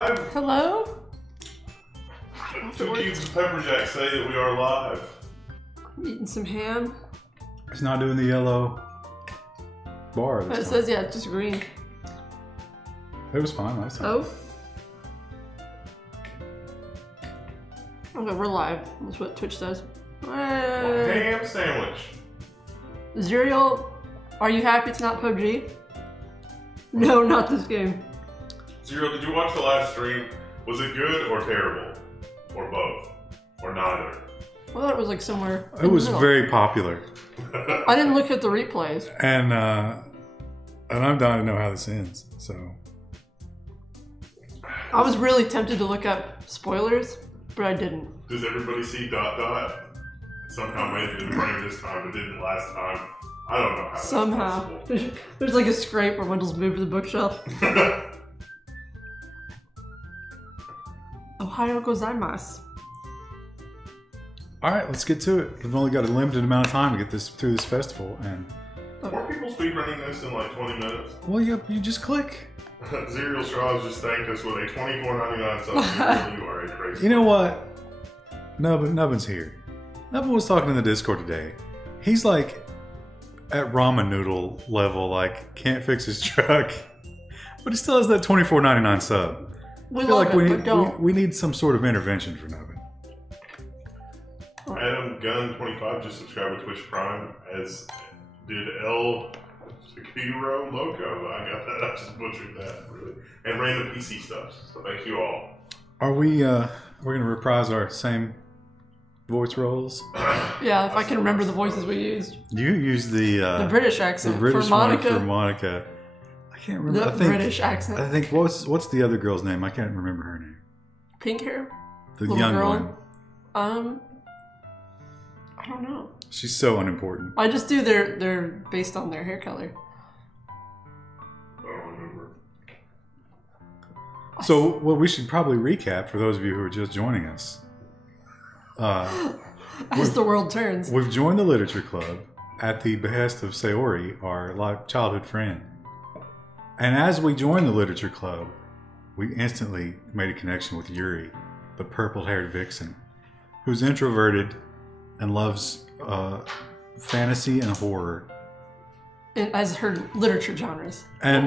Hello? 2 cubes of pepper jack say that we are live. I'm eating some ham. It's not doing the yellow bar this It time. says, yeah, it's just green. It was fine last time. Oh? Okay, we're live. That's what Twitch does. Ham sandwich. Zerial, are you happy it's not PUBG? No, not this game. Zero, did you watch the last stream? Was it good or terrible? Or both? Or neither? I thought it was like somewhere. It was very popular. I didn't look at the replays. And I'm dying to know how this ends, so. I was really tempted to look up spoilers, but I didn't. Does everybody see ... Somehow made it in the frame this time, but didn't last time. I don't know how Somehow. that's possible. There's like a scrape where Wendell's moved the bookshelf. Ohio gozaimasu. All right, let's get to it. We've only got a limited amount of time to get this through this festival, and More people speedrunning this in like 20 minutes. well, you just click. Zerial Straws just thanked us with a $24.99 sub. You are a crazy. You know what? Nubbin's here. Nubbin was talking in the Discord today. He's like at ramen noodle level, like can't fix his truck, but he still has that $24.99 sub. We I feel love like it, but don't. we need some sort of intervention for Nubbin. Adam Gunn 25 just subscribed to Twitch Prime, as did El Sekiro Loco. I got that. I just butchered that, really. And random PC stuff. So thank you all. Are we we're gonna reprise our same voice roles? Yeah, if I can remember the voices we used. You use the British accent the British for Monica. one for Monica. I can't remember. The British accent. I think what's the other girl's name? I can't remember her name. Pink hair? The Little young girl? one. I don't know. She's so unimportant. I just do their based on their hair color. I don't remember. So, well, we should probably recap for those of you who are just joining us. As the world turns. We've joined the literature club at the behest of Sayori, our childhood friend. And as we joined the literature club, we instantly made a connection with Yuri, the purple-haired vixen, who's introverted and loves fantasy and horror. As her literature genres. And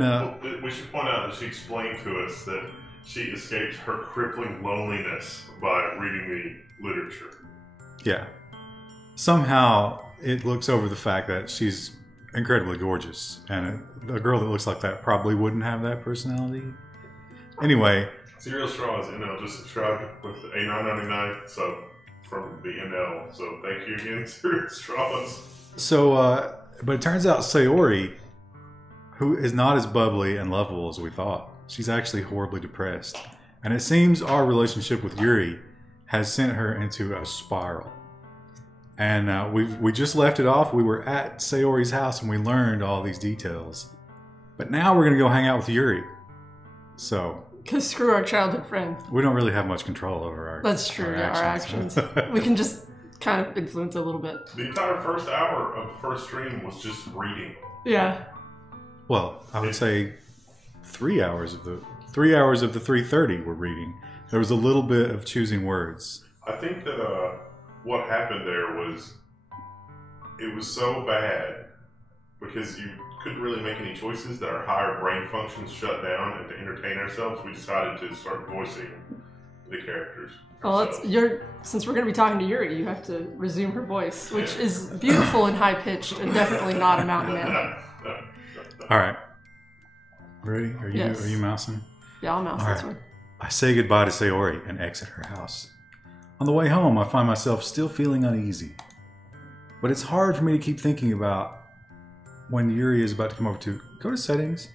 we should point out that she explained to us that she escaped her crippling loneliness by reading the literature. yeah, somehow it looks over the fact that she's incredibly gorgeous, and a girl that looks like that probably wouldn't have that personality. Anyway, Zerial Straws NL just subscribed with a $9.99 sub from the NL. So thank you again, Zerial Straws. so but it turns out Sayori, who is not as bubbly and lovable as we thought, she's actually horribly depressed, and it seems our relationship with Yuri has sent her into a spiral. And we just left it off. We were at Sayori's house and we learned all these details. But now we're going to go hang out with Yuri. So Because screw our childhood friend. we don't really have much control over our That's true, our actions. We can just kind of influence it a little bit. The entire first hour of the first stream was just reading. Yeah. Well, I would say 3 hours of the 3:30 were reading. There was a little bit of choosing words. I think that what happened there was, it was so bad because you couldn't really make any choices that our higher brain functions shut down, and to entertain ourselves, we decided to start voicing the characters. Well, since we're going to be talking to Yuri, you have to resume her voice, which is beautiful and high-pitched and definitely not a mountain man. All right. Ready? Are you Yes. Are you mousing? Yeah, I'll mouse All this right. one. I say goodbye to Sayori and exit her house. On the way home, I find myself still feeling uneasy. But it's hard for me to keep thinking about when Yuri is about to come over to... Go to settings.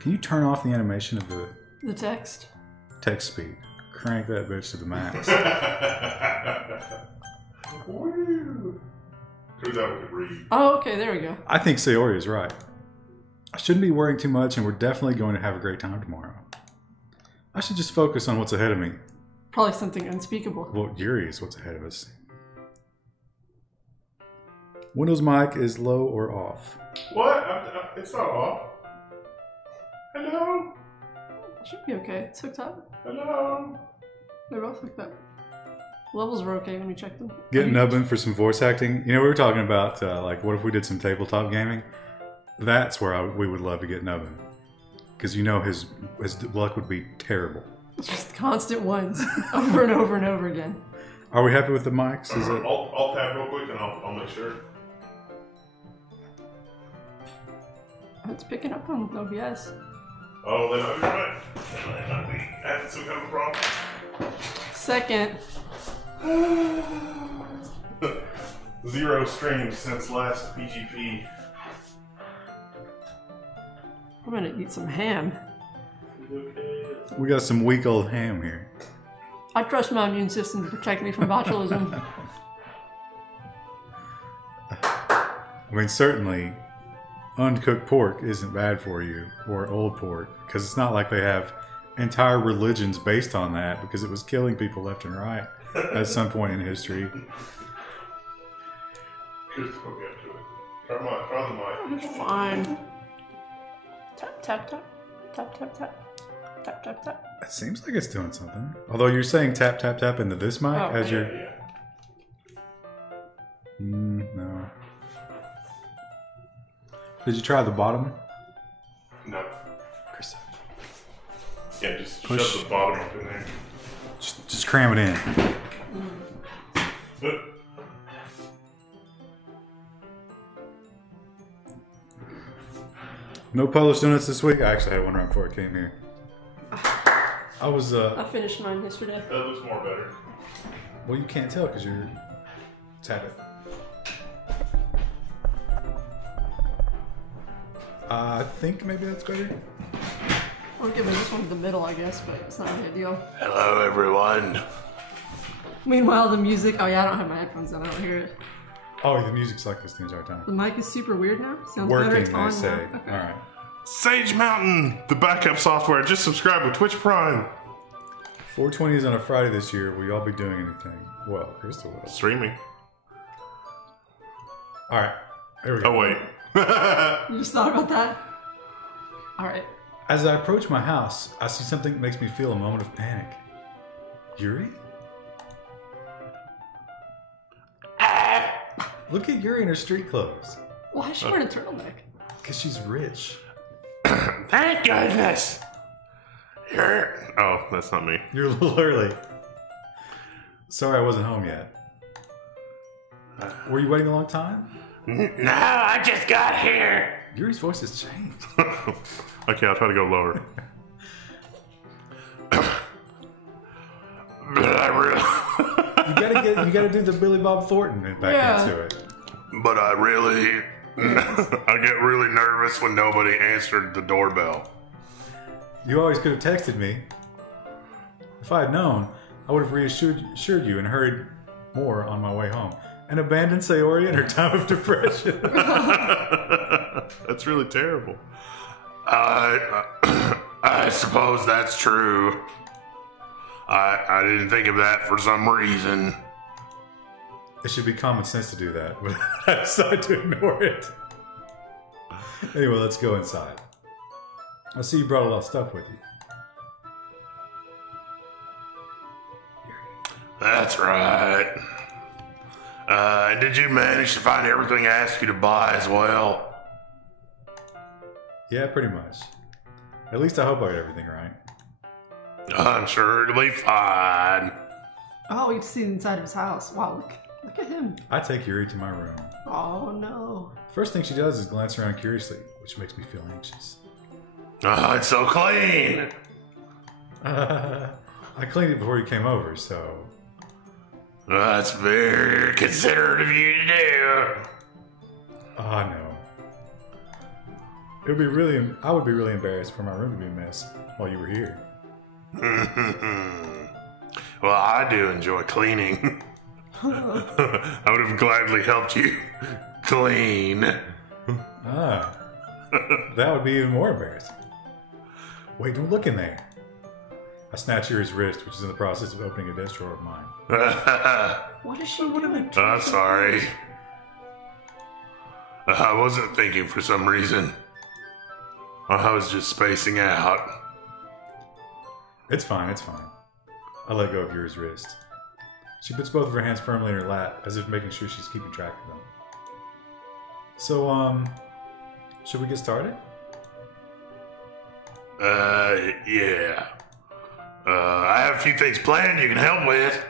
Can you turn off the animation of the The text. text speed? Crank that bitch to the max. Woo! Turns out we could read. Oh, okay, there we go. I think Sayori is right. I shouldn't be worrying too much, and we're definitely going to have a great time tomorrow. I should just focus on what's ahead of me. Probably something unspeakable. Well, Yuri is what's ahead of us. Windows mic is low or off. What? It's not off. Hello? Should be okay. It's hooked up. Hello. They're both hooked up. Levels were okay when we checked them. Getting Nubbin for some voice acting. You know, we were talking about, like, what if we did some tabletop gaming? That's where we would love to get Nubbin. Because you know his luck would be terrible. Just constant ones. Over and over and over again. Are we happy with the mics? Is it? I'll tab real quick and I'll make sure. It's picking up on OBS. Oh, then I'll be right. That might be having some kind of problem. Second. 0 streams since last PGP. I'm gonna eat some ham. We got some weak old ham here. I trust my immune system to protect me from botulism. I mean, certainly, uncooked pork isn't bad for you, or old pork, because it's not like they have entire religions based on that, because it was killing people left and right at some point in history. Just go get to it. Try the mic. It's fine. Tap, tap, tap. Tap, tap, tap. Tap, tap, tap. It seems like it's doing something. Although you're saying tap, tap, tap into this mic as you're... Yeah. No. Did you try the bottom? No. Perception. Yeah, just Push. shove the bottom up in there. Just cram it in. No Polish donuts this week? I actually had one right before I came here. I was, I finished mine yesterday. That looks more better. well, you can't tell because you're... Tap it. I think maybe that's better. We're giving this one the middle, I guess, but it's not really a deal. Hello, everyone. Meanwhile, the music... Oh yeah, I don't have my headphones on. I don't hear it. Oh, the music's like this the entire time. The mic is super weird now. Sounds better. It's Working, on they say. now. Okay. Alright. Sage Mountain, the backup software. Just subscribe with Twitch Prime. 420 is on a Friday this year. Will y'all be doing anything? Well, Crystal will. Streaming. Alright. There we go. Oh, wait. You just thought about that? Alright. As I approach my house, I see something that makes me feel a moment of panic. Yuri? Look at Yuri in her street clothes. Why is she wearing a turtleneck? Because she's rich. Thank goodness. Oh, that's not me. You're a little early. Sorry I wasn't home yet. Were you waiting a long time? No, I just got here. Yuri's voice has changed. Okay, I'll try to go lower. But I really... You gotta do the Billy Bob Thornton back into it. But I really... I get really nervous when nobody answered the doorbell. You always could have texted me. If I had known, I would have reassured you and hurried more on my way home. And abandoned Sayori in her time of depression. That's really terrible. I suppose that's true. I didn't think of that for some reason. It should be common sense to do that, but I decided to ignore it. Anyway, let's go inside. I see you brought a lot of stuff with you. That's right. Did you manage to find everything I asked you to buy as well? Yeah, pretty much. At least I hope I got everything right. I'm sure it'll be fine. Oh, we can see the inside of his house. Wow, look at him. I take Yuri to my room. Oh no. First thing she does is glance around curiously, which makes me feel anxious. Oh, it's so clean. I cleaned it before you came over, so... That's very considerate of you to do. Ah, no. I would be really embarrassed for my room to be a mess while you were here. Well, I do enjoy cleaning. I would have gladly helped you clean. Ah. That would be even more embarrassing. Wait, don't look in there. I snatch Yuri's wrist, which is in the process of opening a desk drawer of mine. What is she doing? I'm sorry. I wasn't thinking for some reason. I was just spacing out. It's fine, it's fine. I let go of Yuri's wrist. She puts both of her hands firmly in her lap, as if making sure she's keeping track of them. So, should we get started? Yeah. I have a few things planned you can help with.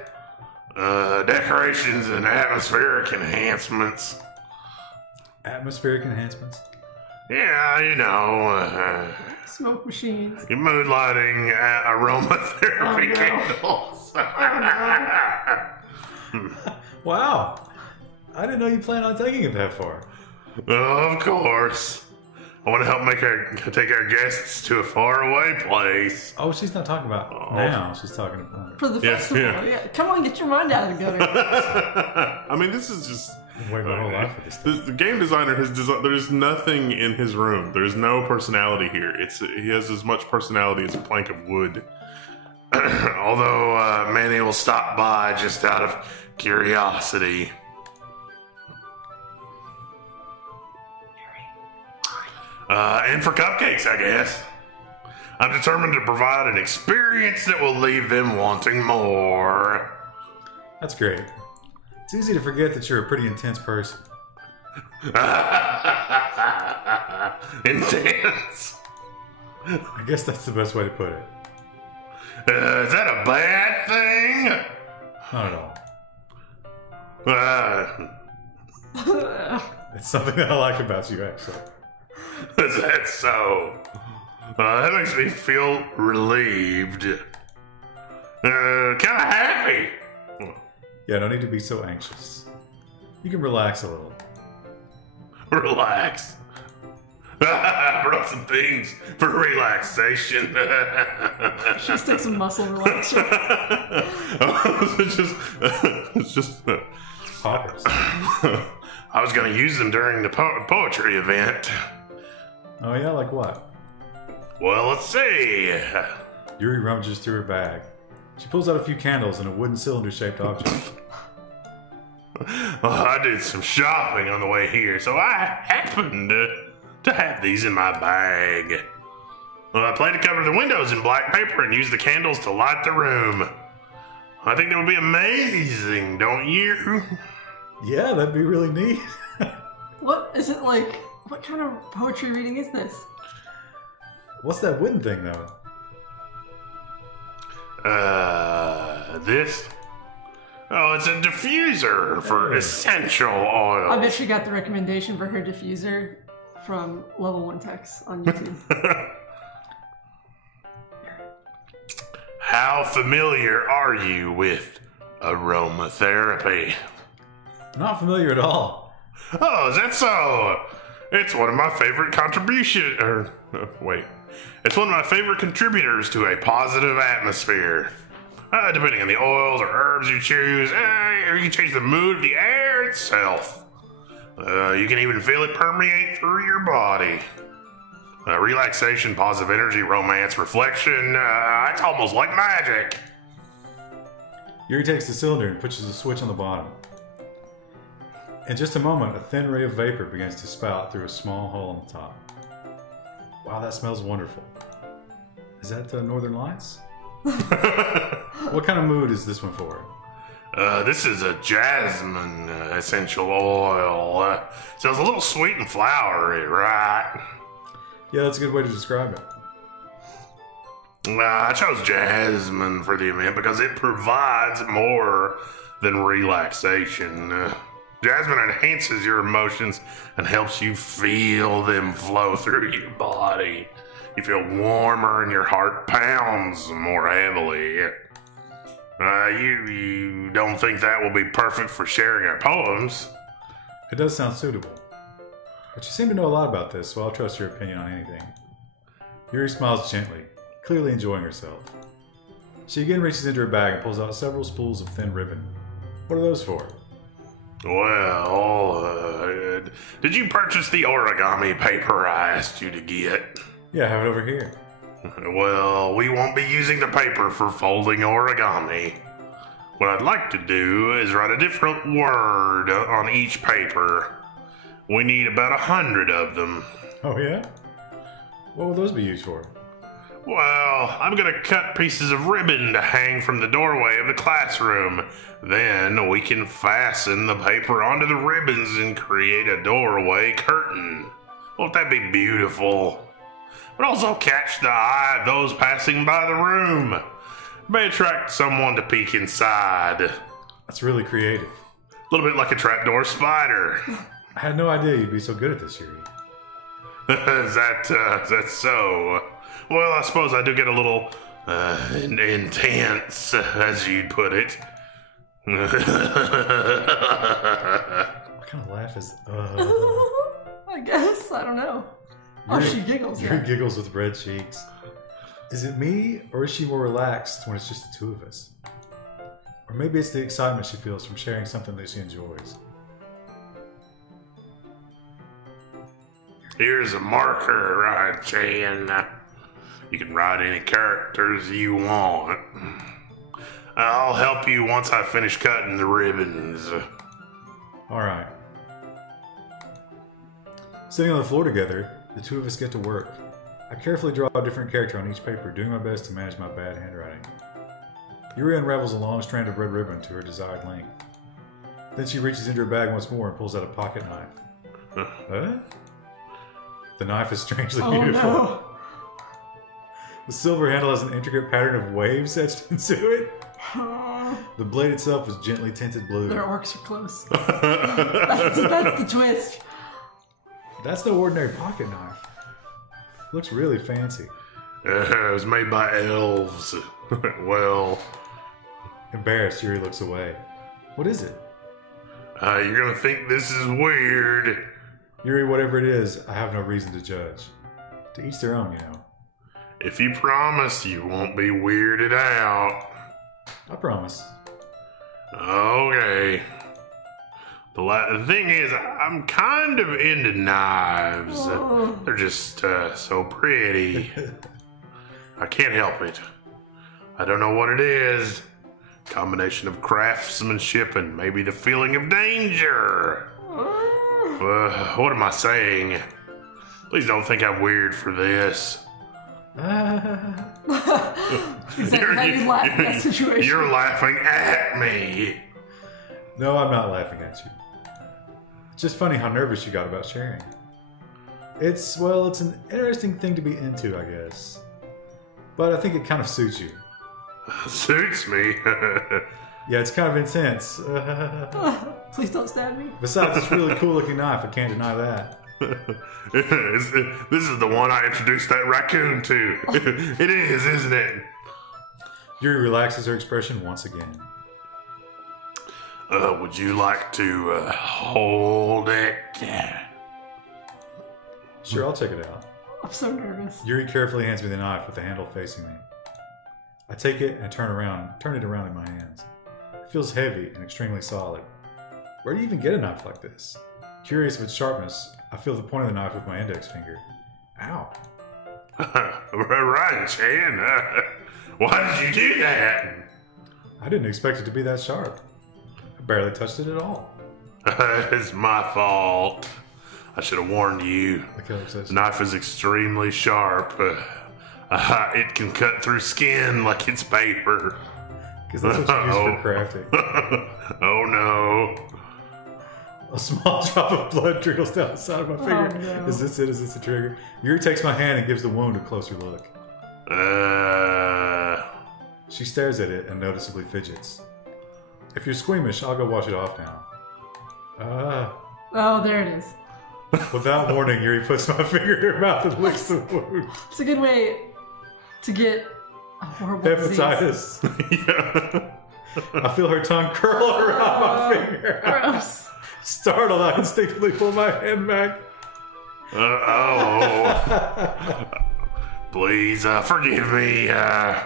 Decorations and atmospheric enhancements. Atmospheric enhancements? Yeah, you know, Smoke machines. mood lighting, aromatherapy candles. Wow! I didn't know you planned on taking it that far. Of course. I want to help take our guests to a faraway place. Oh, she's not talking about now. She's talking about... For the Yeah, festival. yeah. Yeah. Come on, get your mind out of the gutter. I mean, this is just. Wait my whole life for this thing. The game designer has designed. There's nothing in his room. There's no personality here. He has as much personality as a plank of wood. Although Manny will stop by just out of curiosity. And for cupcakes, I guess. I'm determined to provide an experience that will leave them wanting more. That's great. It's easy to forget that you're a pretty intense person. Intense. I guess that's the best way to put it. Is that a bad thing? Not at all. It's something that I like about you, actually. Is that so? That makes me feel relieved. Kind of happy. Yeah, no need to be so anxious. You can relax a little. Relax. I brought some things for relaxation. She sticks some muscle relaxer. it's just. Poppers. I was going to use them during the poetry event. Oh yeah, like what? Well, let's see. Yuri rummages through her bag. She pulls out a few candles and a wooden cylinder-shaped object. Well, I did some shopping on the way here, so I happened to have these in my bag. Well, I plan to cover the windows in black paper and use the candles to light the room. I think that would be amazing, don't you? Yeah, that'd be really neat. What is it like? What kind of poetry reading is this? What's that wooden thing, though? This? Oh, it's a diffuser for essential oil. I bet she got the recommendation for her diffuser from Level 1 Techs on YouTube. How familiar are you with aromatherapy? Not familiar at all. Oh, is that so? It's one of my favorite It's one of my favorite contributors to a positive atmosphere. Depending on the oils or herbs you choose, you can change the mood of the air itself. You can even feel it permeate through your body. Relaxation, positive energy, romance, reflection, it's almost like magic. Yuri takes the cylinder and pushes the switch on the bottom. In just a moment, a thin ray of vapor begins to spout through a small hole on the top. Wow, that smells wonderful. Is that the Northern Lights? What kind of mood is this one for? This is a jasmine essential oil. Sounds a little sweet and flowery, right? Yeah, that's a good way to describe it. I chose jasmine for the event because it provides more than relaxation. Jasmine enhances your emotions and helps you feel them flow through your body. You feel warmer and your heart pounds more heavily. You don't think that will be perfect for sharing our poems? It does sound suitable. But you seem to know a lot about this, so I'll trust your opinion on anything. Yuri smiles gently, clearly enjoying herself. She again reaches into her bag and pulls out several spools of thin ribbon. What are those for? Well, did you purchase the origami paper I asked you to get? Yeah, I have it over here. Well, we won't be using the paper for folding origami. What I'd like to do is write a different word on each paper. We need about 100 of them. Oh yeah? What will those be used for? Well, I'm gonna cut pieces of ribbon to hang from the doorway of the classroom. Then we can fasten the paper onto the ribbons and create a doorway curtain. Won't that be beautiful? But also catch the eye of those passing by the room. May attract someone to peek inside. That's really creative. A little bit like a trapdoor spider. I had no idea you'd be so good at this, Yuri. Is that so? Well, I suppose I do get a little intense, as you'd put it. What kind of laugh is I guess. I don't know. Oh, she giggles. Yuri Yeah. giggles with red cheeks. Is it me, or is she more relaxed when it's just the two of us? Or maybe it's the excitement she feels from sharing something that she enjoys. Here's a marker, right, Chan? You can write any characters you want. I'll help you once I finish cutting the ribbons. Alright. Sitting on the floor together, the two of us get to work. I carefully draw a different character on each paper, doing my best to manage my bad handwriting. Yuri unravels a long strand of red ribbon to her desired length. Then she reaches into her bag once more and pulls out a pocket knife. Huh? The knife is strangely beautiful. No. The silver handle has an intricate pattern of waves etched into it. The blade itself is gently tinted blue. Their orcs are close. that's the twist. That's no ordinary pocket knife. Looks really fancy. It was made by elves. Well, Embarrassed, Yuri looks away. What is it? you're gonna think this is weird. Yuri, whatever it is, I have no reason to judge. To each their own, you know. If you promise you won't be weirded out. I promise. Okay. The thing is, I'm kind of into knives. Oh. They're just so pretty. I can't help it. I don't know what it is. Combination of craftsmanship and maybe the feeling of danger. What am I saying? Please don't think I'm weird for this. Exactly how you laugh in that situation. You're laughing at me. No, I'm not laughing at you. It's just funny how nervous you got about sharing. It's an interesting thing to be into, I guess. But I think it kind of suits you. Suits me. Yeah, it's kind of intense. Please don't stab me. Besides, it's a really cool looking knife. I can't deny that. This is the one I introduced that raccoon to. It is, isn't it? Yuri relaxes her expression once again. Would you like to hold it? Sure, I'll check it out. I'm so nervous. Yuri carefully hands me the knife with the handle facing me. I take it and turn it around in my hands. It feels heavy and extremely solid. Where do you even get a knife like this? Curious of its sharpness, I feel the point of the knife with my index finger. Ow. Right, Chan. Why did you do that? I didn't expect it to be that sharp. I barely touched it at all. It's my fault. I should have warned you. The killer says, The knife is extremely sharp. It can cut through skin like it's paper. because that's what you use for crafting. Oh no. A small drop of blood trickles down the side of my finger. no. Is this it? Is this the trigger? Yuri takes my hand and gives the wound a closer look. She stares at it and noticeably fidgets. If you're squeamish, I'll go wash it off now. Oh, there it is. Without warning, Yuri puts my finger in her mouth and licks the wound. It's a good way to get a horrible disease. Hepatitis. Yeah. I feel her tongue curl around my finger. Gross. Startled, I instinctively pull my hand back. Please, forgive me. I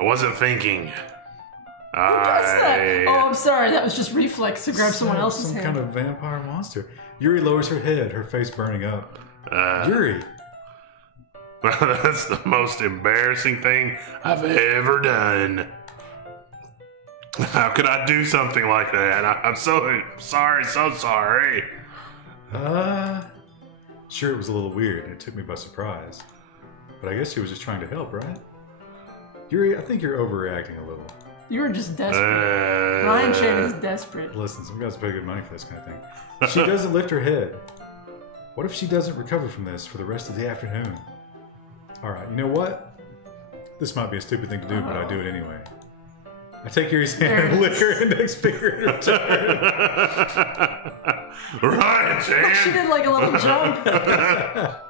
wasn't thinking. Who does that? Oh, I'm sorry. That was just reflex to grab someone else's Some hand. kind of vampire monster. Yuri lowers her head, her face burning up. Yuri! That's the most embarrassing thing I've ever done. How could I do something like that? I'm so sorry, so sorry. Sure, it was a little weird and it took me by surprise. but I guess she was just trying to help, right? Yuri, I think you're overreacting a little. You were just desperate. Ryan Chan is desperate. Listen, some guys pay good money for this kind of thing. She doesn't lift her head. What if she doesn't recover from this for the rest of the afternoon? Alright, you know what? This might be a stupid thing to do, but I do it anyway. I take Yuri's hand and lick her index finger in return. Ryan Chan! She did like a little jump.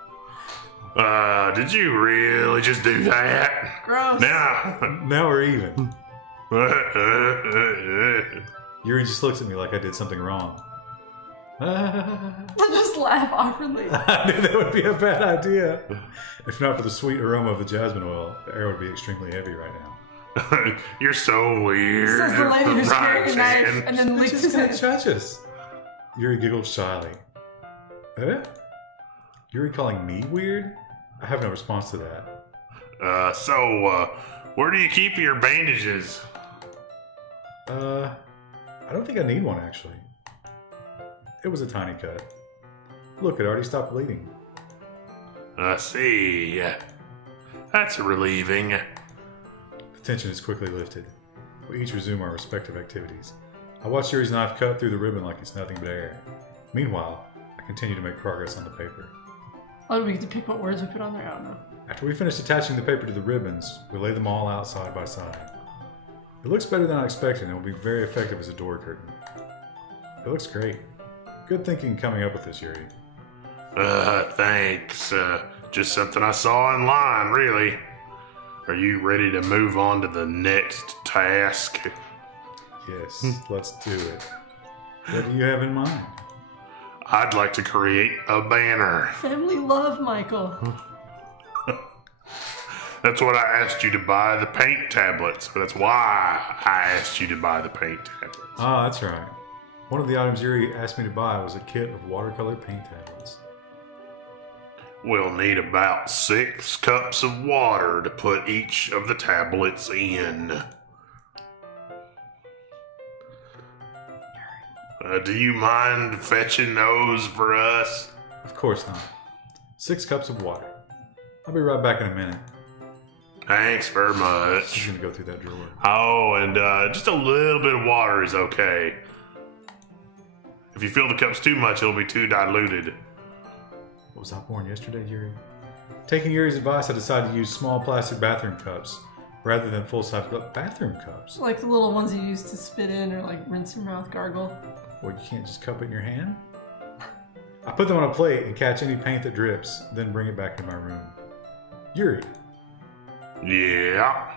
Did you really just do that? Gross. Now we're even. Yuri just looks at me like I did something wrong. I just laugh awkwardly. I knew that would be a bad idea. If not for the sweet aroma of the jasmine oil, the air would be extremely heavy right now. You're so weird. Says the lady who's carrying a knife and then licks his Just hand. judge us. Yuri giggles shyly. Eh? Yuri calling me weird? I have no response to that. So, where do you keep your bandages? I don't think I need one, actually. It was a tiny cut. Look, it already stopped bleeding. I see. That's relieving. The tension is quickly lifted. We each resume our respective activities. I watch Yuri's knife cut through the ribbon like it's nothing but air. Meanwhile, I continue to make progress on the paper. Oh, we get to pick what words we put on there? I don't know. After we finish attaching the paper to the ribbons, we lay them all out side by side. It looks better than I expected and will be very effective as a door curtain. It looks great. Good thinking coming up with this, Yuri. Thanks. Just something I saw online, really. Are you ready to move on to the next task? Yes, let's do it. What do you have in mind? I'd like to create a banner. Family love, Michael. That's what I asked you to buy the paint tablets. That's why I asked you to buy the paint tablets. Ah, that's right. One of the items Yuri asked me to buy was a kit of watercolor paint tablets. We'll need about 6 cups of water to put each of the tablets in. Do you mind fetching those for us? Of course not. 6 cups of water. I'll be right back in a minute. Thanks very She's much. gonna go through that drawer. Oh, and just a little bit of water is okay. If you fill the cups too much, it'll be too diluted. Was I born yesterday, Yuri? Taking Yuri's advice, I decided to use small plastic bathroom cups rather than full-size bathroom cups. Like the little ones you use to spit in or like rinse your mouth, gargle. Or you can't just cup it in your hand? I put them on a plate and catch any paint that drips, then bring it back to my room. Yuri. Yeah.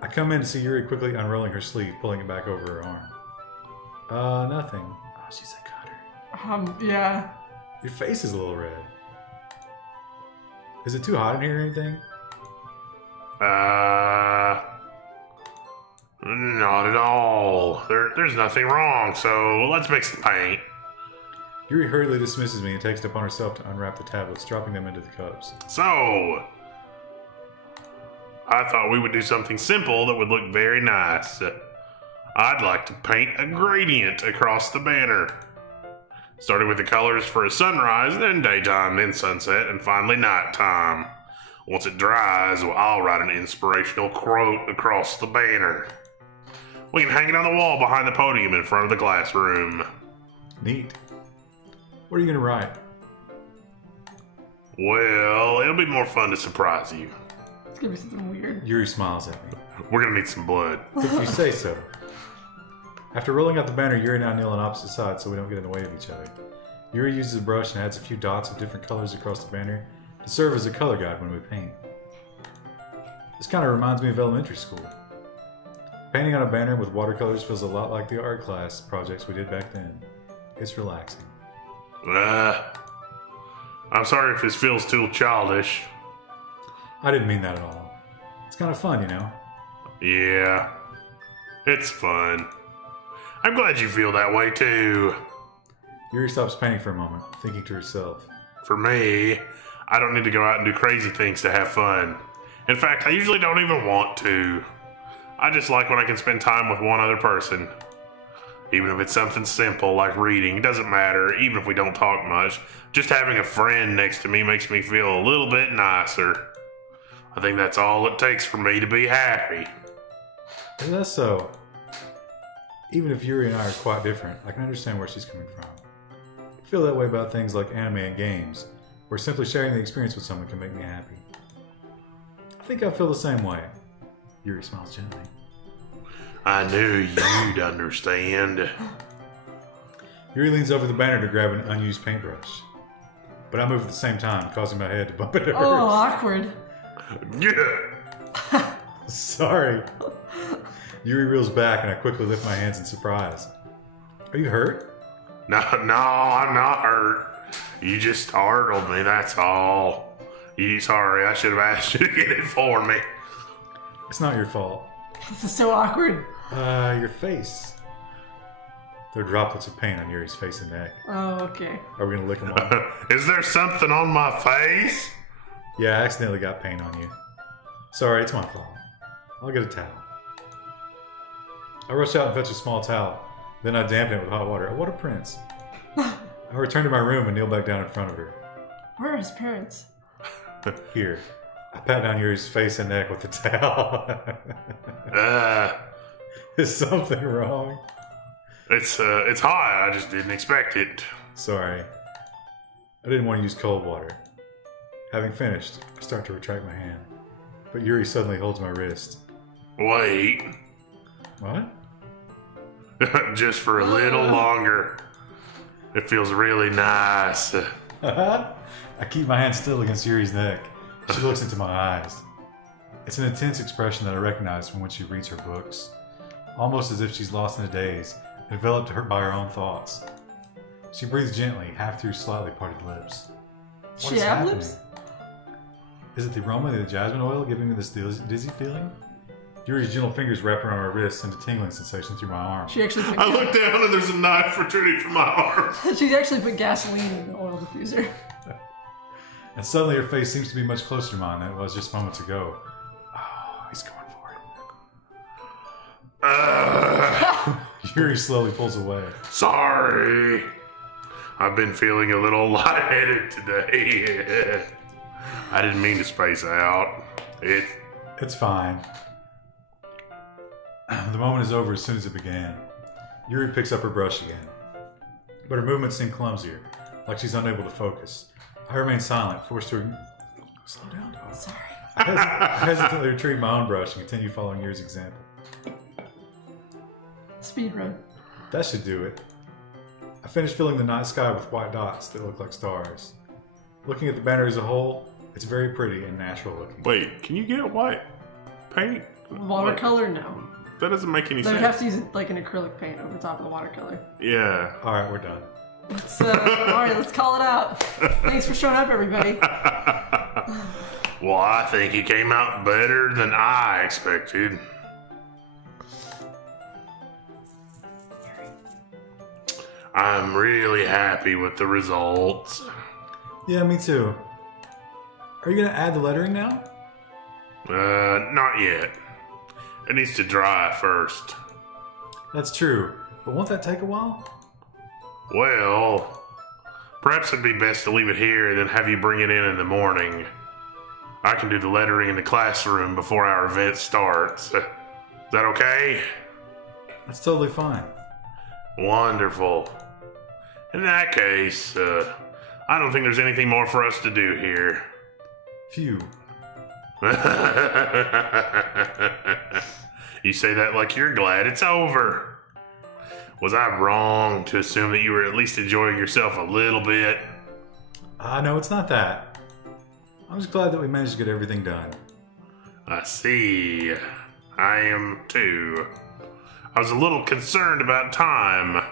I come in to see Yuri quickly unrolling her sleeve, pulling it back over her arm. Nothing. Oh, she's a cutter. Yeah. Your face is a little red. Is it too hot in here or anything? Not at all. There's nothing wrong, so let's mix the paint. Yuri hurriedly dismisses me and takes it upon herself to unwrap the tablets, dropping them into the cups. So, I thought we would do something simple that would look very nice. I'd like to paint a gradient across the banner. Starting with the colors for a sunrise, then daytime, then sunset, and finally nighttime. Once it dries, I'll write an inspirational quote across the banner. We can hang it on the wall behind the podium in front of the classroom. Neat. What are you going to write? Well, it'll be more fun to surprise you. It's gonna be something weird. Yuri smiles at me. We're gonna need some blood. If you say so. After rolling out the banner, Yuri and I kneel on opposite sides so we don't get in the way of each other. Yuri uses a brush and adds a few dots of different colors across the banner to serve as a color guide when we paint. This kind of reminds me of elementary school. Painting on a banner with watercolors feels a lot like the art class projects we did back then. It's relaxing. I'm sorry if this feels too childish. I didn't mean that at all. It's kind of fun, you know? Yeah, it's fun. I'm glad you feel that way too. Yuri stops painting for a moment, thinking to herself. For me, I don't need to go out and do crazy things to have fun. In fact, I usually don't even want to. I just like when I can spend time with one other person. Even if it's something simple like reading, it doesn't matter, even if we don't talk much. Just having a friend next to me makes me feel a little bit nicer. I think that's all it takes for me to be happy. And that's so. Even if Yuri and I are quite different, I can understand where she's coming from. I feel that way about things like anime and games, where simply sharing the experience with someone can make me happy. I think I feel the same way. Yuri smiles gently. I knew you'd understand. Yuri leans over the banner to grab an unused paintbrush. But I move at the same time, causing my head to bump into hers. Oh, awkward. Yeah. Sorry. Yuri reels back and I quickly lift my hands in surprise. Are you hurt? No, I'm not hurt. You just startled me, that's all. Sorry, I should have asked you to get it for me. It's not your fault. This is so awkward. Your face. There are droplets of paint on Yuri's face and neck. Oh, okay. Are we gonna lick them off? Is there something on my face? Yeah, I accidentally got paint on you. Sorry, it's my fault. I'll get a towel. I rush out and fetch a small towel. Then I dampen it with hot water. What a prince. I return to my room and kneel back down in front of her. Where are his parents? Here. I pat down Yuri's face and neck with the towel. Is something wrong? It's hot. I just didn't expect it. Sorry. I didn't want to use cold water. Having finished, I start to retract my hand. But Yuri suddenly holds my wrist. Wait. What? Just for a little longer. It feels really nice. I keep my hand still against Yuri's neck. She looks into my eyes. It's an intense expression that I recognize from when she reads her books. Almost as if she's lost in a daze, enveloped by her own thoughts. She breathes gently, half through slightly parted lips. What She is have happening? lips? Is it the aroma of the jasmine oil giving me this dizzy feeling? Yuri's gentle fingers wrap around my wrist, send a tingling sensation through my arm. She actually put I look down and there's a knife protruding from my arm. She's actually put gasoline in the oil diffuser. And suddenly her face seems to be much closer to mine than it was just moments ago. Oh, he's going for it. Yuri slowly pulls away. Sorry. I've been feeling a little lightheaded today. I didn't mean to space out. It's fine. The moment is over as soon as it began. Yuri picks up her brush again. But her movements seem clumsier, like she's unable to focus. I remain silent, forced to... Slow down, dog. Sorry. I hesitantly retrieve my own brush and continue following Yuri's example. Speed run. That should do it. I finish filling the night sky with white dots that look like stars. Looking at the banner as a whole, it's very pretty and natural looking. Wait, can you get white paint? Watercolor? No. That doesn't make any They would sense. have to use like an acrylic paint over top of the watercolor. Yeah. Alright, we're done. Alright, let's call it out. Thanks for showing up, everybody. Well, I think it came out better than I expected. I'm really happy with the results. Yeah, me too. Are you gonna add the lettering now? Not yet. It needs to dry first. That's true, but won't that take a while? Well, perhaps it'd be best to leave it here and then have you bring it in the morning. I can do the lettering in the classroom before our event starts. Is that okay? That's totally fine. Wonderful. In that case, I don't think there's anything more for us to do here. Phew. You say that like you're glad it's over. Was I wrong to assume that you were at least enjoying yourself a little bit? No, it's not that. I'm just glad that we managed to get everything done. I see. I am too. I was a little concerned about time.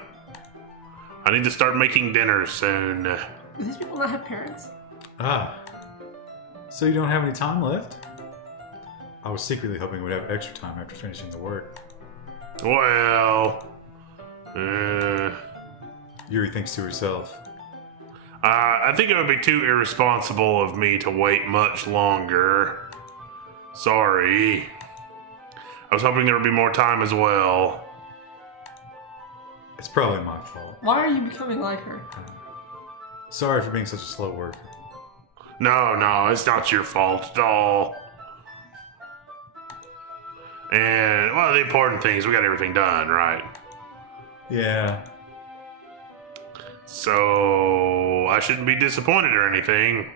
I need to start making dinner soon. Do these people not have parents? So you don't have any time left? I was secretly hoping we'd have extra time after finishing the work. Well, Yuri thinks to herself. I think it would be too irresponsible of me to wait much longer. Sorry. I was hoping there would be more time as well. It's probably my fault. Why are you becoming like her? Sorry for being such a slow worker. No, it's not your fault at all. And, well, the important thing is we got everything done, right? Yeah. So, I shouldn't be disappointed or anything.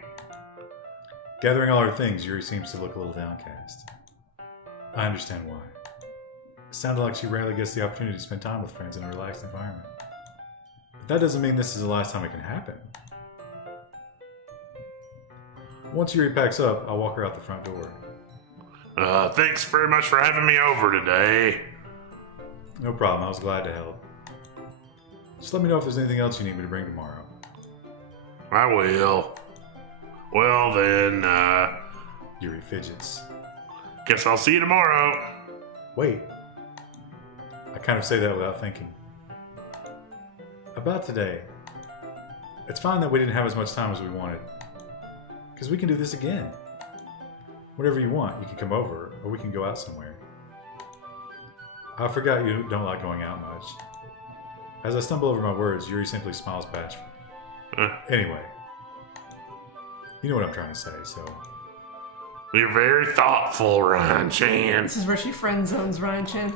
Gathering all our things, Yuri seems to look a little downcast. I understand why. It sounded like she rarely gets the opportunity to spend time with friends in a relaxed environment. But that doesn't mean this is the last time it can happen. Once Yuri packs up, I'll walk her out the front door. Thanks very much for having me over today. No problem, I was glad to help. Just let me know if there's anything else you need me to bring tomorrow. I will. Well then, Yuri fidgets. guess I'll see you tomorrow. Wait. I kind of say that without thinking. About today. It's fine that we didn't have as much time as we wanted. Because we can do this again. Whatever you want, you can come over, or we can go out somewhere. I forgot you don't like going out much. As I stumble over my words, Yuri simply smiles bashfully. Anyway. You know what I'm trying to say, so... You're very thoughtful, Ryan Chan. This is where she friend zones Ryan Chan.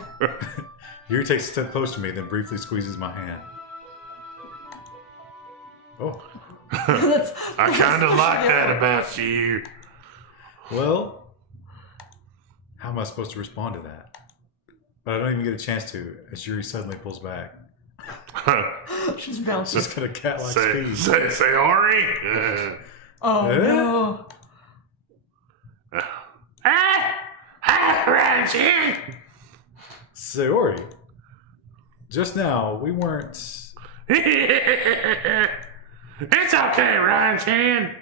Yuri takes a step close to me, then briefly squeezes my hand. Oh. I kind of like that about you. Well, how am I supposed to respond to that? But I don't even get a chance to, as Yuri suddenly pulls back. She's bouncing. She's got a cat-like speed. Sayori? Oh, no. Ryan Chan! Sayori, just now, we weren't... It's okay, Ryan Chan.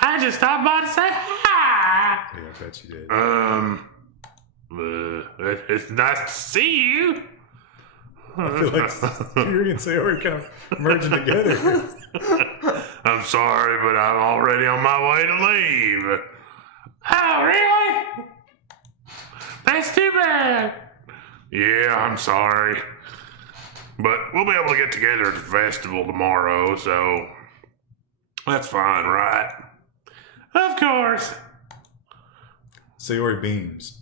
I just stopped by to say hi. Yeah, I bet you did. It's nice to see you. I feel like Yuri and Sayori kind of merging together. I'm sorry, but I'm already on my way to leave. Oh, really? That's too bad. Yeah, I'm sorry. But we'll be able to get together at the festival tomorrow, so that's fine, right? Of course. Sayori beams.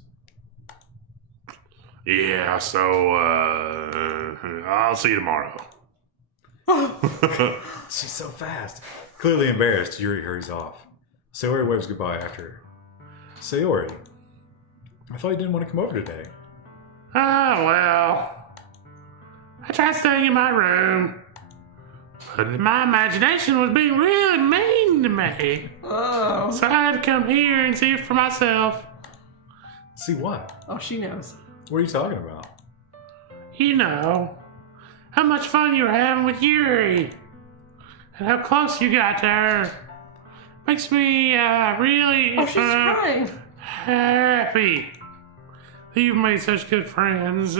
Yeah, so, I'll see you tomorrow. She's so fast. Clearly embarrassed, Yuri hurries off. Sayori waves goodbye after her. Sayori, I thought you didn't want to come over today. Oh, well. I tried staying in my room, but my imagination was being really mean to me. Oh. So I had to come here and see it for myself. See what? Oh, she knows. What are you talking about? You know, how much fun you were having with Yuri, and how close you got to her. Makes me really Oh, she's crying. happy that you've made such good friends.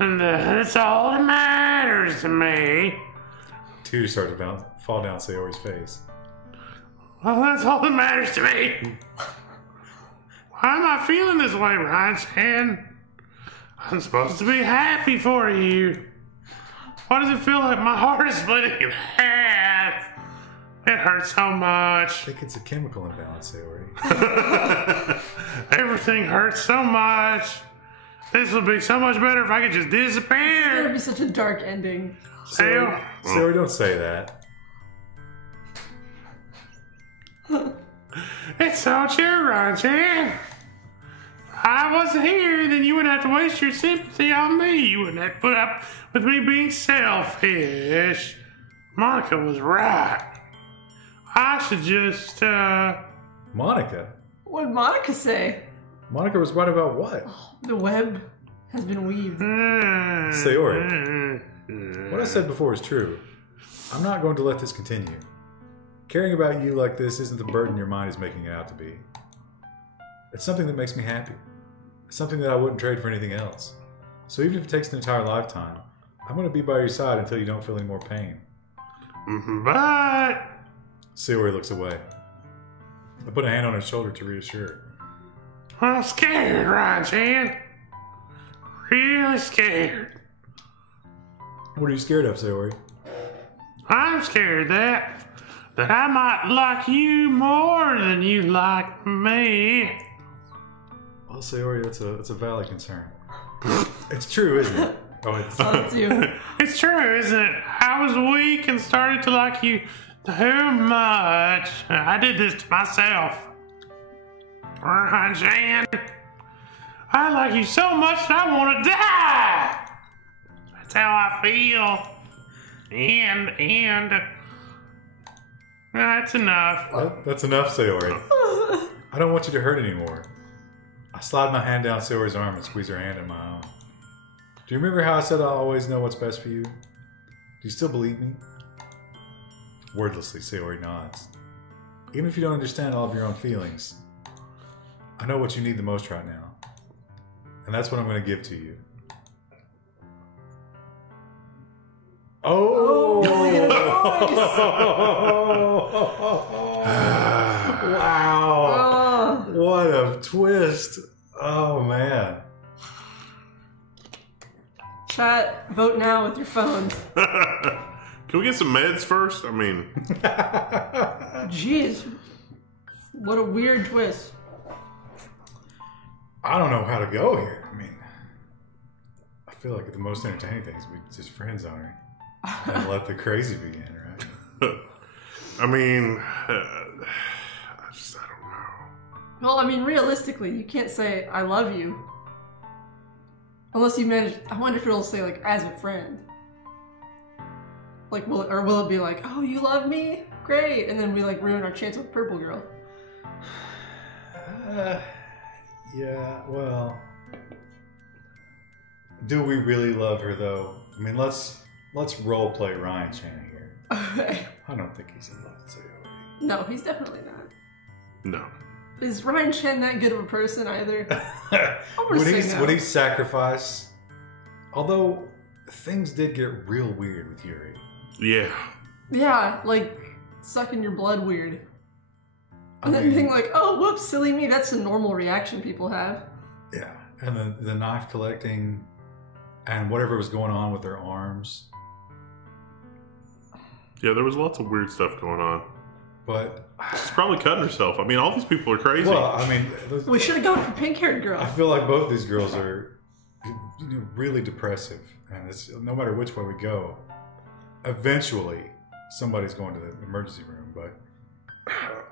And that's all that matters to me. Tears start to fall down Sayori's face. Well, that's all that matters to me. Why am I feeling this way, Ryan Chan? I'm supposed to be happy for you. Why does it feel like my heart is splitting in half? It hurts so I much. think it's a chemical imbalance, Sayori. Everything hurts so much. This would be so much better if I could just That would disappear. be such a dark ending. Sayori, don't say that. It's so true, Ryan Chan. If I wasn't here, then you wouldn't have to waste your sympathy on me. You wouldn't have to put up with me being selfish. Monica was right. I should just, Monica? What did Monica say? Monica was right about what? The web has been weaved. Sayori, what I said before is true. I'm not going to let this continue. Caring about you like this isn't the burden your mind is making it out to be. It's something that makes me happy. It's something that I wouldn't trade for anything else. So even if it takes an entire lifetime, I'm going to be by your side until you don't feel any more pain. But Sayori looks away. I put a hand on his shoulder to reassure her. I'm scared, Ryan Chan. Really scared. What are you scared of, Sayori? I'm scared that I might like you more than you like me. Well, Sayori, that's a valid concern. It's true, isn't it? Oh, It's you. It's true, isn't it? I was weak and started to like you too much. I did this to myself. Jan, I like you so much that I want to die. That's how I feel. And that's enough. That's enough, Sayori. I don't want you to hurt anymore. I slide my hand down Sayori's arm and squeeze her hand in my own. Do you remember how I said I always know what's best for you? Do you still believe me? Wordlessly, Sayori nods. Even if you don't understand all of your own feelings, I know what you need the most right now. And that's what I'm going to give to you. Oh! Wow! What a twist! Oh man! Chat, vote now with your phones. Can we get some meds first? I mean, Jeez, what a weird twist. I don't know how to go here. I mean, I feel like the most entertaining thing is we just friend zoning and let the crazy begin, right? I mean, I don't know. Well, I mean, realistically, you can't say "I love you" unless you manage. I wonder if it'll say like "as a friend." Like, will it be like, "Oh, you love me? Great," and then we like ruin our chance with Purple Girl? Yeah. Well, do we really love her though? I mean, let's role play Ryan Chan here. Okay. I don't think he's in love with Sayori. No, he's definitely not. No. Is Ryan Chen that good of a person either? I'm gonna say no. Would he sacrifice? Although things did get real weird with Yuri. Yeah. Yeah, like sucking your blood weird. And I then mean, being like, "Oh, whoops, silly me." That's a normal reaction people have. yeah, and the knife collecting, and whatever was going on with their arms. Yeah, there was lots of weird stuff going on. But She's probably cutting herself. I mean, all these people are crazy. well, I mean, We should have gone for pink-haired girl. I feel like both these girls are really depressive, and it's no matter which way we go, eventually somebody's going to the emergency room. But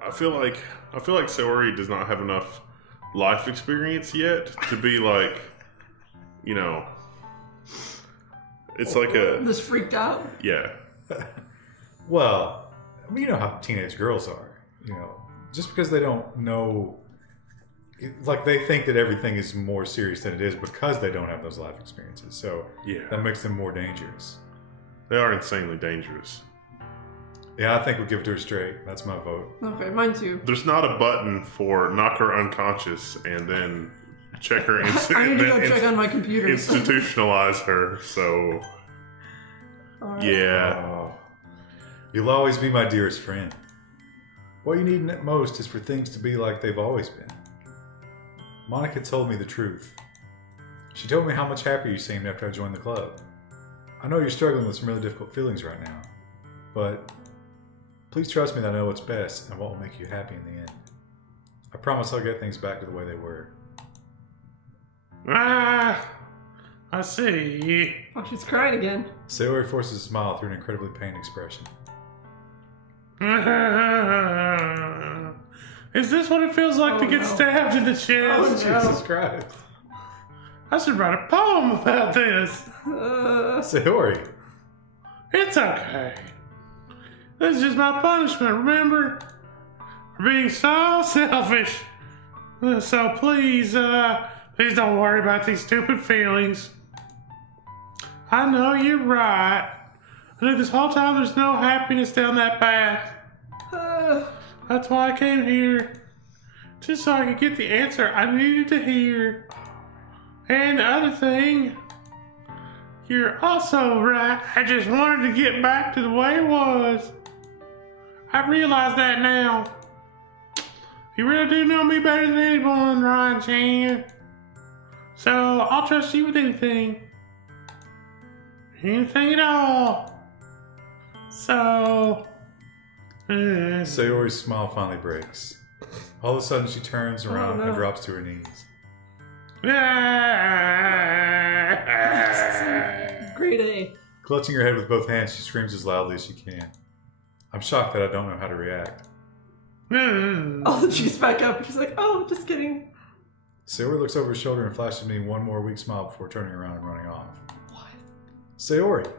I feel like Sayori does not have enough life experience yet to be like, you know, it's like a This freaked out. yeah. well, I mean, you know how teenage girls are. You know, just because they don't know, like they think that everything is more serious than it is because they don't have those life experiences. So Yeah. that makes them more dangerous. They are insanely dangerous. Yeah, I think we'll give it to her straight. That's my vote. Okay, mine too. There's not a button for knock her unconscious and then check her I need to go check on my computer. institutionalize her. So Alright. yeah. Oh, you'll always be my dearest friend. What you need most is for things to be like they've always been. Monica told me the truth. She told me how much happier you seemed after I joined the club. I know you're struggling with some really difficult feelings right now, but please trust me that I know what's best and what will make you happy in the end. I promise I'll get things back to the way they were. Ah, I see. Oh, she's crying again. Sayori forces a smile through an incredibly pained expression. Is this what it feels like to get no. stabbed in the chest? Oh, no. Jesus Christ. I should write a poem about this. Sayori. It's okay. This is just my punishment, remember? For being so selfish. So please don't worry about these stupid feelings. I know you're right. I knew this whole time there's no happiness down that path. That's why I came here. Just so I could get the answer I needed to hear. And the other thing, you're also right. I just wanted to get back to the way it was. I realize that now. You really do know me better than anyone, Ryan Chan. So I'll trust you with anything. Anything at all. So... Sayori's smile finally breaks. All of a sudden, she turns around and drops to her knees. Great A. Clutching her head with both hands, she screams as loudly as she can. I'm shocked that I don't know how to react. Oh, she's back up. She's like, oh, just kidding. Sayori looks over her shoulder and flashes me one more weak smile before turning around and running off. What? Sayori!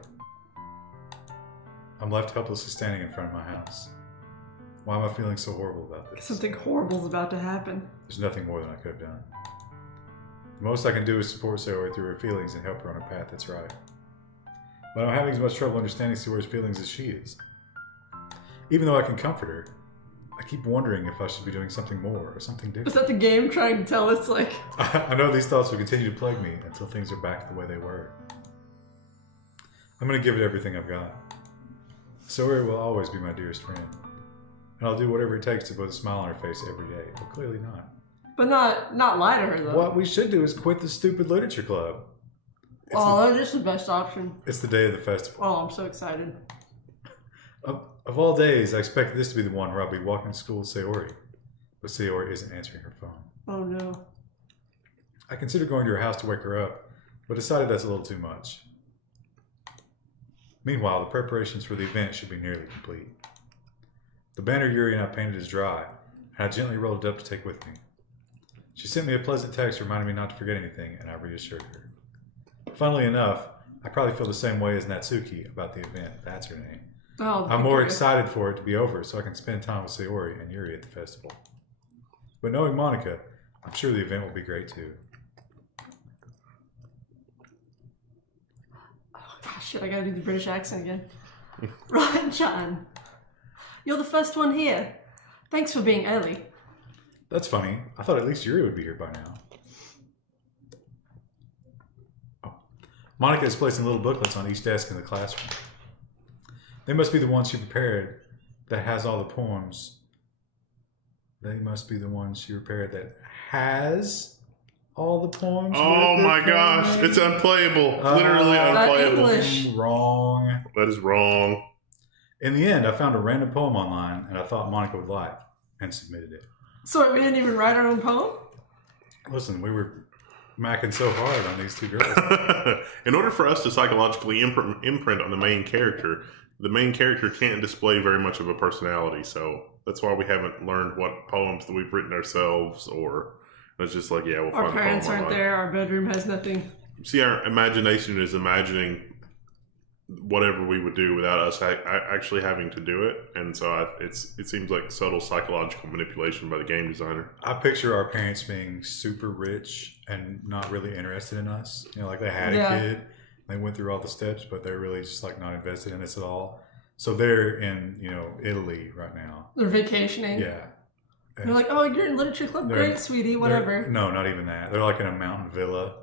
I'm left helplessly standing in front of my house. Why am I feeling so horrible about this? Something horrible is about to happen. There's nothing more than I could have done. The most I can do is support Sayori through her feelings and help her on a path that's right. But I'm having as much trouble understanding Sayori's feelings as she is. Even though I can comfort her, I keep wondering if I should be doing something more or something different. Is that the game trying to tell us, like... I know these thoughts will continue to plague me until things are back the way they were. I'm going to give it everything I've got. Sayori will always be my dearest friend. And I'll do whatever it takes to put a smile on her face every day. But clearly not. But not lie to her, though. What we should do is quit the stupid literature club. That is the best option. It's the day of the festival. Oh, I'm so excited. Of all days, I expected this to be the one where I'll be walking to school with Sayori. But Sayori isn't answering her phone. Oh, no. I considered going to her house to wake her up, but decided that's a little too much. Meanwhile, the preparations for the event should be nearly complete. The banner Yuri and I painted is dry, and I gently rolled it up to take with me. She sent me a pleasant text reminding me not to forget anything, and I reassured her. Funnily enough, I probably feel the same way as Natsuki about the event. That's her name. Oh, I'm more excited for it to be over so I can spend time with Sayori and Yuri at the festival. But knowing Monica, I'm sure the event will be great too. Oh, gosh, shit, I gotta do the British accent again. Ryan-chan, you're the first one here. Thanks for being early. That's funny. I thought at least Yuri would be here by now. Oh. Monica is placing little booklets on each desk in the classroom. They must be the ones she prepared that has all the poems. They must be the ones she prepared that has all the poems. Oh my gosh, it's unplayable. Literally unplayable. English. Wrong. That is wrong. In the end, I found a random poem online and I thought Monica would like and submitted it. So we didn't even write our own poem? Listen, we were macking so hard on these two girls. In order for us to psychologically imprint on the main character can't display very much of a personality, so that's why we haven't learned what poems that we've written ourselves, or it's just like, yeah, we'll find Our parents aren't there, our bedroom has nothing. See, our imagination is imagining whatever we would do without us actually having to do it, and so it seems like subtle psychological manipulation by the game designer. I picture our parents being super rich and not really interested in us. You know, like they had a kid, they went through all the steps, but they're really just like not invested in us at all. So they're in, Italy right now. They're vacationing. Yeah. They're like, oh, you're in literature club? Great, sweetie, whatever. No, not even that. They're like in a mountain villa,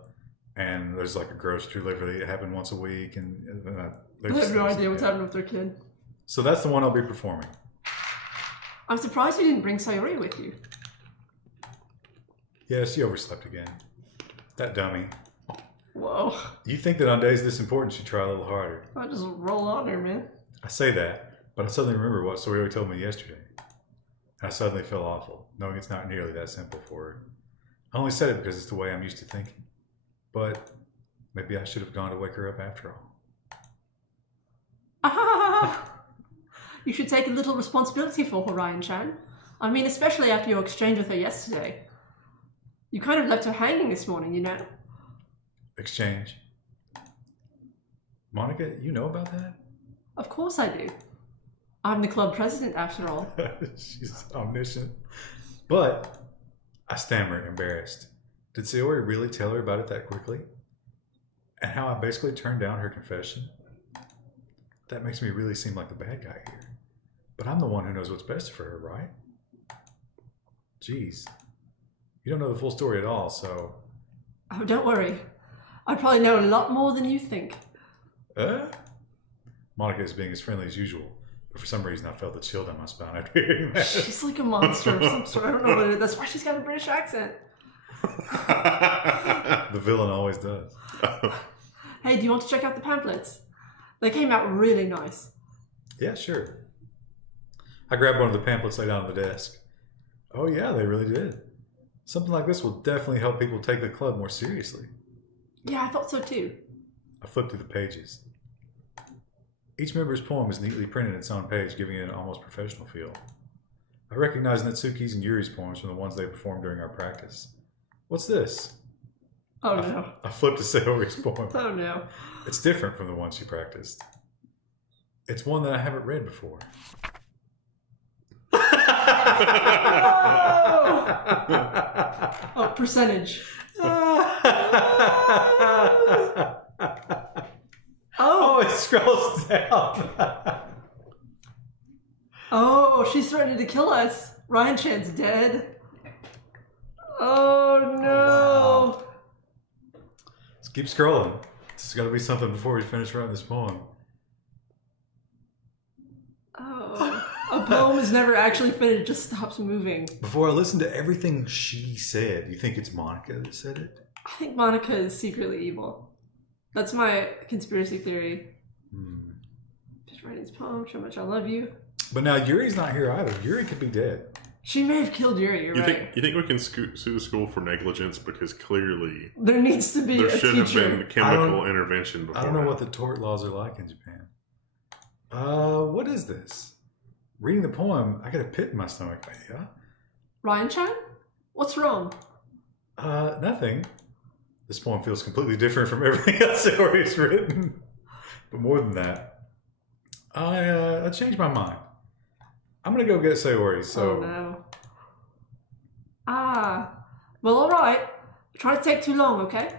and there's like a grocery delivery that happened once a week, and I have no idea what's happening with their kid. So that's the one I'll be performing. I'm surprised you didn't bring Sayori with you. Yeah, she overslept again. That dummy. Whoa. You think that on days this important she'd try a little harder. I just roll on her, man. I say that, but I suddenly remember what Sayori told me yesterday. And I suddenly feel awful, knowing it's not nearly that simple for her. I only said it because it's the way I'm used to thinking. But maybe I should have gone to wake her up after all. You should take a little responsibility for her, Ryan-chan. I mean, especially after your exchange with her yesterday. You kind of left her hanging this morning, you know? Exchange? Monica, you know about that? Of course I do. I'm the club president, after all. She's omniscient. But I stammer, embarrassed. Did Sayori really tell her about it that quickly? And how I basically turned down her confession? That makes me really seem like the bad guy here. But I'm the one who knows what's best for her, right? Jeez. You don't know the full story at all, so... Oh, don't worry. I probably know a lot more than you think. Monica is being as friendly as usual, but for some reason I felt the chill down my spine after hearing that. She's like a monster of some sort. I don't know what it is. That's why she's got a British accent. The villain always does. Hey, do you want to check out the pamphlets? They came out really nice. Yeah, sure. I grabbed one of the pamphlets laid down on the desk. Oh yeah, they really did. Something like this will definitely help people take the club more seriously. Yeah, I thought so too. I flipped through the pages. Each member's poem is neatly printed in its own page, giving it an almost professional feel. I recognize Natsuki's and Yuri's poems from the ones they performed during our practice. What's this? Oh no. I flipped to Sayori's poem. Oh no. It's different from the one she practiced. It's one that I haven't read before. Oh, percentage. Oh, it scrolls down. Oh, she's threatening to kill us. Ryan Chan's dead. Oh no. Wow. Let's keep scrolling. There's got to be something before we finish writing this poem. Oh. A poem is never actually finished, it just stops moving. Before I listen to everything she said, you think it's Monica that said it? I think Monica is secretly evil. That's my conspiracy theory. Just writing this poem, show how much I love you. But now Yuri's not here either. Yuri could be dead. She may have killed Yuri, you're right. You think we can sue the school for negligence? Because clearly There needs to be there a should teacher. have been chemical intervention before. I don't know what the tort laws are like in Japan. What is this? Reading the poem, I got a pit in my stomach. Yeah? Ryan Chan? What's wrong? Nothing. This poem feels completely different from everything else Sayori's written. But more than that, I changed my mind. I'm gonna go get Sayori, so... Oh no. Well alright. Try to take too long, okay?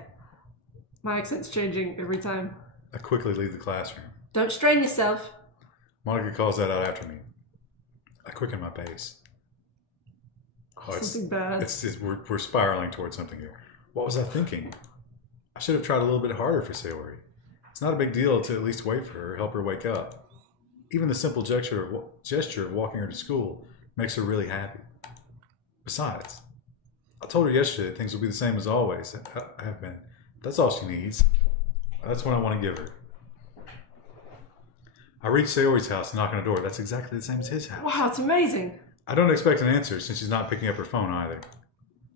My accent's changing every time. I quickly leave the classroom. Don't strain yourself. Monica calls that out after me. I quicken my pace. Oh, something bad. We're spiraling towards something here. What was I thinking? I should have tried a little bit harder for Sayori. It's not a big deal to at least wait for her, help her wake up. Even the simple gesture of walking her to school makes her really happy. Besides, I told her yesterday that things will be the same as always. Have been. That's all she needs. That's what I want to give her. I reach Sayori's house and knock on the door. That's exactly the same as his house. Wow, it's amazing. I don't expect an answer since she's not picking up her phone either.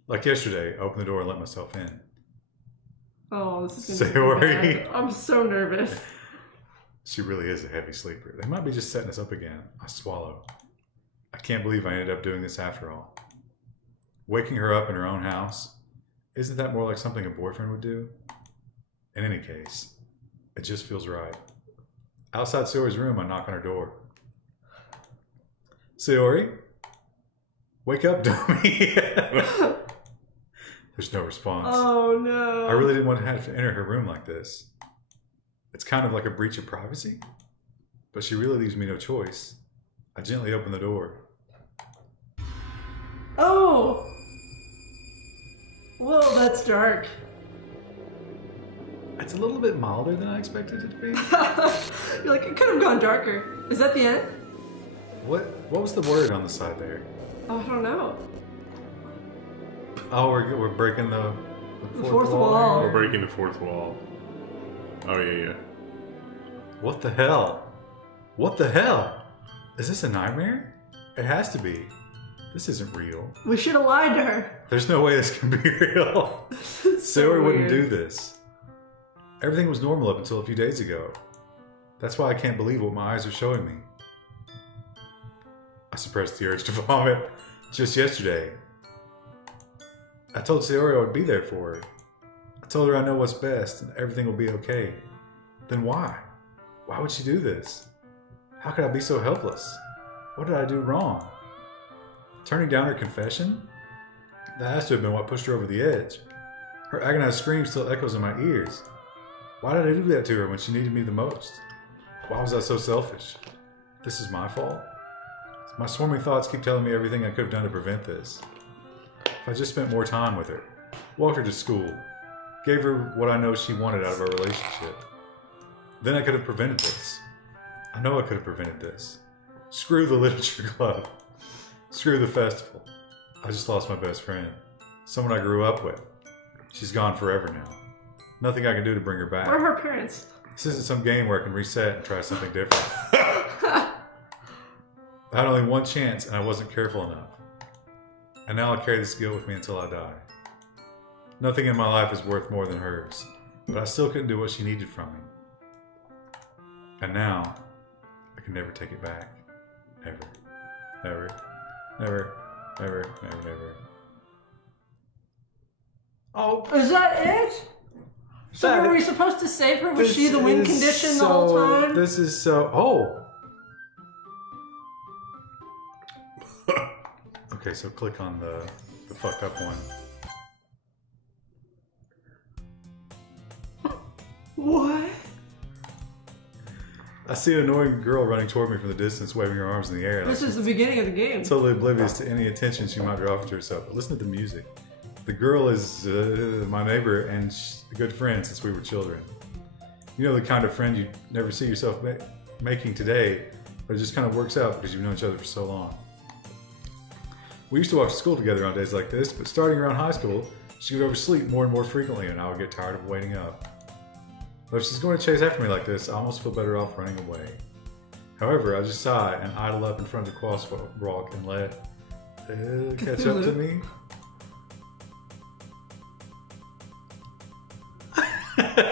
Like yesterday, I opened the door and let myself in. Oh, this is going to be bad. I'm so nervous. She really is a heavy sleeper. They might be just setting us up again. I swallow. I can't believe I ended up doing this after all. Waking her up in her own house, isn't that more like something a boyfriend would do? In any case, it just feels right. Outside Sayori's room, I knock on her door. Sayori? Wake up, dummy. There's no response. Oh no. I really didn't want to have to enter her room like this. It's kind of like a breach of privacy, but she really leaves me no choice. I gently open the door. Oh! Whoa, that's dark. It's a little bit milder than I expected it to be. You're like, it could have gone darker. Is that the end? What was the word on the side there? Oh, I don't know. Oh, we're breaking the fourth wall. We're breaking the fourth wall. Oh, yeah. What the hell? What the hell? Is this a nightmare? It has to be. This isn't real. We should have lied to her. There's no way this can be real. Sayori wouldn't do this. Everything was normal up until a few days ago. That's why I can't believe what my eyes are showing me. I suppressed the urge to vomit. Just yesterday, I told Sayori I would be there for her. I told her I know what's best and everything will be okay. Then why? Why would she do this? How could I be so helpless? What did I do wrong? Turning down her confession? That has to have been what pushed her over the edge. Her agonized scream still echoes in my ears. Why did I do that to her when she needed me the most? Why was I so selfish? This is my fault? My swarming thoughts keep telling me everything I could have done to prevent this. If I just spent more time with her, walked her to school, gave her what I know she wanted out of our relationship, then I could have prevented this. I know I could have prevented this. Screw the literature club. Screw the festival. I just lost my best friend. Someone I grew up with. She's gone forever now. Nothing I can do to bring her back. Where are her parents? This isn't some game where I can reset and try something different. I had only one chance and I wasn't careful enough. And now I'll carry this guilt with me until I die. Nothing in my life is worth more than hers, but I still couldn't do what she needed from me. And now, I can never take it back. Never. Never. Never. Never. Never. Never. Oh, Is that it? So were we supposed to save her? Was she the win condition the whole time? This is so... Oh! Okay, so click on the fucked up one. What? I see an annoying girl running toward me from the distance, waving her arms in the air. This is the beginning of the game. Totally oblivious to any attention she might draw to herself. But listen to the music. The girl is my neighbor and a good friend since we were children. You know, the kind of friend you never see yourself making today, but it just kind of works out because you've known each other for so long. We used to walk to school together on days like this, but starting around high school, she would oversleep more and more frequently, and I would get tired of waiting up. But if she's going to chase after me like this, I almost feel better off running away. However, I just sigh and idle up in front of the crosswalk and let catch up to me.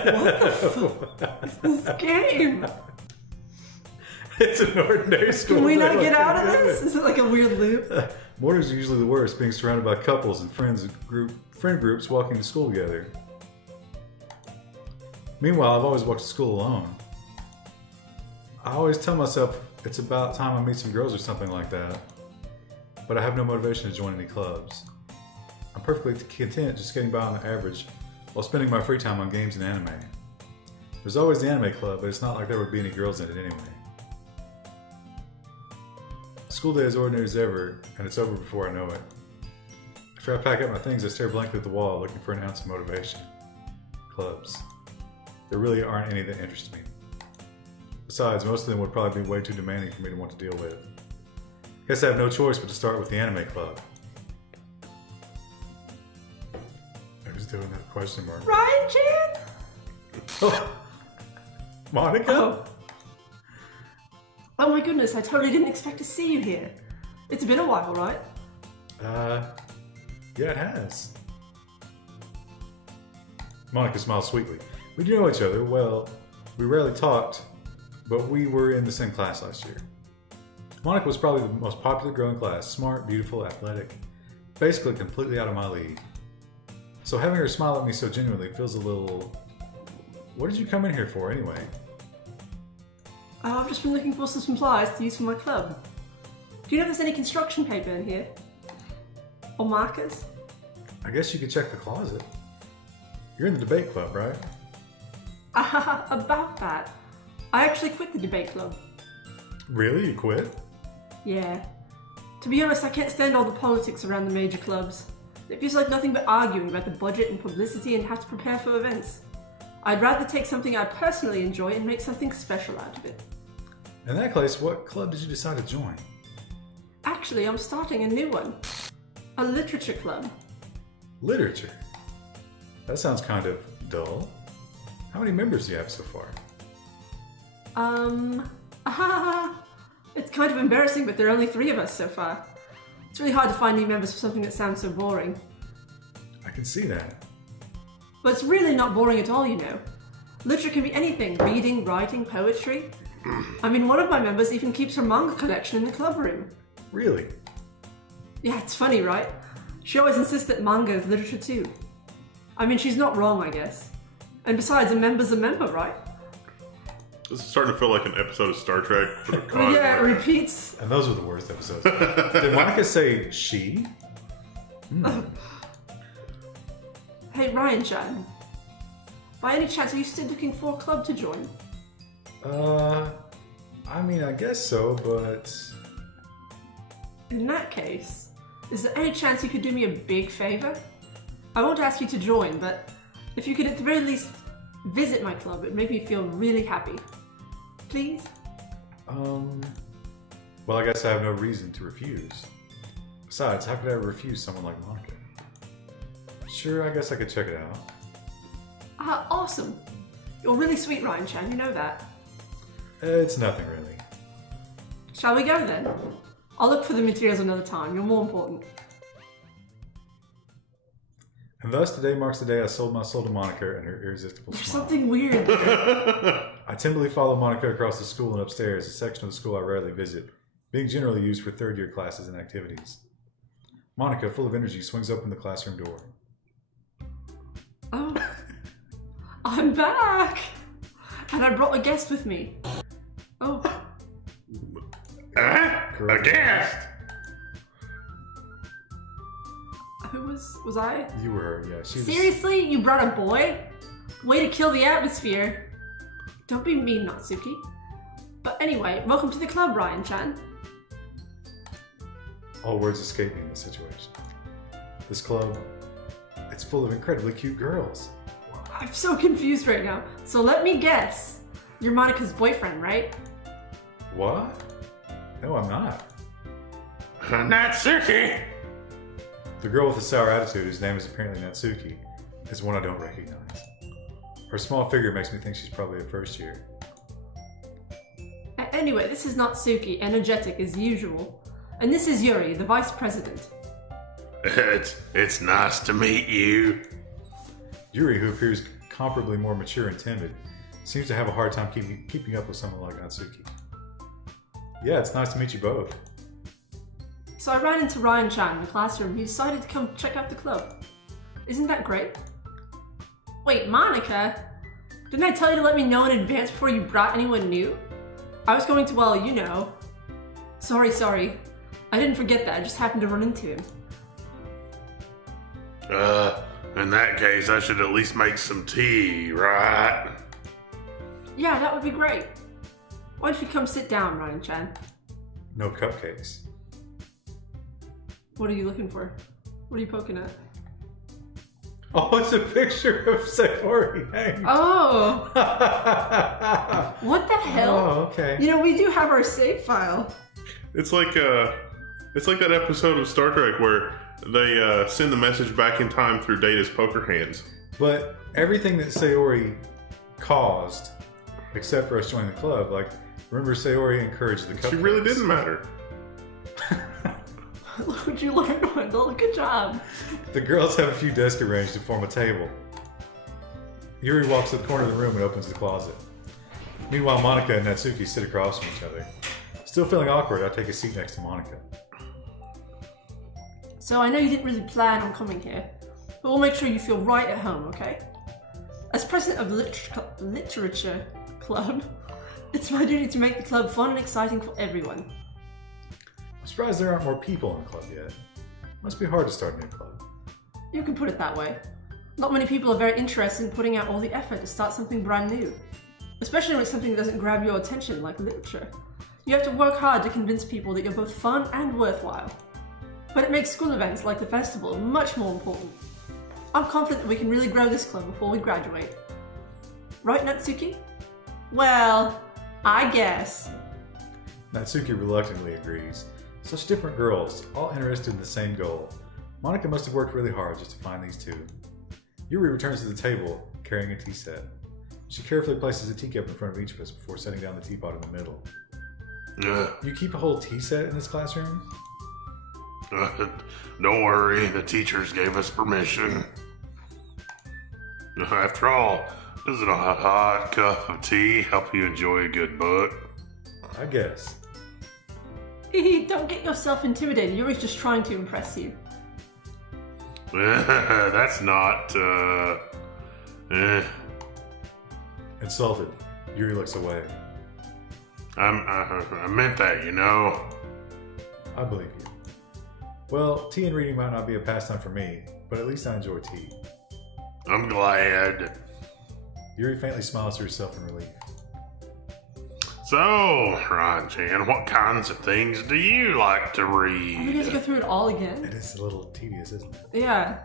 What the fuck is this game? It's an ordinary school. Can we not day, get like, out of this? Is it like a weird loop? Mornings are usually the worst, being surrounded by couples and friend groups walking to school together. Meanwhile, I've always walked to school alone. I always tell myself it's about time I meet some girls or something like that, but I have no motivation to join any clubs. I'm perfectly content just getting by on the average while spending my free time on games and anime. There's always the anime club, but it's not like there would be any girls in it anyway. School day is ordinary as ever, and it's over before I know it. After I pack up my things, I stare blankly at the wall, looking for an ounce of motivation. Clubs. There really aren't any that interest me. Besides, most of them would probably be way too demanding for me to want to deal with. Guess I have no choice but to start with the anime club. Who's doing that question mark? Ryan Chan? Oh. Monica? Oh my goodness, I totally didn't expect to see you here. It's been a while, right? Yeah, it has. Monica smiles sweetly. We do know each other. Well, we rarely talked, but we were in the same class last year. Monica was probably the most popular girl in class. Smart, beautiful, athletic. Basically completely out of my league. So having her smile at me so genuinely feels a little... What did you come in here for anyway? Oh, I've just been looking for some supplies to use for my club. Do you know if there's any construction paper in here? Or markers? I guess you could check the closet. You're in the debate club, right? About that. I actually quit the debate club. Really? You quit? Yeah. To be honest, I can't stand all the politics around the major clubs. It feels like nothing but arguing about the budget and publicity and how to prepare for events. I'd rather take something I personally enjoy and make something special out of it. In that case, what club did you decide to join? Actually, I'm starting a new one. A literature club. Literature? That sounds kind of dull. How many members do you have so far? It's kind of embarrassing, but there are only 3 of us so far. It's really hard to find new members for something that sounds so boring. I can see that. But it's really not boring at all, you know. Literature can be anything, reading, writing, poetry. I mean, one of my members even keeps her manga collection in the club room. Really? Yeah, it's funny, right? She always insists that manga is literature too. I mean, she's not wrong, I guess. And besides, a member's a member, right? This is starting to feel like an episode of Star Trek. Yeah, it repeats. And those were the worst episodes. Did Monica say she? Hey, Ryan-chan. By any chance, are you still looking for a club to join? I mean, I guess so, but... In that case, is there any chance you could do me a big favor? I won't ask you to join, but if you could at the very least visit my club, it would make me feel really happy. Please? Well, I guess I have no reason to refuse. Besides, how could I ever refuse someone like Monica? Sure, I guess I could check it out. Awesome. You're really sweet, Ryan-chan, you know that. It's nothing really. Shall we go then? I'll look for the materials another time. You're more important. And thus today marks the day I sold my soul to Monica and her irresistible There's smile. something weird there. I timidly follow Monica across the school and upstairs, a section of the school I rarely visit, being generally used for third-year classes and activities. Monica, full of energy, swings open the classroom door. Oh. I'm back! And I brought a guest with me. Oh. A guest? Who was I? You were her, yeah. She was... Seriously? You brought a boy? Way to kill the atmosphere. Don't be mean, Natsuki. But anyway, welcome to the club, Ryan-chan. All words escape me in this situation. This club, it's full of incredibly cute girls. I'm so confused right now. So let me guess. You're Monica's boyfriend, right? What? No, I'm not. Natsuki! The girl with the sour attitude, whose name is apparently Natsuki, is one I don't recognize. Her small figure makes me think she's probably a first year. Anyway, this is Natsuki, energetic as usual. And this is Yuri, the vice president. It's nice to meet you. Yuri, who appears comparably more mature and timid, seems to have a hard time keeping up with someone like Natsuki. Yeah, it's nice to meet you both. So I ran into Ryan-chan in the classroom. He decided to come check out the club. Isn't that great? Wait, Monica? Didn't I tell you to let me know in advance before you brought anyone new? I was going to, well, you know. Sorry. I didn't forget that. I just happened to run into him. In that case, I should at least make some tea, right? Yeah, that would be great. Why don't you come sit down, Ryan-chan? No cupcakes. What are you looking for? What are you poking at? Oh, it's a picture of Sayori hanged. Oh! What the hell? Oh, okay. You know, we do have our save file. It's like that episode of Star Trek where they send the message back in time through Data's poker hands. But everything that Sayori caused, except for us joining the club, like, remember Sayori encouraged the cupcakes. She really didn't matter. Look what you learned, Wendell. Good job. The girls have a few desks arranged to form a table. Yuri walks to the corner of the room and opens the closet. Meanwhile, Monica and Natsuki sit across from each other. Still feeling awkward, I take a seat next to Monica. So I know you didn't really plan on coming here, but we'll make sure you feel right at home, okay? As president of the Literature Club, it's my duty to make the club fun and exciting for everyone. I'm surprised there aren't more people in the club yet. Must be hard to start a new club. You can put it that way. Not many people are very interested in putting out all the effort to start something brand new. Especially when it's something that doesn't grab your attention, like literature. You have to work hard to convince people that you're both fun and worthwhile. But it makes school events like the festival much more important. I'm confident that we can really grow this club before we graduate. Right, Natsuki? Well, I guess. Natsuki reluctantly agrees. Such different girls, all interested in the same goal. Monica must have worked really hard just to find these two. Yuri returns to the table, carrying a tea set. She carefully places a teacup in front of each of us before setting down the teapot in the middle. You keep a whole tea set in this classroom? Don't worry, the teachers gave us permission. After all, doesn't a hot cup of tea help you enjoy a good book? I guess. Don't get yourself intimidated. Yuri's just trying to impress you. That's not, Insulted, Yuri looks away. I meant that, you know. I believe you. Well, tea and reading might not be a pastime for me, but at least I enjoy tea. I'm glad. Yuri faintly smiles to herself in relief. So, Ryan-chan, what kinds of things do you like to Are we going to read? go through it all again? It is a little tedious, isn't it? Yeah.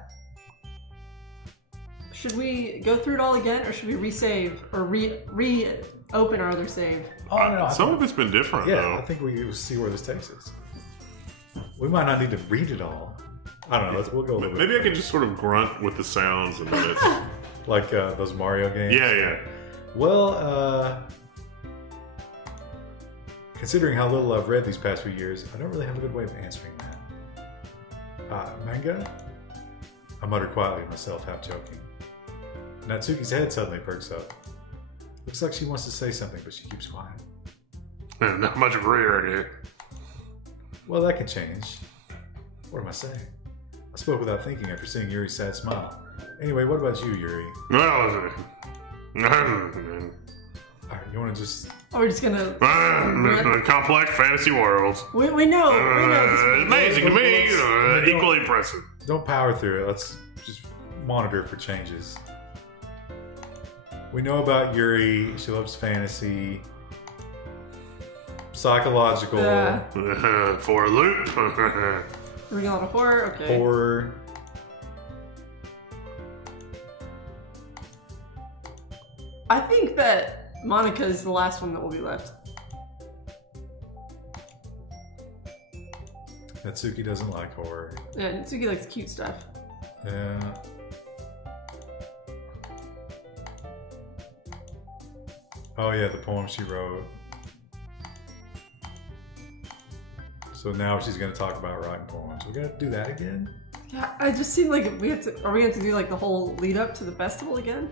Should we go through it all again, or should we resave or reopen our other save? Oh, no. Some of it's been different, Yeah, though. I think we will see where this takes us. We might not need to read it all. I don't know. We'll go a little bit. Maybe I can just sort of grunt with the sounds and then it's... Like those Mario games. Yeah. Well, considering how little I've read these past few years, I don't really have a good way of answering that. Manga? I muttered quietly to myself, half joking. Natsuki's head suddenly perks up. Looks like she wants to say something, but she keeps quiet. Not much of a reader here. Well, that can change. What am I saying? I spoke without thinking after seeing Yuri's sad smile. Anyway, what about you, Yuri? Well, Alright, you want to just... Oh, we're just gonna... complex fantasy worlds. We know. Amazing to me, equally impressive. Don't power through it. Let's just monitor for changes. We know about Yuri. She loves fantasy. Psychological. For a loop. Reading a lot of horror? Okay. Horror. I think that Monica is the last one that will be left. Natsuki doesn't like horror. Yeah, Natsuki likes cute stuff. Yeah. Oh yeah, the poem she wrote. So now she's gonna talk about writing poems. We're gonna do that again? Yeah, I just seem like we have to. Are we going to do like the whole lead up to the festival again?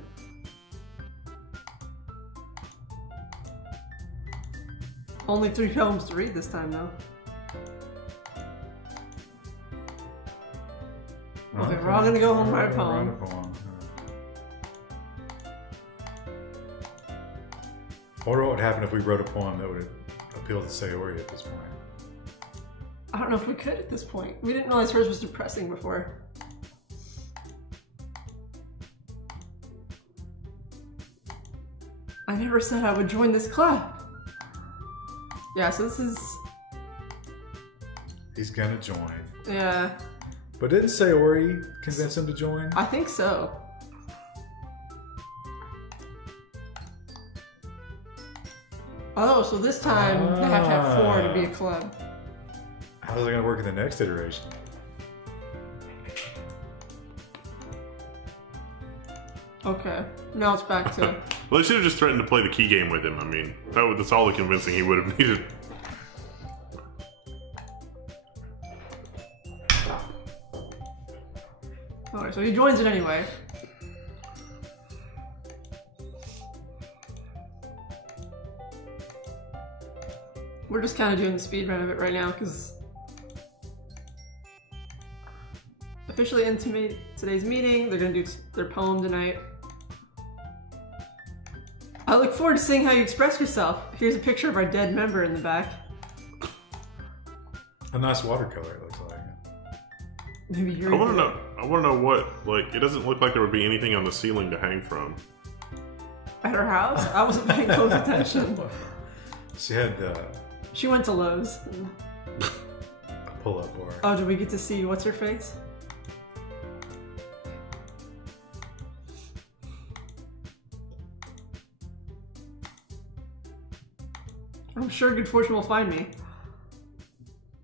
Only 3 poems to read this time, though. Okay, we're all gonna go home and write a poem. I wonder what would happen if we wrote a poem that would appeal to Sayori at this point. I don't know if we could at this point. We didn't realize hers was depressing before. I never said I would join this club. Yeah, so this is... He's gonna join. Yeah. But didn't Sayori convince him to join? I think so. Oh, so this time they have to have 4 to be a club. How's it gonna work in the next iteration? Okay, now it's back to... Well, they should have just threatened to play the key game with him. I mean, that's all the convincing he would have needed. Alright, so he joins it anyway. We're just kind of doing the speed run of it right now, because... Officially into today's meeting, they're gonna do their poem tonight. I look forward to seeing how you express yourself. Here's a picture of our dead member in the back. A nice watercolor, it looks like. Maybe you're... I want to know what, like, it doesn't look like there would be anything on the ceiling to hang from. At her house? I wasn't paying close attention. She had She went to Lowe's. a pull-up bar. Oh, did we get to see what's her face? I'm sure good fortune will find me.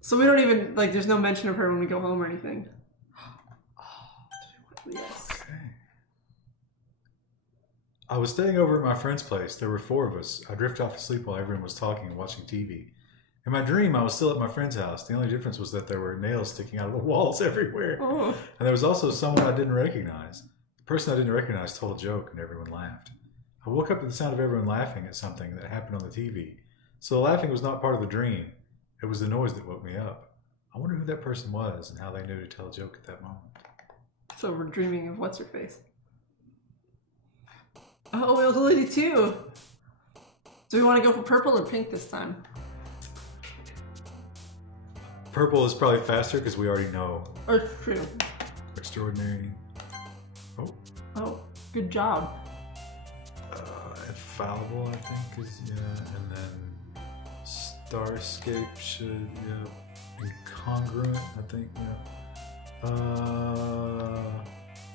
So we don't even, like, there's no mention of her when we go home or anything. Oh, yes. Okay. I was staying over at my friend's place. There were 4 of us. I drifted off to sleep while everyone was talking and watching TV. In my dream, I was still at my friend's house. The only difference was that there were nails sticking out of the walls everywhere. Oh. And there was also someone I didn't recognize. The person I didn't recognize told a joke and everyone laughed. I woke up to the sound of everyone laughing at something that happened on the TV. So the laughing was not part of the dream. It was the noise that woke me up. I wonder who that person was and how they knew to tell a joke at that moment. So we're dreaming of what's her face. Oh, we look lady too. Do we want to go for purple or pink this time? Purple is probably faster because we already know. Or true. Extraordinary. Oh. Oh, good job. Infallible, I think, is, yeah. And then Starscape should, yeah. Incongruent, I think, yeah.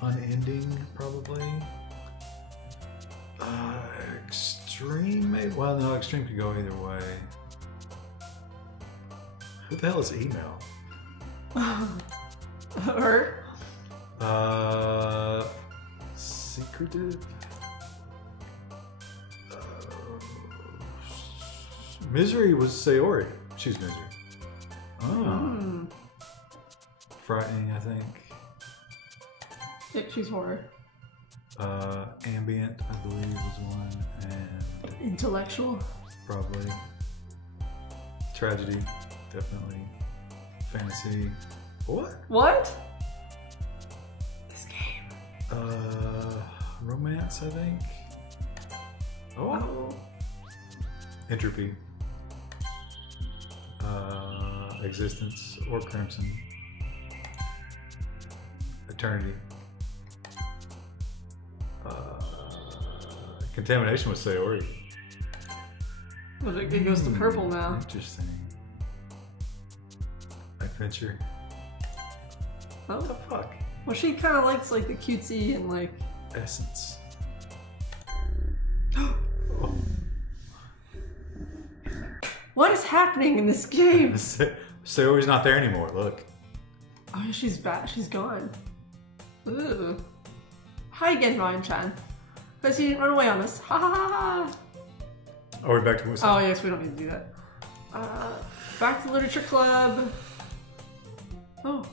Unending, probably. Extreme, maybe? Well, no, extreme could go either way. Who the hell is email? Her? Secretive? Misery was Sayori. She's Misery. Oh. Hmm. Frightening, I think. Yep, she's horror. Ambient, I believe, was one. And Intellectual. probably. Tragedy, definitely. Fantasy. What? What? This game. Romance, I think. Oh. Entropy. Existence or Crimson. Eternity. Contamination was Sayori. But it goes to purple now. Interesting. Adventure. Oh. What the fuck? Well, she kind of likes like the cutesy and like. Essence. What is happening in this game? Sayori's not there anymore. Look. Oh, yeah, she's back. She's gone. Ooh. Hi again, Ryan-chan. Because you didn't run away on us. Ha ha ha ha. Are we back to Musa? Oh, yes, we don't need to do that. Back to Literature Club. Oh.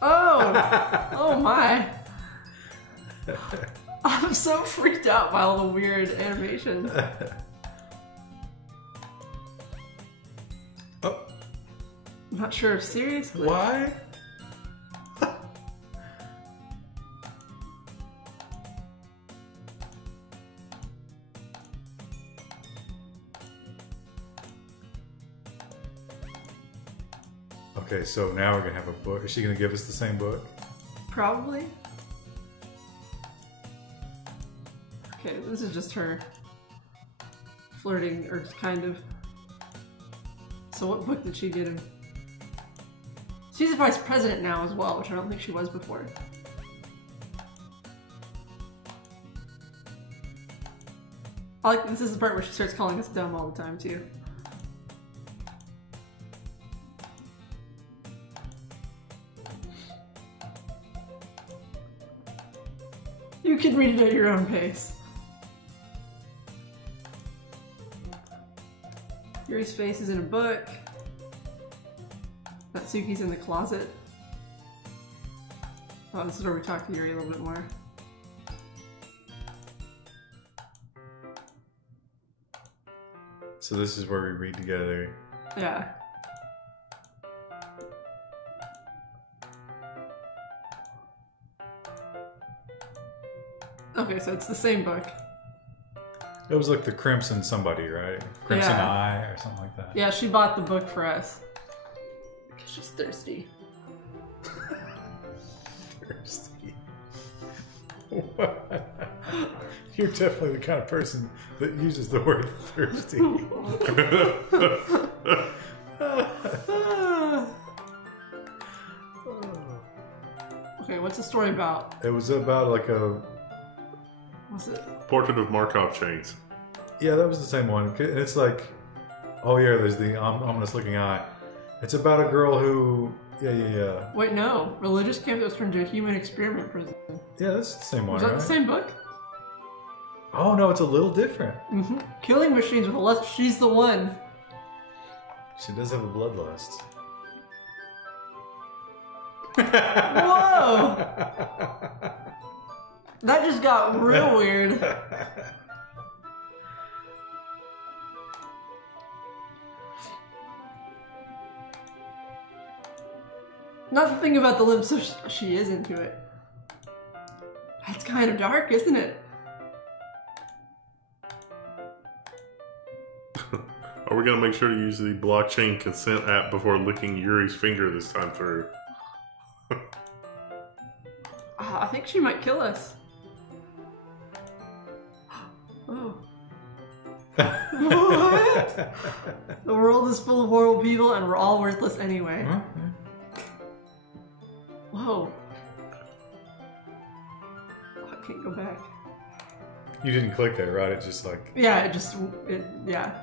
Oh. Oh my. I'm so freaked out by all the weird animation. Oh. I'm not sure if seriously. Why? Okay, so now we're gonna have a book. Is she gonna give us the same book? Probably. Okay, this is just her flirting, or just kind of. So what book did she get him? She's a vice president now as well, which I don't think she was before. I like this is the part where she starts calling us dumb all the time too. You can read it at your own pace. Yuri's face is in a book. Natsuki's in the closet. Oh, this is where we talk to Yuri a little bit more. So this is where we read together. Yeah. Okay, so it's the same book. It was like the Crimson somebody, right? Crimson Yeah. Eye or something like that. Yeah, she bought the book for us. Because she's thirsty. Thirsty. You're definitely the kind of person that uses the word thirsty. Okay, what's the story about? It was about like a... What's it? Portrait of Markov chains. Yeah, that was the same one. And it's like... Oh yeah, there's the ominous looking eye. It's about a girl who... Yeah. Wait, no. Religious camp that was turned into a human experiment prison. Yeah, that's the same one, Was that right? the same book? Oh no, it's a little different. Mm-hmm. Killing machines with a lust. She's the one. She does have a bloodlust. Whoa! That just got real weird. Not the thing about the lips, so she is into it. That's kind of dark, isn't it? Are we gonna make sure to use the blockchain consent app before licking Yuri's finger this time through? I think she might kill us. Oh. What? The world is full of horrible people and we're all worthless anyway. Huh? Whoa. Oh, I can't go back. You didn't click there, right? It just like... Yeah, yeah.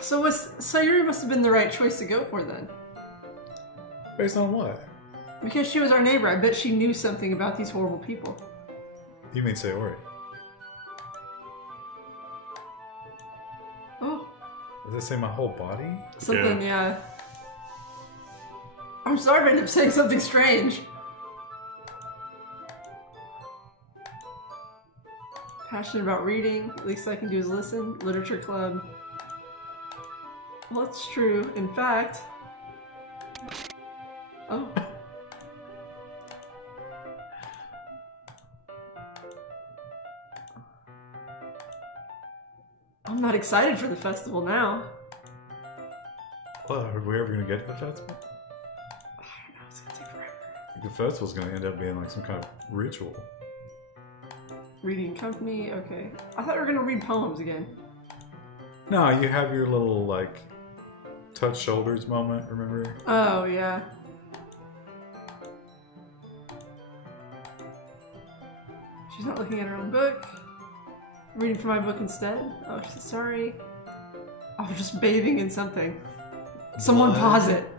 So Sayori must have been the right choice to go for then. Based on what? Because she was our neighbor, I bet she knew something about these horrible people. You mean Sayori? Oh. Does it say my whole body? Something, yeah. I'm sorry if I ended up saying something strange. Passionate about reading. Least I can do is listen. Literature club. Well, that's true. In fact... Oh. I'm not excited for the festival now. Well, are we ever going to get to the festival? I don't know, it's gonna take forever. The festival's going to end up being like some kind of ritual. Reading company, okay. I thought we were gonna read poems again. No, you have your little, like, touch shoulders moment, remember? Oh, yeah. She's not looking at her own book. Reading from my book instead. Oh, she's sorry. I was just bathing in something. Someone pause it.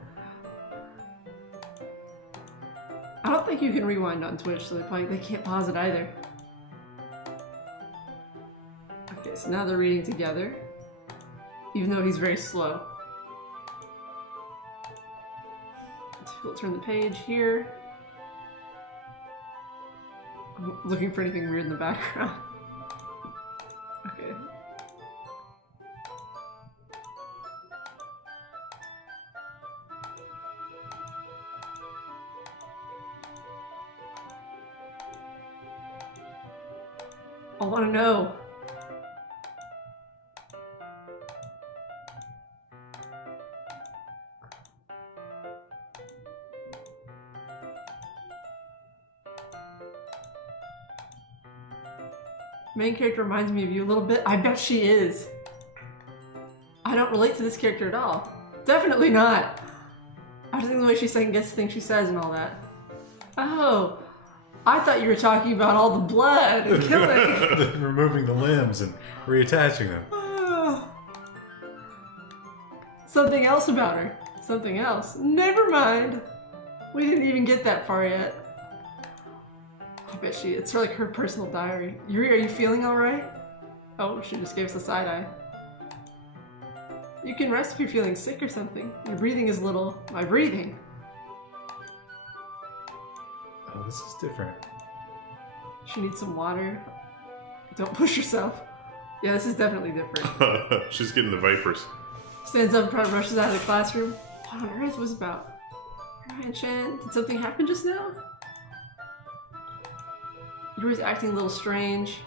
I don't think you can rewind on Twitch, so they can't pause it either. Okay, so now they're reading together. Even though he's very slow. We'll turn the page here. I'm looking for anything weird in the background. Okay. I want to know. Main character reminds me of you a little bit. I bet she is. I don't relate to this character at all. Definitely not. I just think the way she second guesses things she says and all that. Oh, I thought you were talking about all the blood and killing. Removing the limbs and reattaching them. Something else about her. Something else. Never mind. We didn't even get that far yet. I bet it's like her personal diary. Yuri, are you feeling alright? Oh, she just gave us a side eye. You can rest if you're feeling sick or something. Your breathing is little. My breathing. Oh, this is different. She needs some water. Don't push yourself. Yeah, this is definitely different. She's getting the vapors. Stands up and probably rushes out of the classroom. What on earth was it about? Ryan-chan, did something happen just now? Yuri's acting a little strange.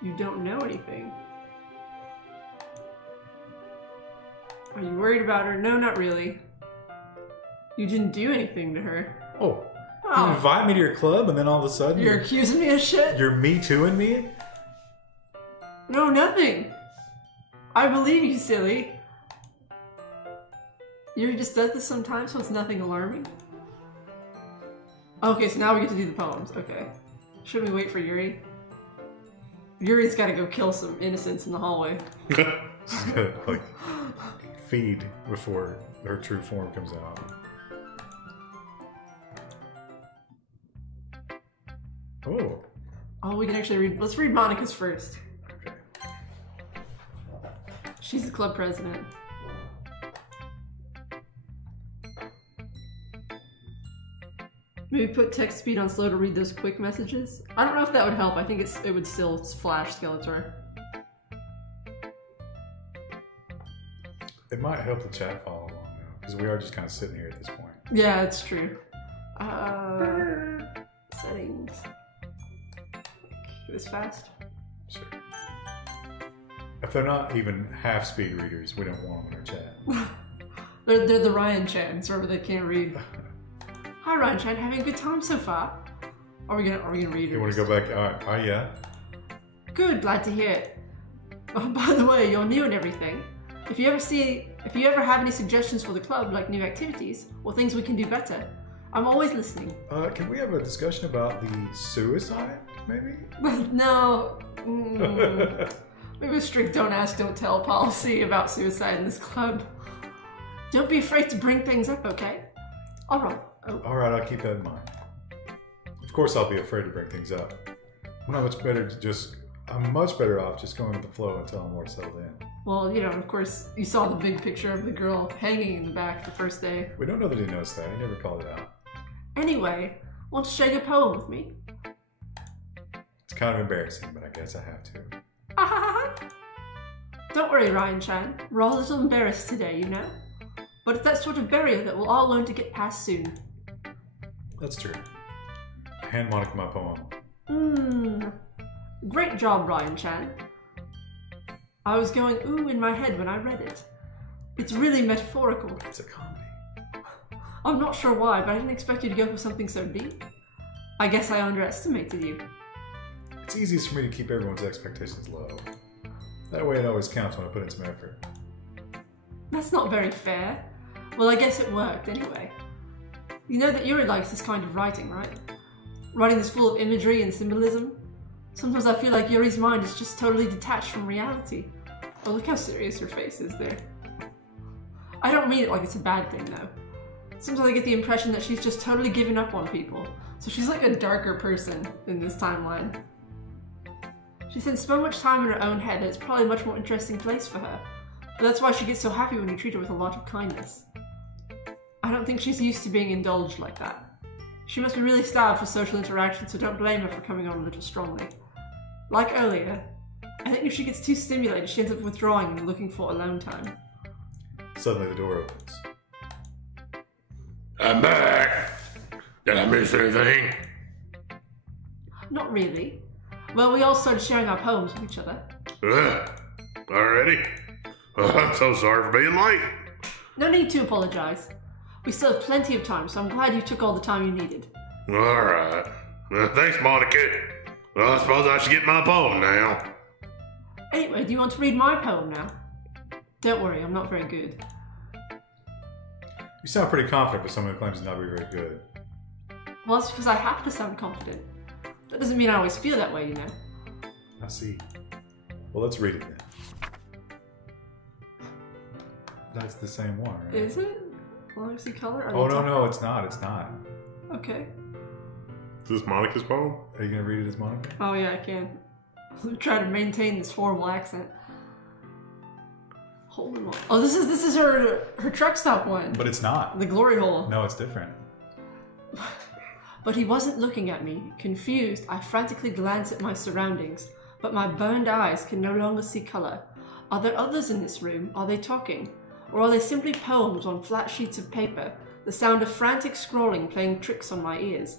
You don't know anything. Are you worried about her? No, not really. You didn't do anything to her. Oh. You invite me to your club and then all of a sudden You're accusing me of shit? You're me tooing me? No, nothing. I believe you, silly. Yuri just does this sometimes, so it's nothing alarming. Okay, so now we get to do the poems. Okay. Should we wait for Yuri? Yuri's gotta go kill some innocents in the hallway. Like, feed before her true form comes out. Oh. Oh, we can actually read. Let's read Monica's first. Okay. She's the club president. Maybe put text speed on slow to read those quick messages. I don't know if that would help. I think it would still flash Skeletor. It might help the chat follow along though, because we are just kind of sitting here at this point. Yeah, it's true. Settings. It was fast. Sure. If they're not even half speed readers, we don't want them in our chat. They're the Ryan-chan, so they can't read. Hi Ryan-chan, having a good time so far? Are we gonna read it? You want to go back? Yeah. Good, glad to hear it. Oh, by the way, you're new and everything. If you ever have any suggestions for the club, like new activities or things we can do better, I'm always listening. Can we have a discussion about the suicide, maybe? No. We have a strict don't ask, don't tell policy about suicide in this club. Don't be afraid to bring things up, okay? Alright. Oh. Alright, I'll keep that in mind. Of course I'll be afraid to bring things up. I'm much better off just going with the flow until I'm more settled in. Well, you know, of course, you saw the big picture of the girl hanging in the back the first day. We don't know that he noticed that. He never called it out. Anyway, want to share your poem with me? It's kind of embarrassing, but I guess I have to. Don't worry, Ryan-chan. We're all a little embarrassed today, you know? But it's that sort of barrier that we'll all learn to get past soon. That's true. I hand Monica my poem. Great job, Ryan-chan. I was going ooh in my head when I read it. It's really metaphorical. It's a comedy. I'm not sure why, but I didn't expect you to go for something so deep. I guess I underestimated you. It's easiest for me to keep everyone's expectations low. That way it always counts when I put in some effort. That's not very fair. Well, I guess it worked anyway. You know that Yuri likes this kind of writing, right? Writing that's full of imagery and symbolism. Sometimes I feel like Yuri's mind is just totally detached from reality. Oh, look how serious her face is there. I don't mean it like it's a bad thing, though. Sometimes I get the impression that she's just totally given up on people. So she's like a darker person in this timeline. She spends so much time in her own head that it's probably a much more interesting place for her. But that's why she gets so happy when you treat her with a lot of kindness. I don't think she's used to being indulged like that. She must be really starved for social interaction, so don't blame her for coming on a little strongly. Like earlier, I think if she gets too stimulated, she ends up withdrawing and looking for alone time. Suddenly the door opens. I'm back. Did I miss anything? Not really. Well, we all started sharing our poems with each other. Already? I'm so sorry for being late. No need to apologize. We still have plenty of time, so I'm glad you took all the time you needed. Alright. Thanks, Monica. Well, I suppose I should get my poem now. Anyway, do you want to read my poem now? Don't worry, I'm not very good. You sound pretty confident for someone who claims to not be very good. Well, that's because I have to sound confident. That doesn't mean I always feel that way, you know. I see. Well, let's read it then. That's the same one, right? Is it? Well, I see color. Oh, no, it's not. It's not. Okay. Is this Monica's poem? Are you going to read it as Monica? Oh, yeah, I can. I'm trying to maintain this horrible accent. Holy moly. Oh, this is her truck stop one. But it's not. The glory hole. No, it's different. But he wasn't looking at me. Confused, I frantically glanced at my surroundings, but my burned eyes can no longer see color. Are there others in this room? Are they talking? Or are they simply poems on flat sheets of paper, the sound of frantic scrawling playing tricks on my ears?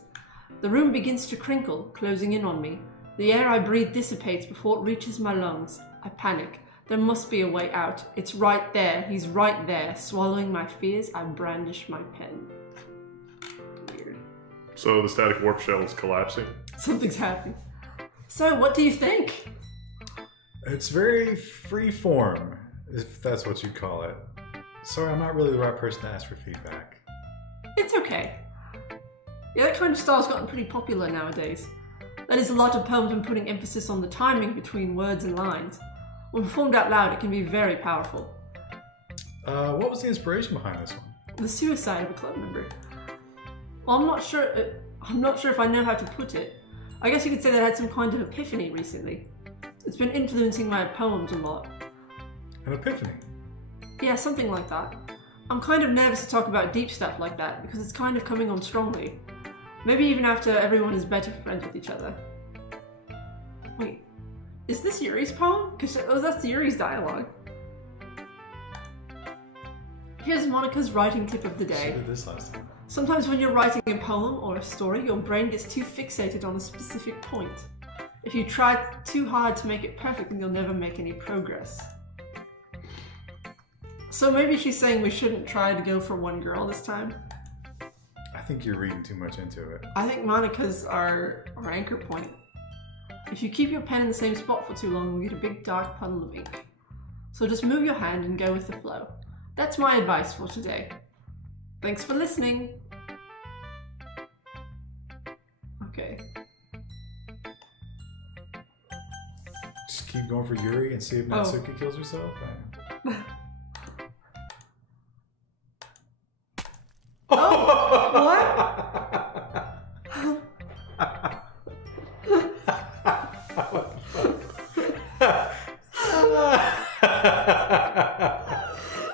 The room begins to crinkle, closing in on me. The air I breathe dissipates before it reaches my lungs. I panic. There must be a way out. It's right there. He's right there. Swallowing my fears, I brandish my pen. Weird. So the static warp shell is collapsing? Something's happening. So, what do you think? It's very free form, if that's what you'd call it. Sorry, I'm not really the right person to ask for feedback. It's okay. Yeah, that kind of style's gotten pretty popular nowadays. That is, a lot of poems when putting emphasis on the timing between words and lines. When performed out loud, it can be very powerful. What was the inspiration behind this one? The suicide of a club member. Well, I'm not sure if I know how to put it. I guess you could say that I had some kind of epiphany recently. It's been influencing my poems a lot. An epiphany? Yeah, something like that. I'm kind of nervous to talk about deep stuff like that because it's kind of coming on strongly. Maybe even after everyone is better friends with each other. Wait, is this Yuri's poem? Because that's Yuri's dialogue. Here's Monica's writing tip of the She day. did this last time. Sometimes when you're writing a poem or a story, your brain gets too fixated on a specific point. If you try too hard to make it perfect, then you'll never make any progress. So maybe she's saying we shouldn't try to go for one girl this time. I think you're reading too much into it. I think Monica's our anchor point. If you keep your pen in the same spot for too long, you'll get a big dark puddle of ink. So just move your hand and go with the flow. That's my advice for today. Thanks for listening. Okay. Just keep going for Yuri and see if Natsuki kills herself. Oh!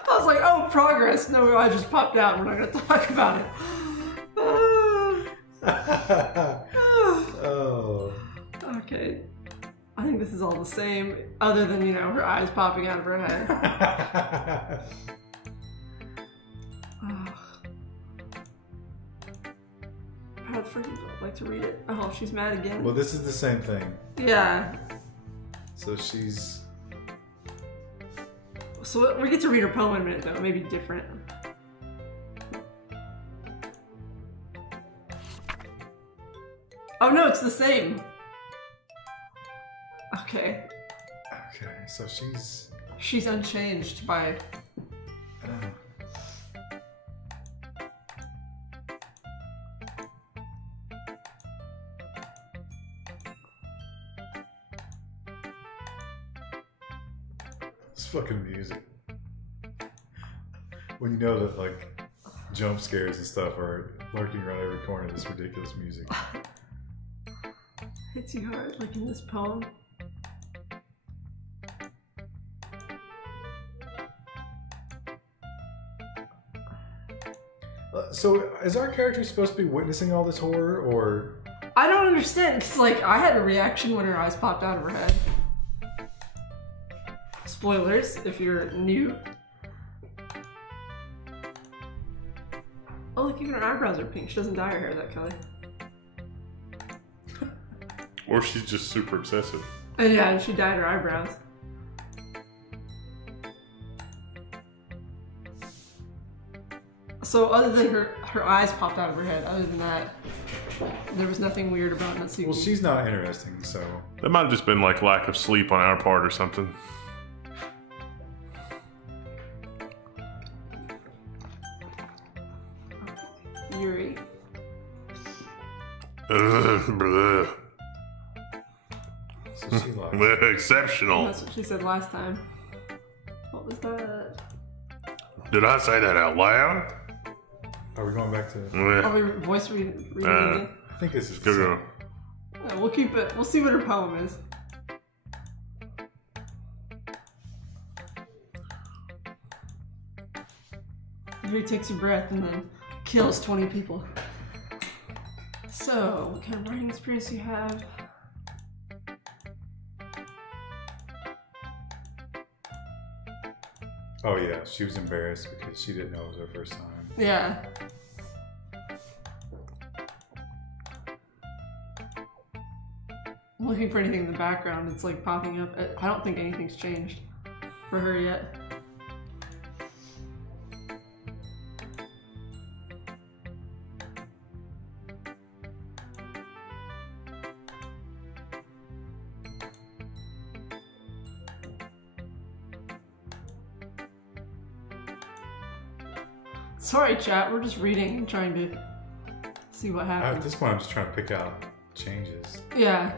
I was like, oh, progress. No, I just popped out. We're not going to talk about it. Oh. Okay. I think this is all the same, other than, you know, her eyes popping out of her head. I'd freaking like to read it. Oh, she's mad again. Well, this is the same thing. Yeah. So she's... So we get to read her poem in a minute, though. Maybe different. Oh no, it's the same. Okay. Okay, so she's... She's unchanged by... It's fucking music. When you know that, like, jump scares and stuff are lurking around every corner, this ridiculous music. Hits you hard, like in this poem. So, is our character supposed to be witnessing all this horror, or...? I don't understand, because, like, I had a reaction when her eyes popped out of her head. Spoilers, if you're new. Oh, look, even her eyebrows are pink. She doesn't dye her hair that color. Or she's just super obsessive. And yeah, and she dyed her eyebrows. So other than her eyes popped out of her head, other than that, there was nothing weird about that scene. Well, she's not interesting, so... That might have just been like lack of sleep on our part or something. Yuri. Bleh. So she like... Exceptional. That's what she said last time. What was that? Did I say that out loud? Are we going back to... Are we voice reading again? I think this is... Go, go. Yeah, we'll keep it. We'll see what her poem is. Yuri takes a breath and then kills 20 people. So, what kind of writing experience do you have? Oh yeah, she was embarrassed because she didn't know it was her first time. Yeah. I'm looking for anything in the background. It's like popping up. I don't think anything's changed for her yet. Sorry, chat. We're just reading and trying to see what At happens. this point, I'm just trying to pick out changes. Yeah.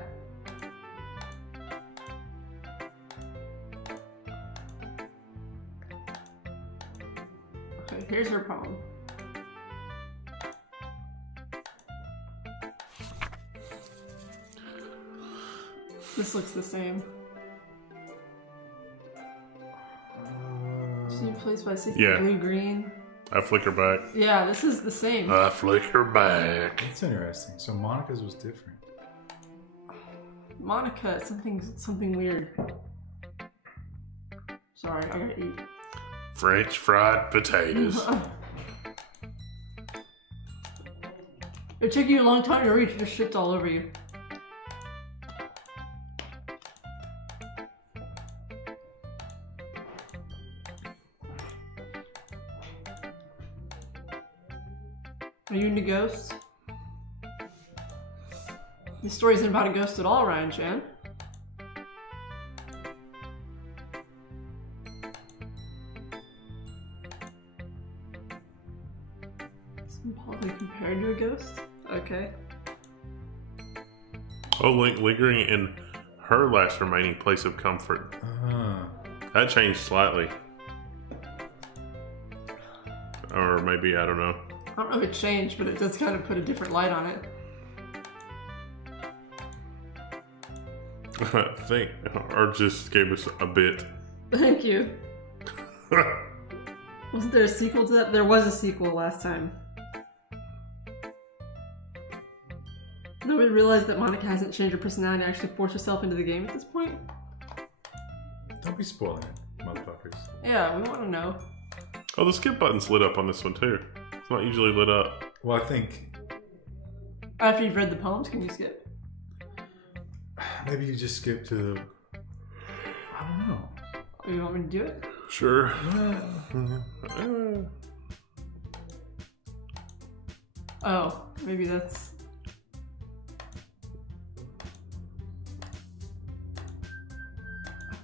Okay, here's her poem. This looks the same. She plays by 60 Yeah. blue green. I flicker back. Yeah, this is the same. I flicker back. That's interesting. So Monica's was different. Monica, something weird. Sorry, I gotta eat. French fried potatoes. It took you a long time to reach. It just shit's all over you. Are you into ghosts? This story isn't about a ghost at all, Ryan Chan. Symbolically compared to a ghost? Okay. Oh, lingering in her last remaining place of comfort. That changed slightly. Or maybe, I don't know. I don't know if it changed, but it does kind of put a different light on it. I think, or just gave us a bit. Thank you. Wasn't there a sequel to that? There was a sequel last time. Nobody realized that Monica hasn't changed her personality and actually forced herself into the game at this point? Don't be spoiling it, motherfuckers. Yeah, we want to know. Oh, the skip button's lit up on this one too. It's not usually lit up. Well, I think After you've read the poems, can you skip? maybe you just skip to. I don't know. You want me to do it? Sure. Oh, maybe that's...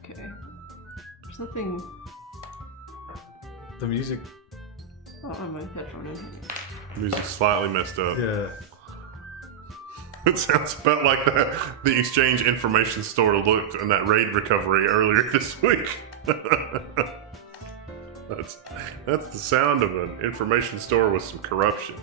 Okay. There's nothing... The music. Oh, I might have headphone in. Music's slightly messed up. Yeah. It sounds about like the exchange information store looked in that raid recovery earlier this week. That's the sound of an information store with some corruption.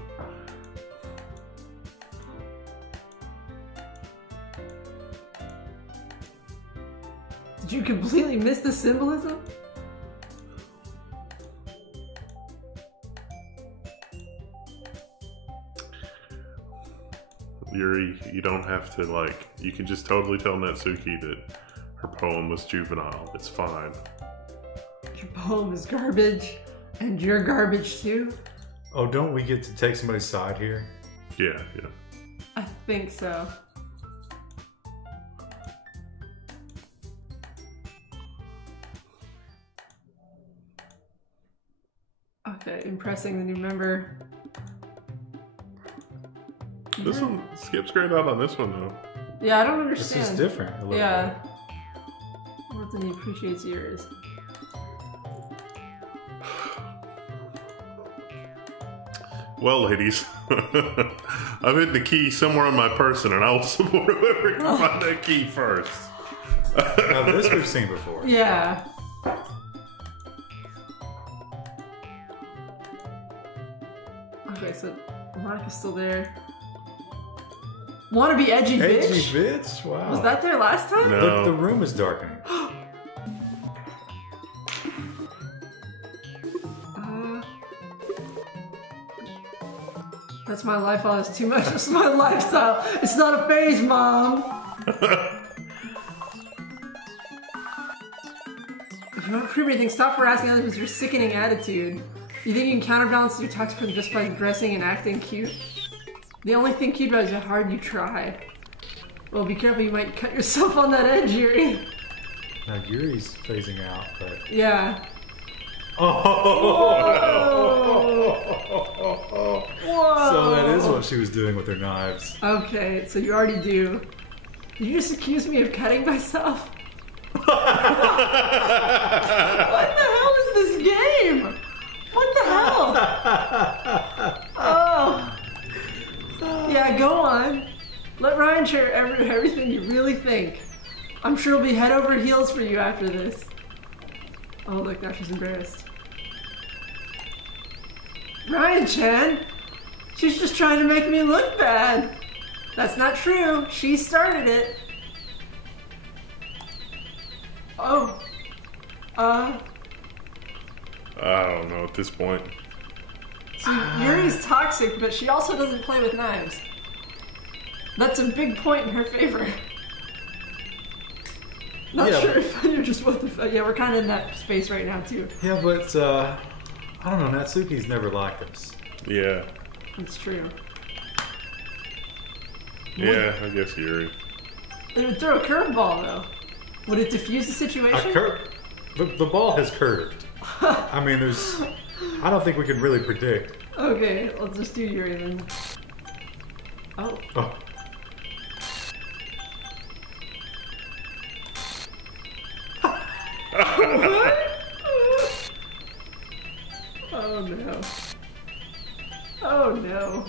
Did you completely miss the symbolism? Yuri, you don't have to, like, you can just totally tell Natsuki that her poem was juvenile. It's fine. Your poem is garbage, and you're garbage too? Oh, don't we get to take somebody's side here? Yeah. I think so. Okay, impressing the new member. This one skips great out on this one, though. Yeah, I don't This understand. is different. a little Yeah. More than he appreciates yours. Well, ladies, I've hidden the key somewhere on my person, and I will support whoever can find that key first. bit. Now, this we've seen before. Yeah. Okay, so Monica's still there. Wanna be edgy bitch? Edgy bitch? Wow. Was that there last time? No. The room is darkening. That's my life. Oh, it's too much. It's my lifestyle. It's not a phase, Mom. If you want to prove anything, stop harassing others with your sickening attitude. You think you can counterbalance your toxicity just by dressing and acting cute? The only thing cute about it is how hard you try. Well, be careful. You might cut yourself on that edge, Yuri. Now, Yuri's phasing out, but. Yeah. Oh! Whoa. So that is what she was doing with her knives. Okay, so you already do. Did you just accuse me of cutting myself? What the hell is this game? What the hell? Oh. Yeah, go on. Let Ryan share everything you really think. I'm sure it'll be head over heels for you after this. Oh, look, now she's embarrassed. Ryan-chan! She's just trying to make me look bad. That's not true. She started it. Oh. I don't know at this point. See, Yuri's toxic, but she also doesn't play with knives. That's a big point in her favor. Not Yeah. sure if you're just what the fuck. Yeah, we're kind of in that space right now, too. Yeah, but, I don't know. Natsuki's never liked us. Yeah. That's true. Yeah, I guess Yuri. It would throw a curveball, though. Would it diffuse the situation? The ball has curved. I mean, there's. I don't think we can really predict. Okay, let's just do Yuri then. Oh. Oh. What? Oh no. Oh no.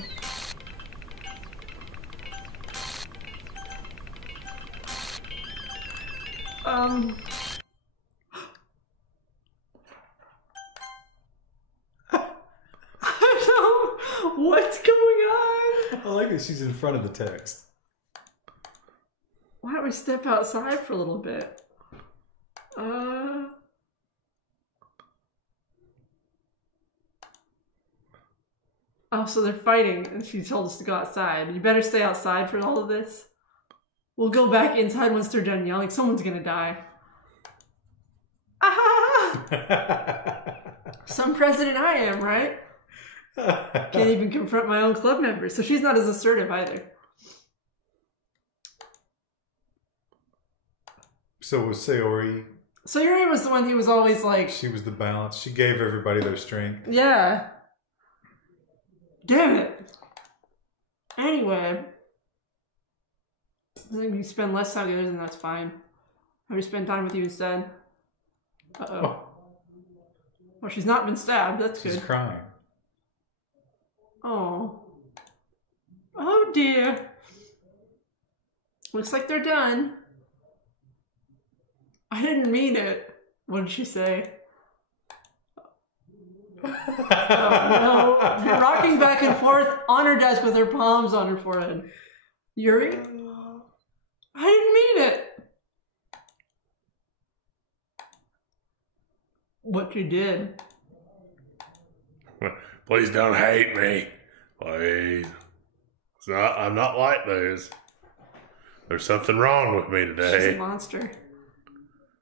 I like that she's in front of the text. Why don't we step outside for a little bit? Oh, so they're fighting, and she told us to go outside. You better stay outside for all of this. We'll go back inside once they're done yelling. Someone's gonna die. Ah! Some president I am, right? Can't even confront my own club members, so she's not as assertive either. So was Sayori. Sayori was the one who was always like... She was the balance. She gave everybody their strength. Yeah. Damn it. Anyway. I think we spend less time together, then that's fine. Have we spend time with you instead? Uh-oh. Oh. Well, she's not been stabbed. That's good. She's crying. Oh. Oh, dear. Looks like they're done. I didn't mean it. What did she say? Oh, no. Rocking back and forth on her desk with her palms on her forehead. Yuri? I didn't mean it. What you did. Please don't hate me. Please. I'm not like those. There's something wrong with me today. She's a monster.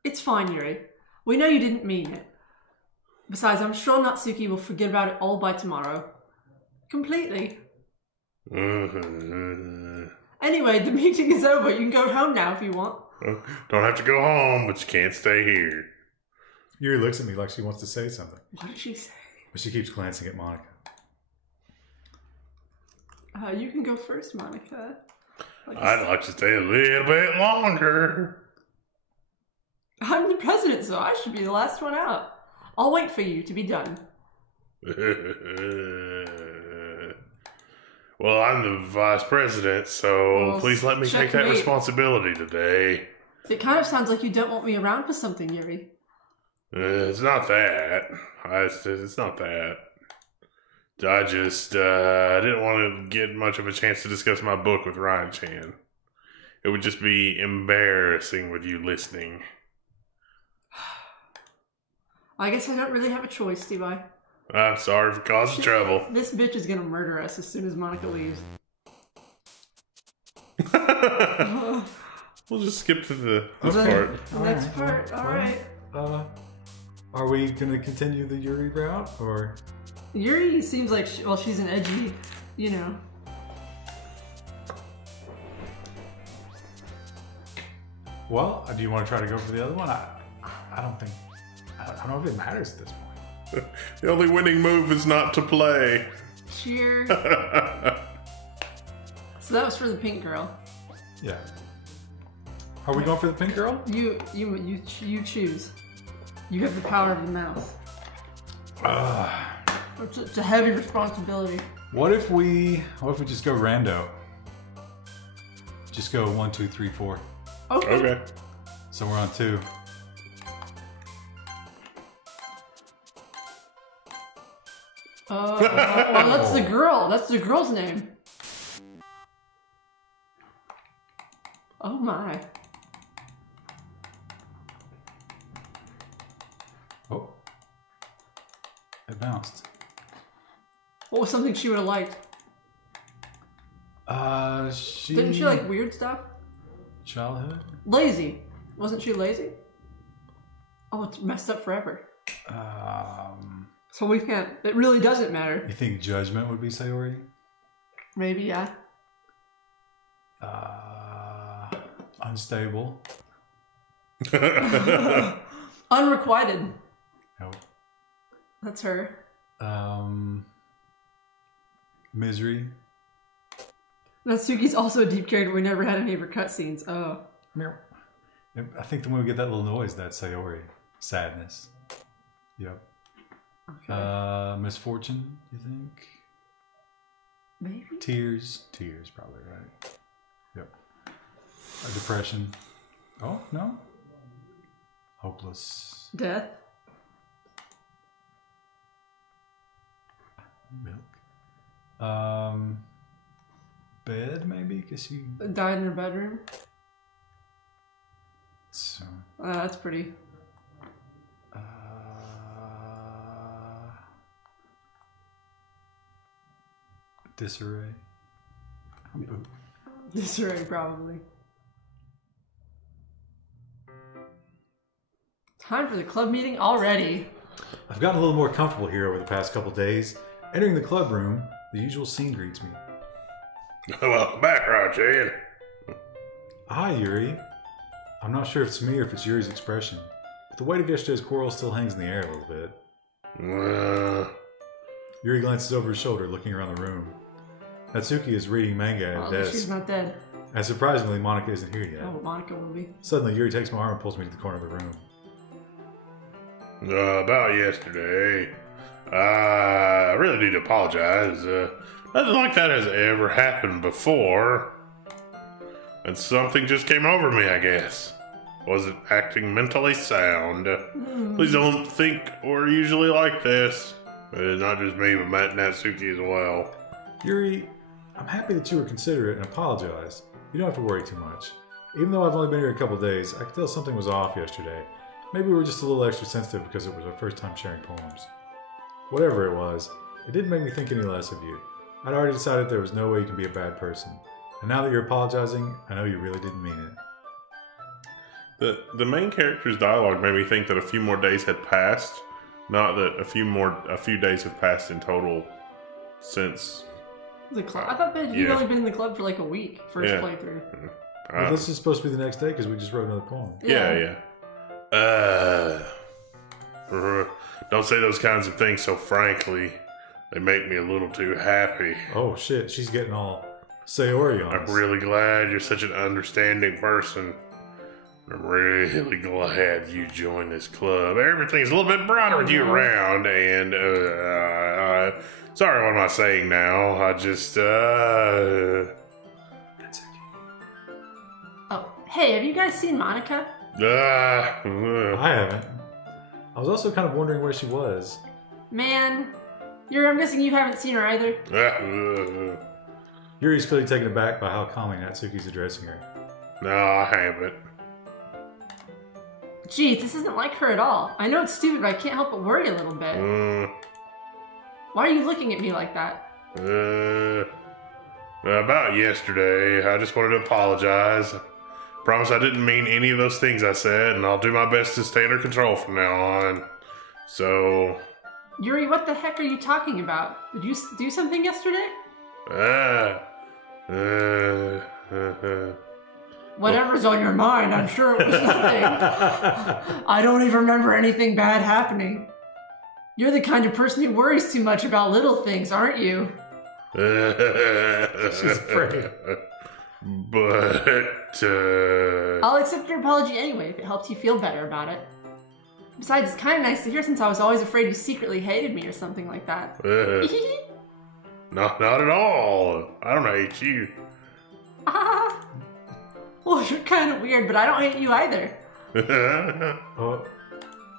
It's fine, Yuri. We know you didn't mean it. Besides, I'm sure Natsuki will forget about it all by tomorrow. Completely. Anyway, the meeting is over. You can go home now if you want. Don't have to go home, but you can't stay here. Yuri looks at me like she wants to say something. What did she say? But she keeps glancing at Monica. You can go first, Monica. I'd like to stay a little bit longer. I'm the president, so I should be the last one out. I'll wait for you to be done. Well, I'm the vice president, so please let me take that responsibility today. It kind of sounds like you don't want me around for something, Yuri. It's not that. It's not that. I just I didn't want to get much of a chance to discuss my book with Ryan-chan. It would just be embarrassing with you listening. I guess I don't really have a choice, do I? I'm sorry for causing trouble. This bitch is gonna murder us as soon as Monica leaves. We'll just skip to the next part. Alright. Are we going to continue the Yuri route, or? Yuri seems like, she's an edgy, you know. Well, do you want to try to go for the other one? I don't think, I don't know if it matters at this point. The only winning move is not to play. Cheer. So that was for the pink girl. Yeah. Are we going for the pink girl? You choose. You have the power of the mouse. It's a heavy responsibility. What if we just go rando? Just go 1, 2, 3, 4. Okay. So we're on 2. Well, that's the girl. That's the girl's name. Oh my. Oh. It bounced. What was something she would have liked? Didn't she like weird stuff? Childhood? Lazy. Wasn't she lazy? Oh, it's messed up forever. So we can't, it really doesn't matter. You think judgment would be Sayori? Maybe, yeah. Unstable. Unrequited. Nope. That's her. Misery. Natsuki's also a deep character. We never had any of her cutscenes. Oh. I think when we get that little noise, that's Sayori. Sadness. Yep. Okay. Misfortune, you think? Maybe? Tears. Tears, probably, right? Yep. Depression. Oh, no? Hopeless. Death. Milk. bed, maybe? Because she Died in her bedroom. So, That's pretty. disarray. Disarray, probably. Time for the club meeting already. I've gotten a little more comfortable here over the past couple days. Entering the club room, the usual scene greets me. Welcome back, Roger. Hi, Yuri. I'm not sure if it's me or if it's Yuri's expression, but the weight of yesterday's quarrel still hangs in the air a little bit. Yuri glances over his shoulder, looking around the room. Natsuki is reading manga at a desk. She's not dead. And surprisingly, Monica isn't here yet. Oh, Monica will be. Suddenly, Yuri takes my arm and pulls me to the corner of the room. About yesterday, I really need to apologize. Nothing like that has ever happened before. And something just came over me, I guess. Wasn't acting mentally sound. Please don't think we're usually like this. Not just me, but Matt and Natsuki as well. Yuri, I'm happy that you were considerate and apologized. You don't have to worry too much. Even though I've only been here a couple days, I could tell something was off yesterday. Maybe we were just a little extra sensitive because it was our first time sharing poems. Whatever it was, it didn't make me think any less of you. I'd already decided there was no way you can be a bad person. And now that you're apologizing, I know you really didn't mean it. The main character's dialogue made me think that a few more days had passed, not that a few days have passed in total since The club. I thought that you'd only been in the club for like a week. First playthrough. Well, this is supposed to be the next day because we just wrote another poem. Yeah. Don't say those kinds of things so frankly. They make me a little too happy. Oh shit, she's getting all Sayori on us. I'm really glad you're such an understanding person. I'm really glad you joined this club. Everything's a little bit brighter with you around, and sorry, what am I saying now? I just Oh, hey, have you guys seen Monica? I haven't. I was also kind of wondering where she was. Man, I'm guessing you haven't seen her either. Yuri's clearly taken aback by how calmly Natsuki's addressing her. No, I haven't. Geez, this isn't like her at all. I know it's stupid, but I can't help but worry a little bit. Why are you looking at me like that? About yesterday, I just wanted to apologize. Promise I didn't mean any of those things I said, and I'll do my best to stay under control from now on. So... Yuri, what the heck are you talking about? Did you do something yesterday? Whatever's on your mind, I'm sure it was nothing. I don't even remember anything bad happening. You're the kind of person who worries too much about little things, aren't you? She's afraid. But, I'll accept your apology anyway if it helps you feel better about it. Besides, it's kind of nice to hear since I was always afraid you secretly hated me or something like that. Not at all. I don't hate you. Well, you're kind of weird, but I don't hate you either. Oh,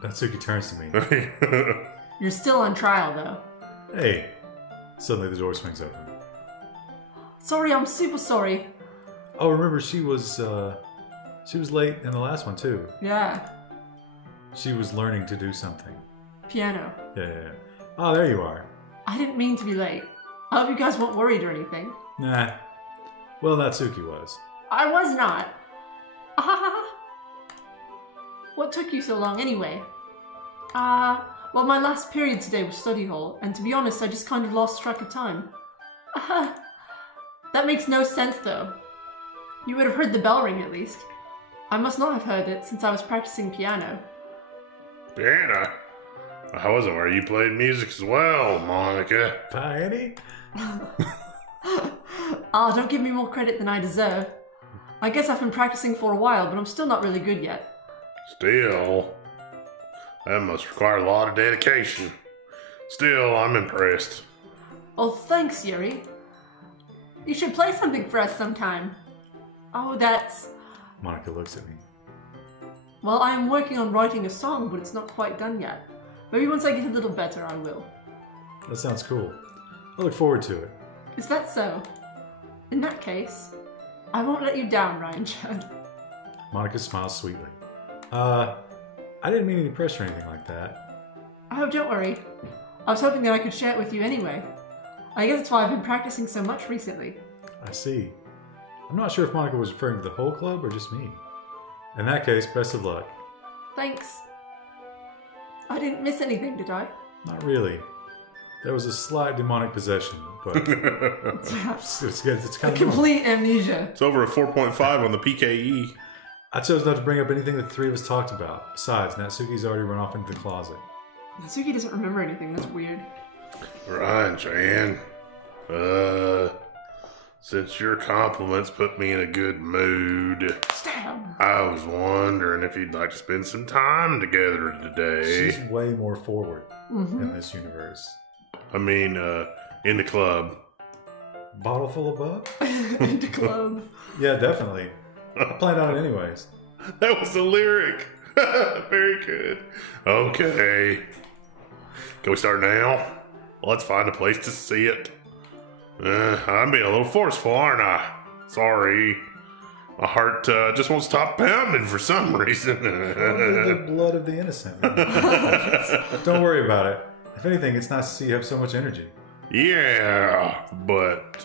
Natsuki turns to me. You're still on trial, though. Hey. Suddenly the door swings open. Sorry, I'm super sorry. Oh, remember she was late in the last one too. Yeah. She was learning to do something. Piano. Yeah. Oh, there you are. I didn't mean to be late. I hope you guys weren't worried or anything. Nah. Well, Natsuki was. I was not. What took you so long anyway? Well, my last period today was study hall, and to be honest, I just kind of lost track of time. That makes no sense, though. You would have heard the bell ring, at least. I must not have heard it, since I was practicing piano. Piano? I wasn't aware you played music as well, Monica. Piety? Oh, don't give me more credit than I deserve. I guess I've been practicing for a while, but I'm still not really good yet. Still? That must require a lot of dedication. Still, I'm impressed. Oh, thanks, Yuri. You should play something for us sometime. Oh, that's... Monica looks at me. Well, I am working on writing a song, but it's not quite done yet. Maybe once I get a little better, I will. That sounds cool. I look forward to it. Is that so? In that case, I won't let you down, Ryan-chan. Monica smiles sweetly. I didn't mean any pressure or anything like that. Oh, don't worry. I was hoping that I could share it with you anyway. I guess that's why I've been practicing so much recently. I see. I'm not sure if Monica was referring to the whole club or just me. In that case, best of luck. Thanks. I didn't miss anything, did I? Not really. There was a slight demonic possession, but it's kind of complete amnesia. It's over a 4.5 on the PKE. I chose not to bring up anything the three of us talked about. Besides, Natsuki's already run off into the closet. Natsuki doesn't remember anything. That's weird. Ryan-chan. Since your compliments put me in a good mood, Stab. I was wondering if you'd like to spend some time together today. She's way more forward in this universe. I mean, in the club. Bottle full of bug? In the club. Yeah, definitely. I planned on it anyways. That was the lyric. Very good. Okay. Can we start now? Let's find a place to see it. I'm being a little forceful, aren't I? Sorry. My heart just won't stop pounding for some reason. The blood of the innocent. Don't worry about it. If anything, it's nice to see you have so much energy. Yeah, but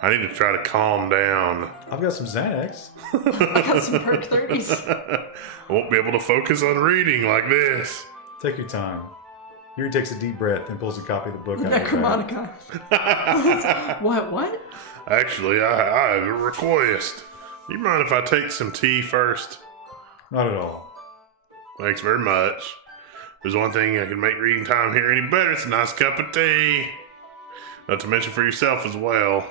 I need to try to calm down. I've got some Xanax. I got some perk 30s. I won't be able to focus on reading like this. Take your time. Yuri takes a deep breath and pulls a copy of the book out of her bag. Necromonica. What? Actually, I have a request. You mind if I take some tea first? Not at all. Thanks very much. If there's one thing that can make reading time here any better, it's a nice cup of tea. Not to mention for yourself as well.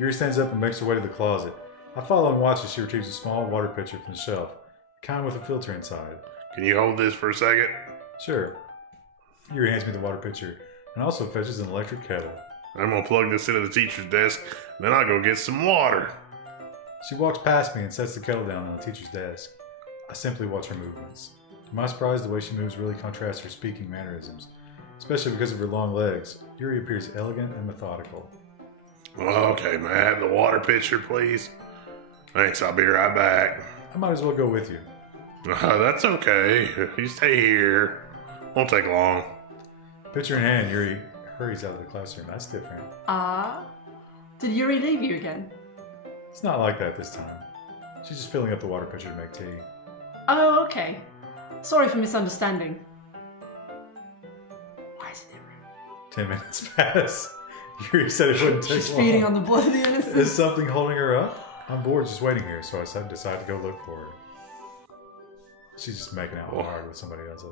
Yuri stands up and makes her way to the closet. I follow and watch as she retrieves a small water pitcher from the shelf, kind with a filter inside. Can you hold this for a second? Sure. Yuri hands me the water pitcher and also fetches an electric kettle. I'm gonna plug this into the teacher's desk, then I'll go get some water. She walks past me and sets the kettle down on the teacher's desk. I simply watch her movements. To my surprise, the way she moves really contrasts her speaking mannerisms, especially because of her long legs. Yuri appears elegant and methodical. Okay, may I have the water pitcher, please? Thanks, I'll be right back. I might as well go with you. That's okay. You stay here. Won't take long. Pitcher in hand, Yuri hurries out of the classroom. That's different. Did Yuri leave you again? It's not like that this time. She's just filling up the water pitcher to make tea. Oh, okay. Sorry for misunderstanding. Why is it different? 10 minutes pass. Yuri said it wouldn't take She's long. feeding on the blood of the innocent. Is something holding her up? I'm bored just waiting here, so I decided to go look for her. She's just making out hard with somebody else.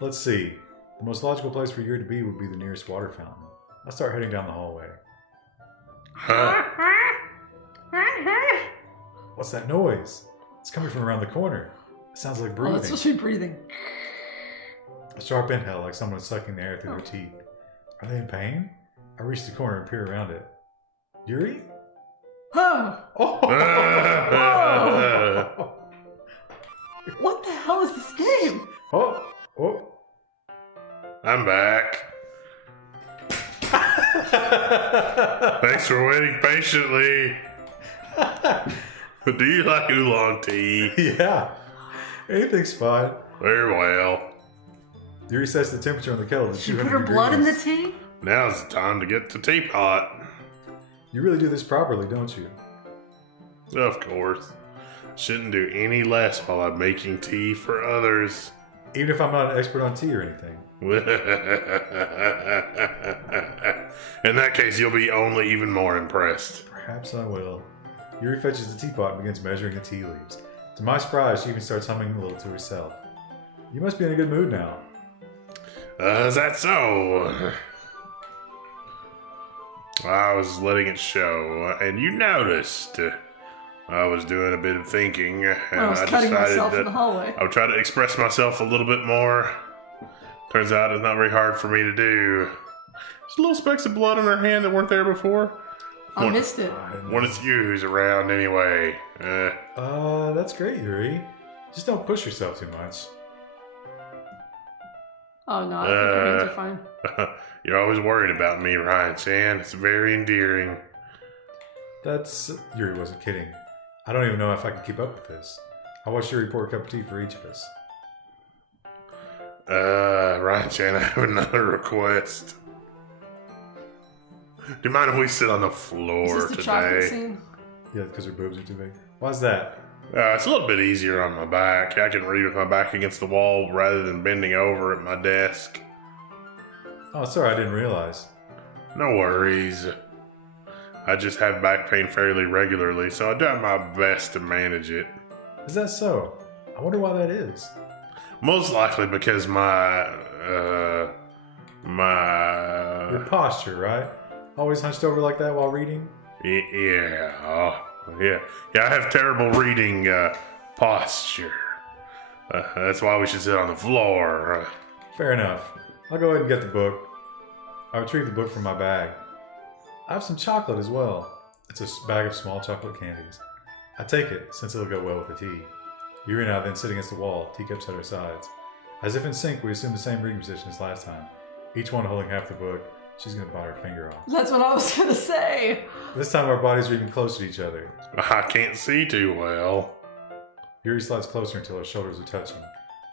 Let's see. The most logical place for Yuri to be would be the nearest water fountain. I start heading down the hallway. What's that noise? It's coming from around the corner. It sounds like breathing. Oh, that's supposed to be breathing. A sharp inhale, like someone sucking the air through their teeth. Are they in pain? I reach the corner and peer around it. Yuri? Oh! Oh! What the hell is this game? Oh! I'm back. Thanks for waiting patiently. Do you like oolong tea? Yeah. Anything's fine. Very well. Yuri sets the temperature on the kettle to She 200 put her blood in the degrees. tea? Now's the time to get the teapot. You really do this properly, don't you? Of course. Shouldn't do any less while I'm making tea for others. Even if I'm not an expert on tea or anything. In that case, you'll be only even more impressed. Perhaps I will. Yuri fetches the teapot and begins measuring the tea leaves. To my surprise, she even starts humming a little to herself. You must be in a good mood now. Is that so? I was letting it show, and you noticed. I was doing a bit of thinking, and I was cutting myself in the hallway. I would try to express myself a little bit more. Turns out it's not very hard for me to do. There's little specks of blood on her hand that weren't there before. I missed it. When it's you who's around anyway. That's great, Yuri. Just don't push yourself too much. Oh no, I think your hands are fine. You're always worried about me, Ryan-chan. It's very endearing. Yuri wasn't kidding. I don't even know if I can keep up with this. I watched Yuri pour a cup of tea for each of us. Ryan-chan, I have another request. Do you mind if we sit on the floor Is this the chocolate today? scene? Yeah, because her boobs are too big. Why's that? It's a little bit easier on my back. I can read with my back against the wall rather than bending over at my desk. Oh, sorry, I didn't realize. No worries. I just have back pain fairly regularly, so I do my best to manage it. Is that so? I wonder why that is. Most likely because my Your posture, right? Always hunched over like that while reading? Yeah. I have terrible reading posture. That's why we should sit on the floor. Fair enough. I'll go ahead and get the book. I retrieve the book from my bag. I have some chocolate as well. It's a bag of small chocolate candies. I take it, since it'll go well with the tea. Yuri and I then sit against the wall, teacups at our sides. As if in sync, we assume the same reading position as last time. Each one holding half the book. She's going to bite her finger off. That's what I was going to say. This time our bodies are even closer to each other. I can't see too well. Yuri slides closer until our shoulders are touching.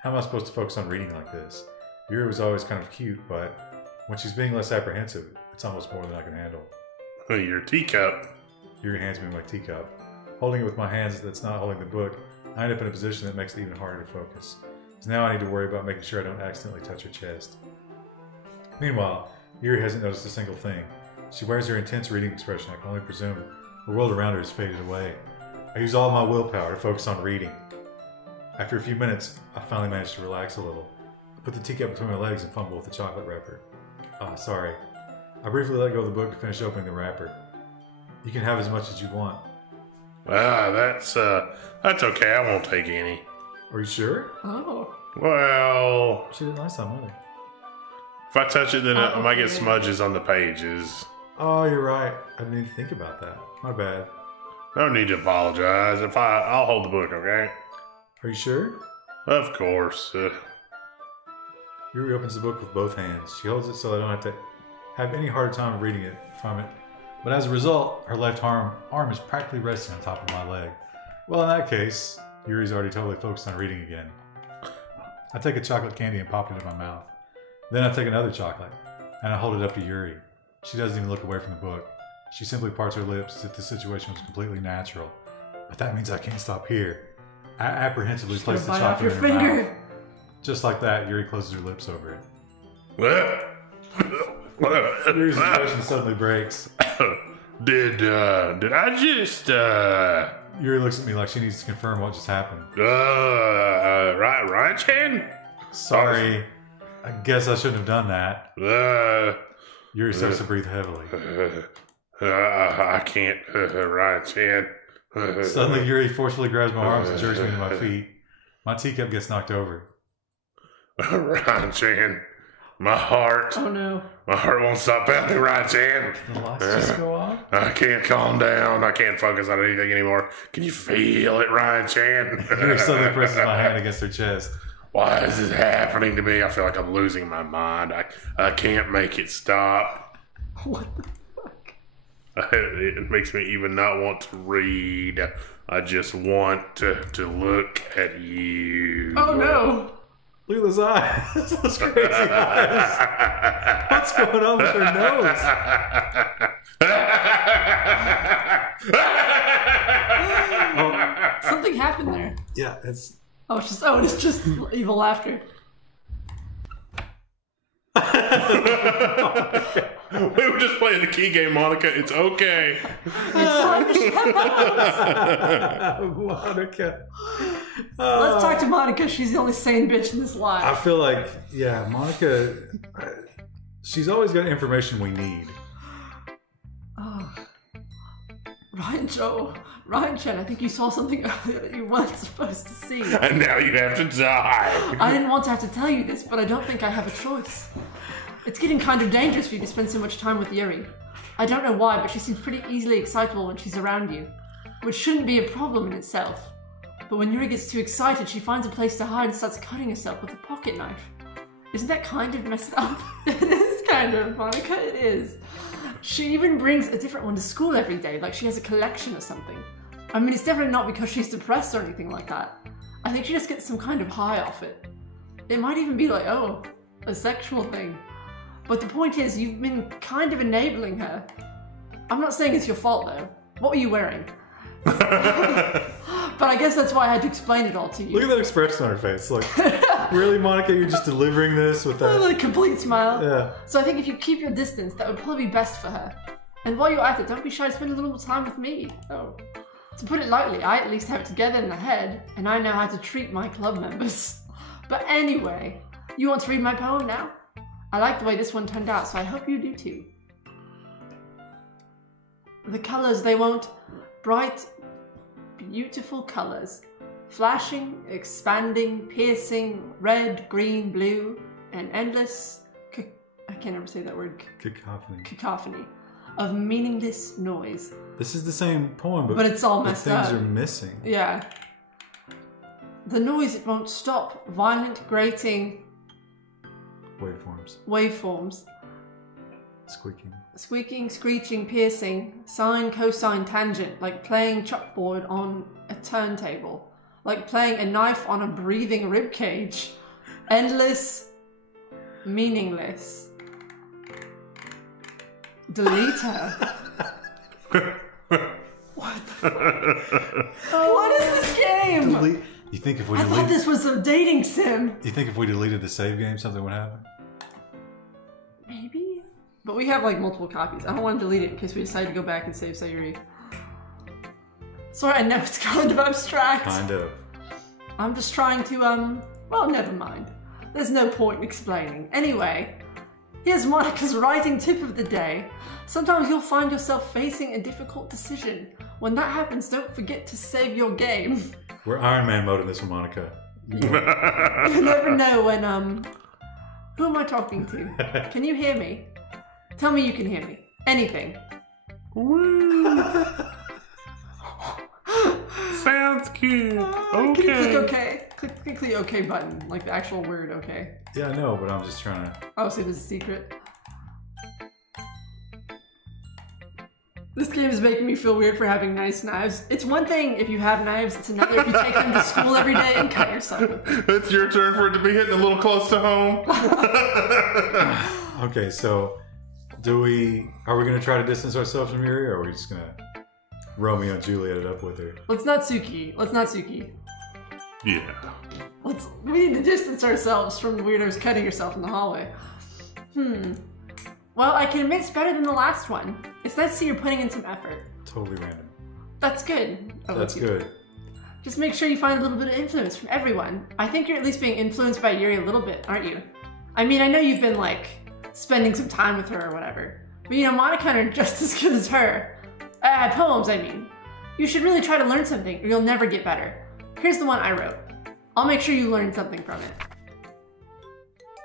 How am I supposed to focus on reading like this? Yuri was always kind of cute, but when she's being less apprehensive, it's almost more than I can handle. Your teacup. Yuri hands me my teacup. Holding it with my hands that's not holding the book, I end up in a position that makes it even harder to focus. So now I need to worry about making sure I don't accidentally touch her chest. Meanwhile, Yuri hasn't noticed a single thing. She wears her intense reading expression. I can only presume the world around her has faded away. I use all my willpower to focus on reading. After a few minutes, I finally manage to relax a little. I put the teacup between my legs and fumble with the chocolate wrapper. Sorry. I briefly let go of the book to finish opening the wrapper. You can have as much as you want. That's okay. I won't take any. Are you sure? Oh. Well, She didn't last time either. if I touch it, then I might get Okay. smudges on the pages. Oh, you're right. I didn't even think about that. My bad. No need to apologize. I'll hold the book, okay? Are you sure? Of course. Yuri opens the book with both hands. She holds it so I don't have to have any hard time reading it from it. But as a result, her left arm is practically resting on top of my leg. Well, in that case, Yuri's already totally focused on reading again. I take a chocolate candy and pop it in my mouth. Then I take another chocolate, and I hold it up to Yuri. She doesn't even look away from the book. She simply parts her lips as if the situation was completely natural. But that means I can't stop here. I apprehensively She's gonna place the bite off chocolate your in her finger. mouth. Just like that, Yuri closes her lips over it. Yuri's expression suddenly breaks. Did I just Yuri looks at me like she needs to confirm what just happened. Ryan-chan? Sorry. I guess I shouldn't have done that. Yuri starts to breathe heavily. I can't, Ryan-chan. Suddenly, Yuri forcefully grabs my arms and jerks me to my feet. My teacup gets knocked over. Ryan-chan, my heart Oh no. won't stop pounding, Ryan-chan. The lights just go off? I can't calm down. I can't focus on anything anymore. Can you feel it, Ryan-chan? Yuri suddenly presses my hand against her chest. Why is this happening to me? I feel like I'm losing my mind. I can't make it stop. What the fuck? It makes me even not want to read. I just want to look at you. Oh no. Look at those eyes. Those crazy eyes. What's going on with her nose? Something happened there. Yeah, it's... It's just evil laughter. We were just playing the key game, Monica. It's okay. Monica. Let's talk to Monica. She's the only sane bitch in this I life. feel like, yeah, Monica, she's always got information we need. Oh. Ryan Chen, I think you saw something earlier that you weren't supposed to see. And now you have to die. I didn't want to have to tell you this, but I don't think I have a choice. It's getting kind of dangerous for you to spend so much time with Yuri. I don't know why, but she seems pretty easily excitable when she's around you, which shouldn't be a problem in itself. But when Yuri gets too excited, she finds a place to hide and starts cutting herself with a pocket knife. Isn't that kind of messed up? It is kind of, Monica, it is. She even brings a different one to school every day, like she has a collection or something. I mean, it's definitely not because she's depressed or anything like that. I think she just gets some kind of high off it. It might even be like, oh, a sexual thing. But the point is, you've been kind of enabling her. I'm not saying it's your fault though. What were you wearing? But I guess that's why I had to explain it all to you. Look at that expression on her face. Like, really, Monica, you're just delivering this with that? Like a complete smile. Yeah. So I think if you keep your distance, that would probably be best for her. And while you're at it, don't be shy to spend a little more time with me. Oh. To put it lightly, I at least have it together in the head, and I know how to treat my club members. But anyway, you want to read my poem now? I like the way this one turned out, so I hope you do too. The colors, they won't bright, beautiful colors. Flashing, expanding, piercing, red, green, blue, and endless, I can't ever say that word. Cacophony of meaningless noise. This is the same poem, but it's all messed up. Things are missing. Yeah. The noise, it won't stop. Violent, grating. Waveforms. Squeaking, screeching, piercing. Sine, cosine, tangent. Like playing chalkboard on a turntable. Like playing a knife on a breathing rib cage. Endless. Meaningless. Delete her. What? What is this game? You think if we I thought this was a dating sim. You think if we deleted the save game, something would happen? Maybe. But we have like multiple copies. I don't want to delete it in case we decide to go back and save Sayori. Sorry, I know it's kind of abstract. Kind of. I'm just trying to, well, never mind. There's no point in explaining. Anyway, here's Monica's writing tip of the day. Sometimes you'll find yourself facing a difficult decision. When that happens, don't forget to save your game. We're Iron Man mode in this one, Monica. You never know when, who am I talking to? Can you hear me? Tell me you can hear me. Anything. Woo! Sounds good. Okay. Can you click OK? Click the OK button, like the actual word OK. Yeah, I know, but I'm just trying to... Oh, see, there's a secret. This game is making me feel weird for having nice knives. It's one thing if you have knives, it's another if you take them to school every day and cut yourself with them. It's your turn for it to be hitting a little close to home. Okay, so are we going to try to distance ourselves from Yuri, or are we just going to Romeo and Juliet it up with her? Let's not Suki. Yeah. We need to distance ourselves from the weirdos cutting yourself in the hallway. Well, I can admit it's better than the last one. It's nice to see you're putting in some effort. Totally random. That's good. That's good. Just make sure you find a little bit of influence from everyone. I think you're at least being influenced by Yuri a little bit, aren't you? I mean, I know you've been, like, spending some time with her or whatever. But, you know, Monica are just as good as her. Poems, I mean. You should really try to learn something or you'll never get better. Here's the one I wrote. I'll make sure you learn something from it.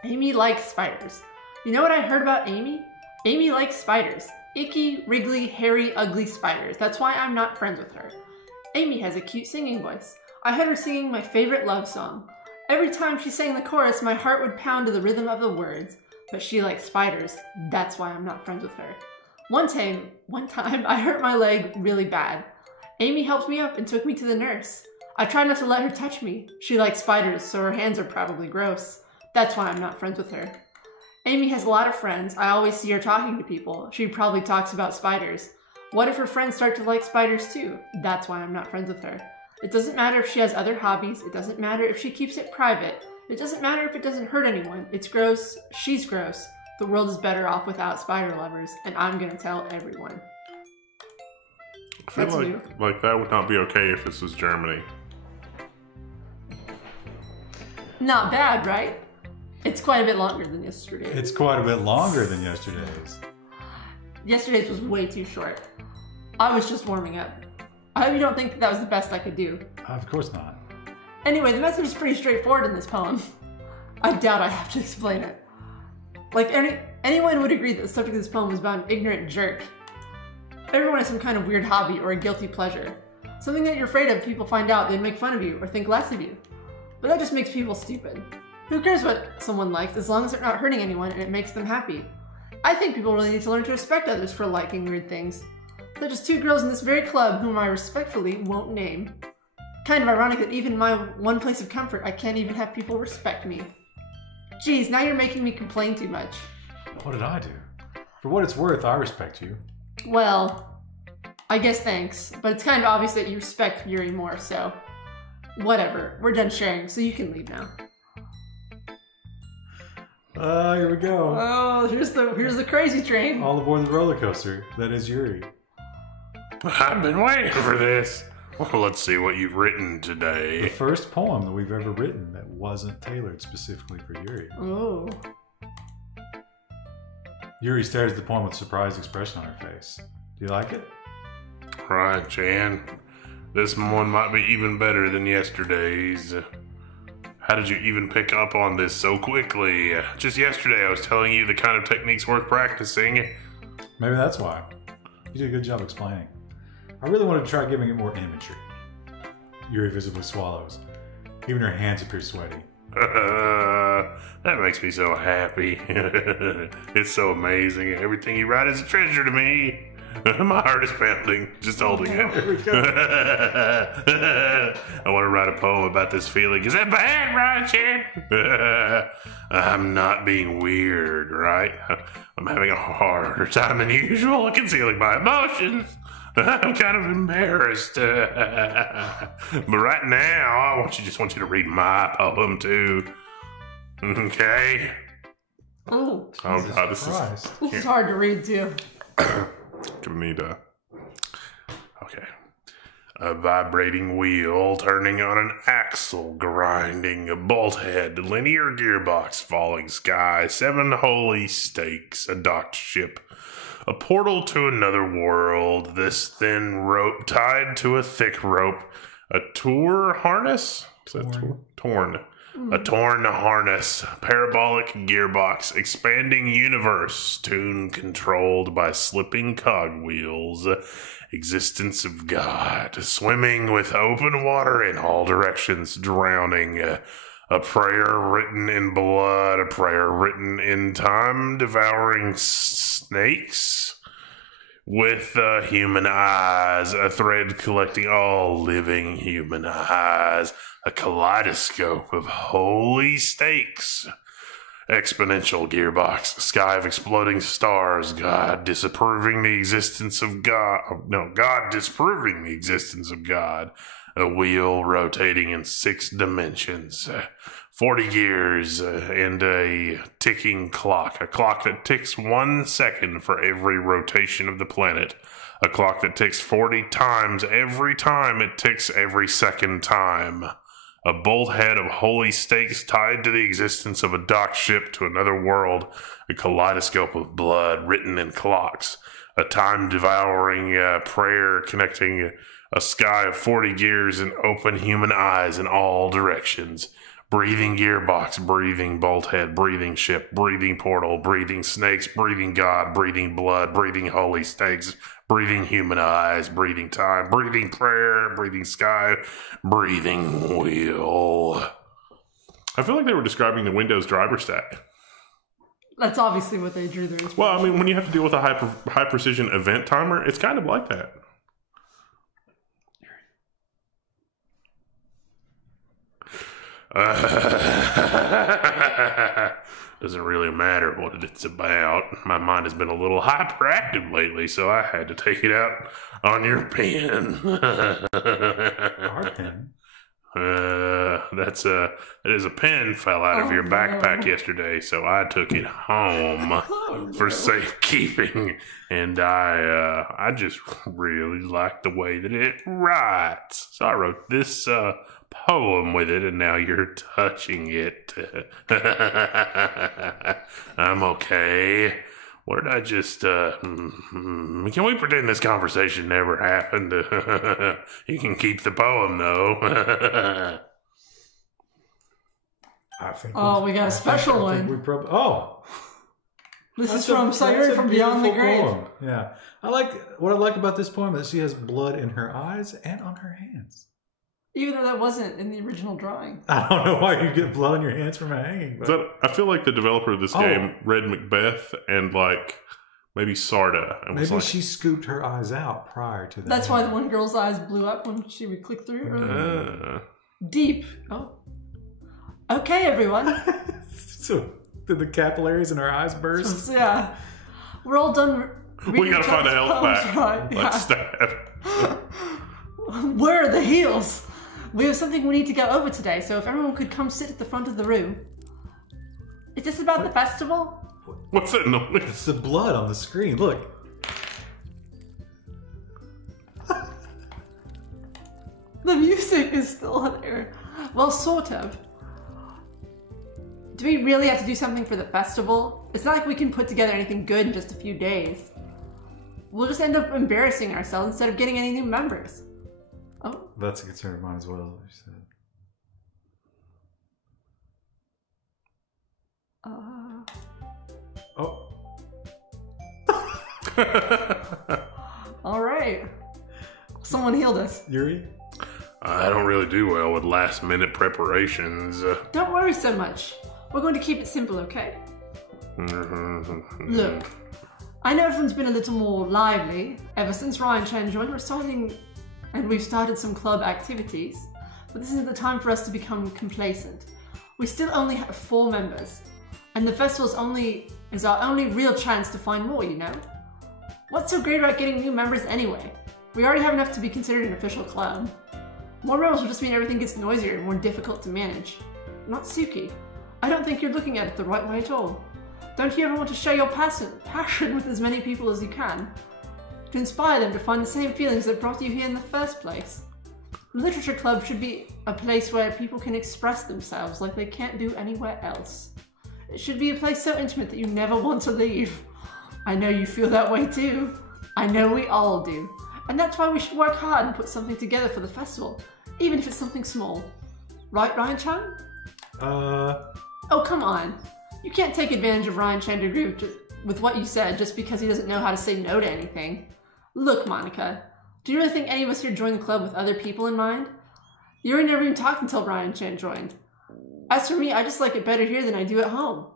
Amy likes spiders. You know what I heard about Amy? Amy likes spiders. Icky, wriggly, hairy, ugly spiders. That's why I'm not friends with her. Amy has a cute singing voice. I heard her singing my favorite love song. Every time she sang the chorus, my heart would pound to the rhythm of the words. But she likes spiders. That's why I'm not friends with her. One time, I hurt my leg really bad. Amy helped me up and took me to the nurse. I tried not to let her touch me. She likes spiders, so her hands are probably gross. That's why I'm not friends with her. Amy has a lot of friends. I always see her talking to people. She probably talks about spiders. What if her friends start to like spiders too? That's why I'm not friends with her. It doesn't matter if she has other hobbies. It doesn't matter if she keeps it private. It doesn't matter if it doesn't hurt anyone. It's gross. She's gross. The world is better off without spider lovers, and I'm gonna tell everyone. I feel like that would not be okay if this was Germany. Not bad, right? It's quite a bit longer than yesterday. It's quite a bit longer than yesterday's. Yesterday's was way too short. I was just warming up. I hope you don't think that was the best I could do. Of course not. Anyway, the message is pretty straightforward in this poem. I doubt I have to explain it. Like, anyone would agree that the subject of this poem is about an ignorant jerk. Everyone has some kind of weird hobby or a guilty pleasure. Something that you're afraid of people find out, they'd make fun of you or think less of you. But that just makes people stupid. Who cares what someone likes as long as they're not hurting anyone and it makes them happy? I think people really need to learn to respect others for liking weird things. They're just two girls in this very club whom I respectfully won't name. Kind of ironic that even in my one place of comfort, I can't even have people respect me. Geez, now you're making me complain too much. What did I do? For what it's worth, I respect you. Well, I guess thanks, but it's kind of obvious that you respect Yuri more, so... Whatever, we're done sharing, so you can leave now. Here we go. Oh, here's the crazy train. All aboard the roller coaster. That is Yuri. I've been waiting for this. Well, let's see what you've written The today. first poem that we've ever written that wasn't tailored specifically for Yuri. Oh. Yuri stares at the poem with a surprised expression on her face. Do you like it? Right, Jan. This one might be even better than yesterday's. How did you even pick up on this so quickly? Just yesterday I was telling you the kind of techniques worth practicing. Maybe that's why. You did a good job explaining. I really wanted to try giving it more imagery. Yuri visibly swallows. Even her hands appear sweaty. That makes me so happy. It's so amazing. Everything you write is a treasure to me. My heart is pounding just holding it. I want to write a poem about this feeling. Is that bad, right, Chan? I'm not being weird, right? I'm having a harder time than usual concealing my emotions. I'm kind of embarrassed. But right now, I just want you to read my poem too. Okay? Oh. Oh god, this This is hard to read too. gonna need a... Okay. A vibrating wheel turning on an axle, grinding a bolt head, linear gearbox, falling sky, 7 holy stakes, a docked ship, a portal to another world, this thin rope tied to a thick rope, a tour harness? Is that torn? A torn harness, parabolic gearbox, expanding universe, tune controlled by slipping cogwheels, existence of God, swimming with open water in all directions, drowning, a prayer written in blood, a prayer written in time, devouring snakes with human eyes, a thread collecting all living human eyes, a kaleidoscope of holy stakes, exponential gearbox, sky of exploding stars, God disapproving the existence of God, God disproving the existence of God, a wheel rotating in 6 dimensions, 40 gears, and a ticking clock, a clock that ticks 1 second for every rotation of the planet, a clock that ticks 40 times every time it ticks every second time. A bolt head of holy stakes tied to the existence of a docked ship to another world, a kaleidoscope of blood written in clocks, a time-devouring prayer connecting a sky of 40 gears and open human eyes in all directions, breathing gearbox, breathing bolt head, breathing ship, breathing portal, breathing snakes, breathing God, breathing blood, breathing holy stakes, breathing human eyes, breathing time, breathing prayer, breathing sky, breathing wheel. I feel like they were describing the Windows driver stack. That's obviously what they drew there. Well, I mean, when you have to deal with a high precision event timer, it's kind of like that. Doesn't really matter what it's about. My mind has been a little hyperactive lately, so I had to take it out on your pen. Our pen? That is a pen fell out of your backpack yesterday, so I took it home for safekeeping, and I just really like the way that it writes. So I wrote this poem with it, and now you're touching it. I'm okay. What did I just, can we pretend this conversation never happened? You can keep the poem, though. I think we got a special one. This is from Sayori from Beyond the Grave. Poem. Yeah. What I like about this poem is she has blood in her eyes and on her hands. Even though that wasn't in the original drawing. I don't know why you get blood on your hands from hanging. But... I feel like the developer of this game read Macbeth and like maybe Sarda. And maybe was like, she scooped her eyes out prior to that. That's why the one girl's eyes blew up when she would click through. Deep. Oh. Okay, everyone. So, did the capillaries in our eyes burst? Yeah. We're all done. We gotta find a health pack. Right? Like Yeah. stab. Where are the heels? We have something we need to go over today, so if everyone could come sit at the front of the room. Is this about the festival? What's that noise? It's the blood on the screen. Look. The music is still on there. Well, sort of. Do we really have to do something for the festival? It's not like we can put together anything good in just a few days. We'll just end up embarrassing ourselves instead of getting any new members. Oh. That's a concern of mine as well, as you said. All right. Someone healed us. Yuri? I don't really do well with last minute preparations. Don't worry so much. We're going to keep it simple, okay? Look, I know everyone's been a little more lively ever since Ryan Chan joined. We've started some club activities, but this isn't the time for us to become complacent. We still only have 4 members, and the festival is our only real chance to find more, you know? What's so great about getting new members anyway? We already have enough to be considered an official club. More members will just mean everything gets noisier and more difficult to manage. Not Suki. I don't think you're looking at it the right way at all. Don't you ever want to share your passion with as many people as you can? To inspire them to find the same feelings that brought you here in the first place. The Literature Club should be a place where people can express themselves like they can't do anywhere else. It should be a place so intimate that you never want to leave. I know you feel that way too. I know we all do. And that's why we should work hard and put something together for the festival, even if it's something small. Right, Ryan-chan? Oh, come on. You can't take advantage of Ryan Chan to agree with what you said just because he doesn't know how to say no to anything. Look, Monica, do you really think any of us here joined the club with other people in mind? Yuri never even talked until Ryan Chan joined. As for me, I just like it better here than I do at home.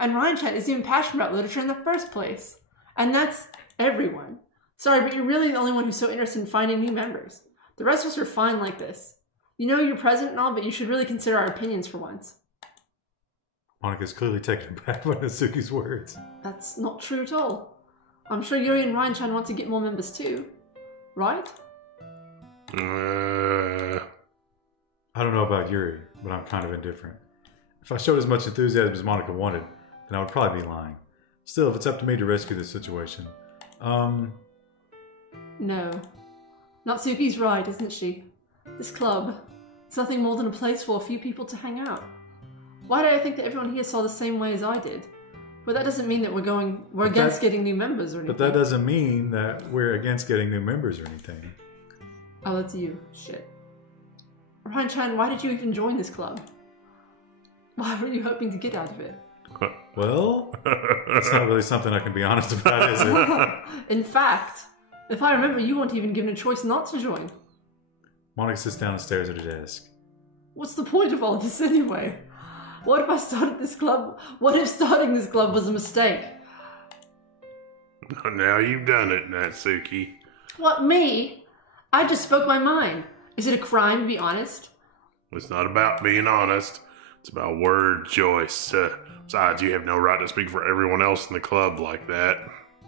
And Ryan Chan isn't even passionate about literature in the first place. And that's everyone. Sorry, but you're really the only one who's so interested in finding new members. The rest of us are fine like this. You know you're present and all, but you should really consider our opinions for once. Monica's clearly taken aback by Natsuki's words. That's not true at all. I'm sure Yuri and Ryan-chan want to get more members too. Right? I don't know about Yuri, but I'm kind of indifferent. If I showed as much enthusiasm as Monica wanted, then I would probably be lying. Still, if it's up to me to rescue this situation, No. Natsuki's right, isn't she? This club, it's nothing more than a place for a few people to hang out. Why do I think that everyone here saw the same way as I did? But that doesn't mean that we're against getting new members or anything. But that doesn't mean that we're against getting new members or anything. Oh, that's you. Shit. Ryan-chan, why did you even join this club? Why were you hoping to get out of it? Well, that's not really something I can be honest about, is it? In fact, if I remember, you weren't even given a choice not to join. Monica sits down and stares at her desk. What's the point of all this anyway? What if I started this club? What if starting this club was a mistake? Now you've done it, Natsuki. What, me? I just spoke my mind. Is it a crime to be honest? It's not about being honest. It's about word choice. Besides, you have no right to speak for everyone else in the club like that.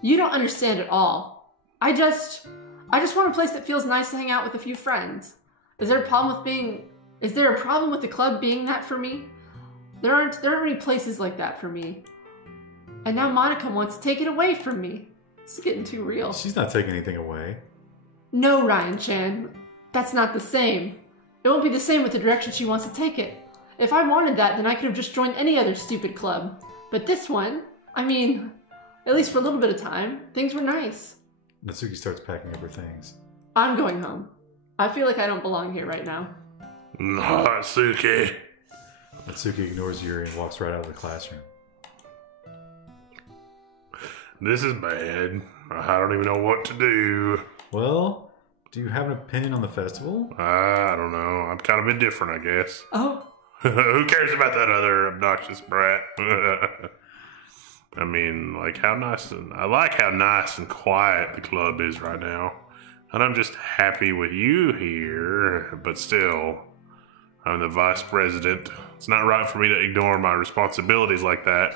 You don't understand at all. I just want a place that feels nice to hang out with a few friends. Is there a problem with the club being that for me? There aren't any places like that for me. And now Monica wants to take it away from me. It's getting too real. She's not taking anything away. No, Ryan-chan. That's not the same. It won't be the same with the direction she wants to take it. If I wanted that, then I could have just joined any other stupid club. But this one, I mean, at least for a little bit of time, things were nice. Natsuki starts packing up her things. I'm going home. I feel like I don't belong here right now. Natsuki. Natsuki ignores Yuri and walks right out of the classroom. This is bad. I don't even know what to do. Well, Do you have an opinion on the festival? I don't know. I'm kind of indifferent, I guess. Oh. Who cares about that other obnoxious brat? I mean, like I like how nice and quiet the club is right now. And I'm just happy with you here, but still, I'm the vice president. It's not right for me to ignore my responsibilities like that.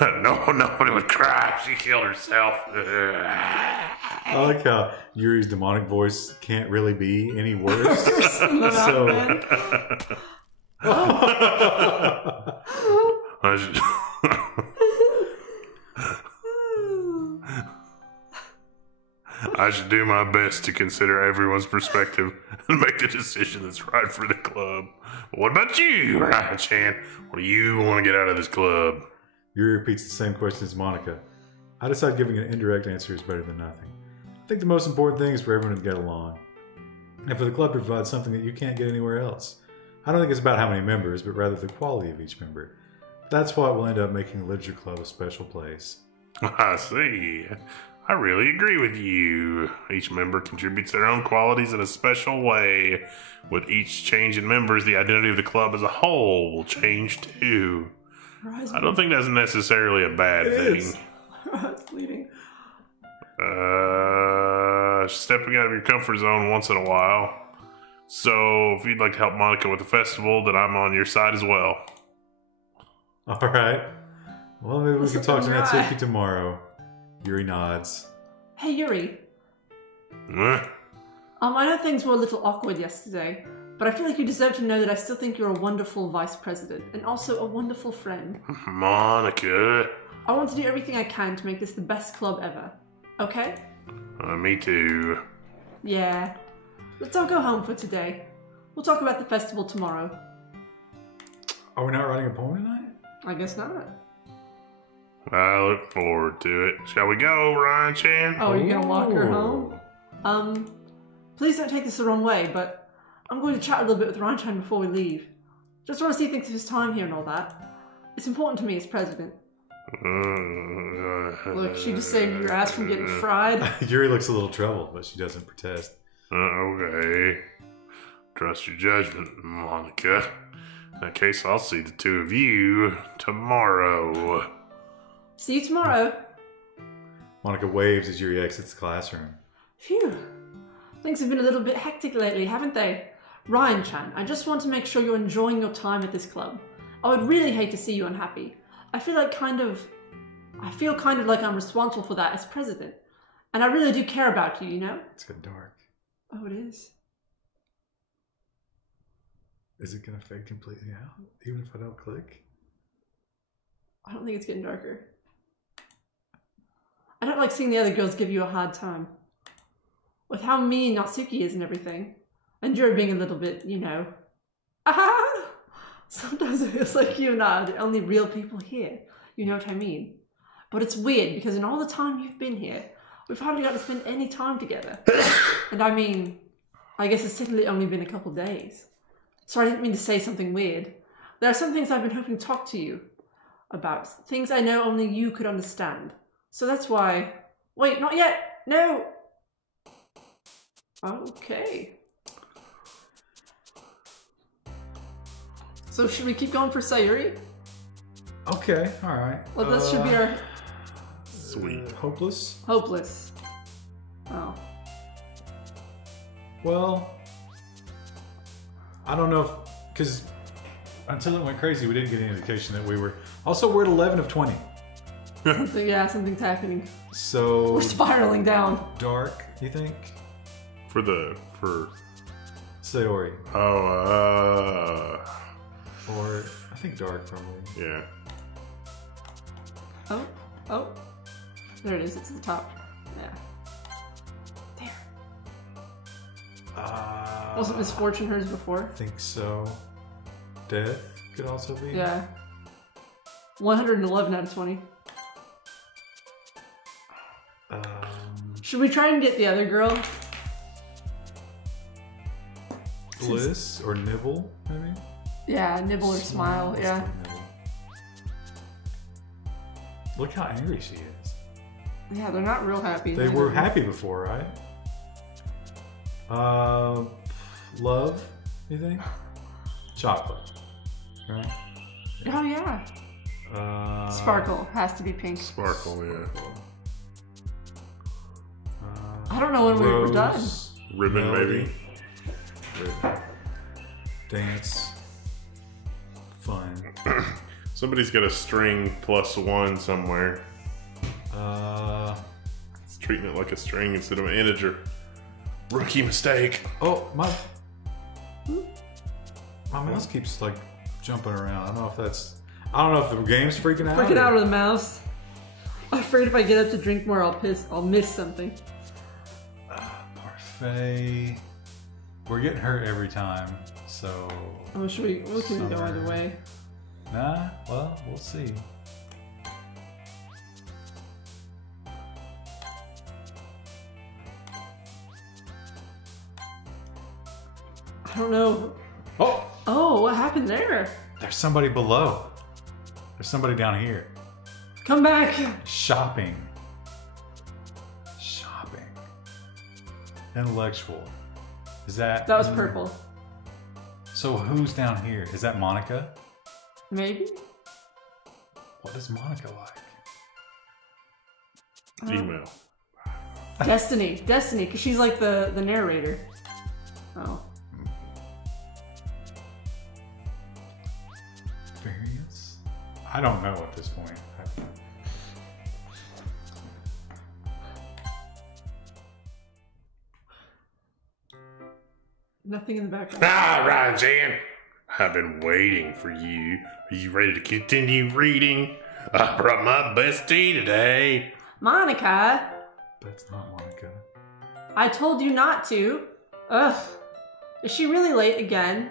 No, nobody would cry if she killed herself. I like how Yuri's demonic voice can't really be any worse. So... I should do my best to consider everyone's perspective and make the decision that's right for the club. But what about you, Ryan-chan? What do you want to get out of this club? Yuri repeats the same question as Monica. I decide giving an indirect answer is better than nothing. I think the most important thing is for everyone to get along, and for the club to provide something that you can't get anywhere else. I don't think it's about how many members, but rather the quality of each member. That's what will end up making the Literature Club a special place. I see. I really agree with you. Each member contributes their own qualities in a special way. With each change in members, the identity of the club as a whole will change too. I don't think that's necessarily a bad thing. It's bleeding. Stepping out of your comfort zone once in a while. So, if you'd like to help Monica with the festival, then I'm on your side as well. Alright. Well, maybe we can talk to Natsuki tomorrow. Yuri nods. Hey, Yuri. Huh? I know things were a little awkward yesterday, but I feel like you deserve to know that I still think you're a wonderful vice president, and also a wonderful friend. Monica. I want to do everything I can to make this the best club ever. Okay? Me too. Yeah. Let's all go home for today. We'll talk about the festival tomorrow. Are we not writing a poem tonight? I guess not. I look forward to it. Shall we go, Ryan-chan? Oh, you're gonna walk her home? Please don't take this the wrong way, but I'm going to chat a little bit with Ryan-chan before we leave. Just want to see things of his time here and all that. It's important to me as president. Look, she just saved your ass from getting fried. Yuri looks a little troubled, but she doesn't protest. Okay. Trust your judgment, Monica. In that case, I'll see the two of you tomorrow. See you tomorrow. Monica waves as Yuri exits the classroom. Phew. Things have been a little bit hectic lately, haven't they? Ryan-chan, I just want to make sure you're enjoying your time at this club. I would really hate to see you unhappy. I feel kind of like I'm responsible for that as president. And I really do care about you, you know? It's getting dark. Oh, it is? Is it going to fade completely out, even if I don't click? I don't think it's getting darker. I don't like seeing the other girls give you a hard time. With how mean Natsuki is and everything. And you're being a little bit, you know. Sometimes it feels like you and I are the only real people here. You know what I mean? But it's weird because in all the time you've been here, we've hardly got to spend any time together. And I mean, I guess it's technically only been a couple days. So I didn't mean to say something weird. There are some things I've been hoping to talk to you about. Things I know only you could understand. So that's why... Wait, not yet! No! Okay. So should we keep going for Sayori? Okay, alright. Well, that should be our... Sweet. Hopeless? Hopeless. Oh. Well, I don't know if... Because until it went crazy, we didn't get any indication that we were... Also, we're at 11 of 20. Yeah, something's happening. So... We're spiraling down. Dark, you think? For... Sayori. Oh, Or, I think dark, probably. yeah. Oh. There it is, it's at the top. Yeah. There. Wasn't misfortune hers before? I think so. Death could also be. Yeah. 111 out of 20. Should we try and get the other girl? Bliss or Nibble, maybe? Yeah, Nibble or Smile, Let's yeah. do Nibble. Look how angry she is. Yeah, they're not real happy. They were happy before, right? Love, you think? Chocolate, right? Oh yeah. Sparkle has to be pink. Sparkle, yeah. I don't know when we were done. Ribbon, melody, maybe. Ribbon. Dance. Fun. Somebody's got a string +1 somewhere. It's treating it like a string instead of an integer. Rookie mistake. Oh, my mouse keeps like jumping around. I don't know if that's. I don't know if the game's freaking out. Freaking out of the mouse. I'm afraid if I get up to drink more, I'll miss something. Parfait. We're getting hurt every time, so. Oh, we can go either way. Nah, well, we'll see. I don't know. Oh! Oh, what happened there? There's somebody below. There's somebody down here. Come back. Shopping. Intellectual. Is that... That was purple. So who's down here? Is that Monica? Maybe? What is Monica like? Email. Destiny, because she's like the narrator. Oh. Variance? I don't know at this point. Nothing in the background. All right, Jan. I've been waiting for you. Are you ready to continue reading? I brought my bestie today. Monica! That's not Monica. I told you not to. Ugh. Is she really late again?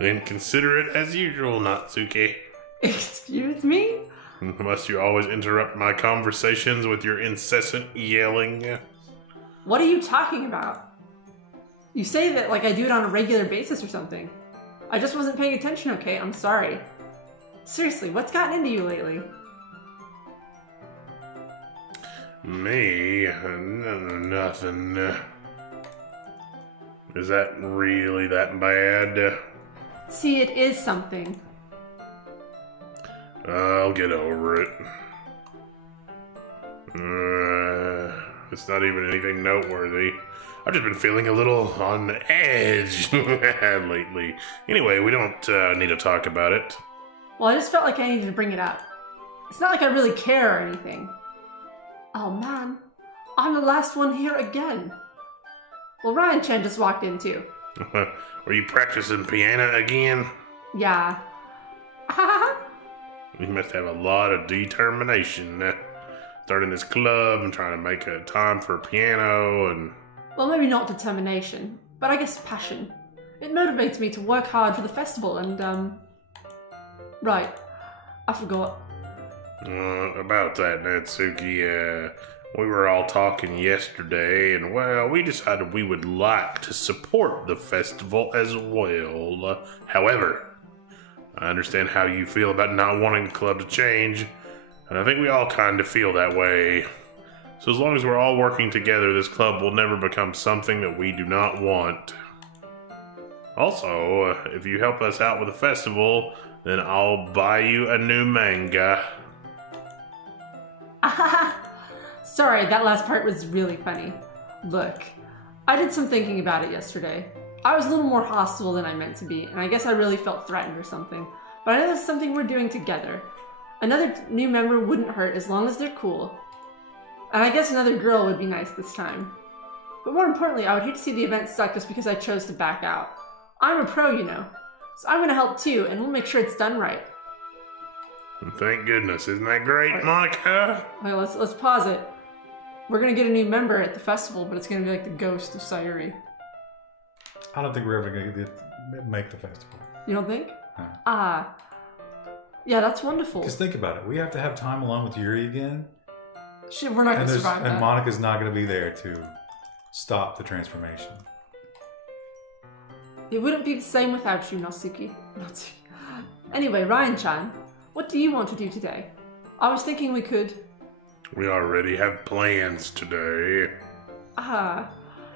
Inconsiderate as usual, Natsuki. Excuse me? Must you always interrupt my conversations with your incessant yelling? What are you talking about? You say that like I do it on a regular basis or something. I just wasn't paying attention, okay? I'm sorry. Seriously, what's gotten into you lately? Me? Nothing. Is that really that bad? See, it is something. I'll get over it. It's not even anything noteworthy. I've just been feeling a little on the edge lately. Anyway, we don't need to talk about it. Well, I just felt like I needed to bring it up. It's not like I really care or anything. Oh man, I'm the last one here again. Well, Ryan-chan just walked in too. Were you practicing piano again? Yeah. You must have a lot of determination. Starting this club and trying to make a time for piano and... Well, maybe not determination, but I guess passion. It motivates me to work hard for the festival and, Right. I forgot. About that, Natsuki, we were all talking yesterday, and, well, we decided we would like to support the festival as well. However, I understand how you feel about not wanting the club to change, and I think we all kind of feel that way. So as long as we're all working together, this club will never become something that we do not want. Also, if you help us out with the festival, then I'll buy you a new manga. Sorry, that last part was really funny. Look, I did some thinking about it yesterday. I was a little more hostile than I meant to be, and I guess I really felt threatened or something. But I know that's something we're doing together. Another new member wouldn't hurt as long as they're cool. And I guess another girl would be nice this time. But more importantly, I would hate to see the event stuck just because I chose to back out. I'm a pro, you know. So I'm gonna help too, and we'll make sure it's done right. Thank goodness. Isn't that great, Monica? Okay, let's pause it. We're gonna get a new member at the festival, but it's gonna be like the ghost of Sayori. I don't think we're ever going to make the festival. You don't think? No. Yeah, that's wonderful. Because think about it. We have to have time alone with Yuri again. Shit, we're not gonna survive that. And Monica's not going to be there to stop the transformation. It wouldn't be the same without you, Natsuki. Anyway, Ryan-chan, what do you want to do today? I was thinking we could... We already have plans today.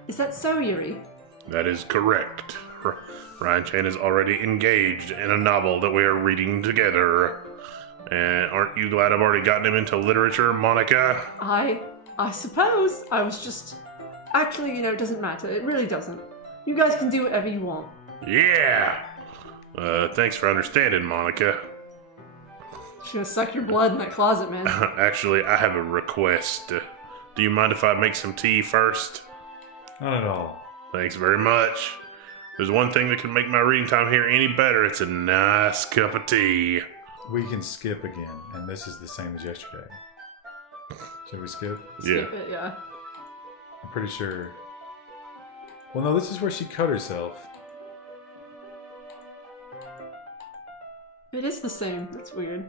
Is that so, Yuri? That is correct. Ryan Chan is already engaged in a novel that we are reading together. And aren't you glad I've already gotten him into literature, Monica? I suppose. I was just... Actually, you know, it doesn't matter. It really doesn't. You guys can do whatever you want. Yeah! Thanks for understanding, Monica. She's gonna suck your blood in that closet, man. Actually, I have a request. Do you mind if I make some tea first? Not at all. Thanks very much. There's one thing that can make my reading time here any better. It's a nice cup of tea. We can skip again, and this is the same as yesterday. Should we skip? Skip it, yeah. I'm pretty sure. Well, no, this is where she cut herself. It is the same. That's weird.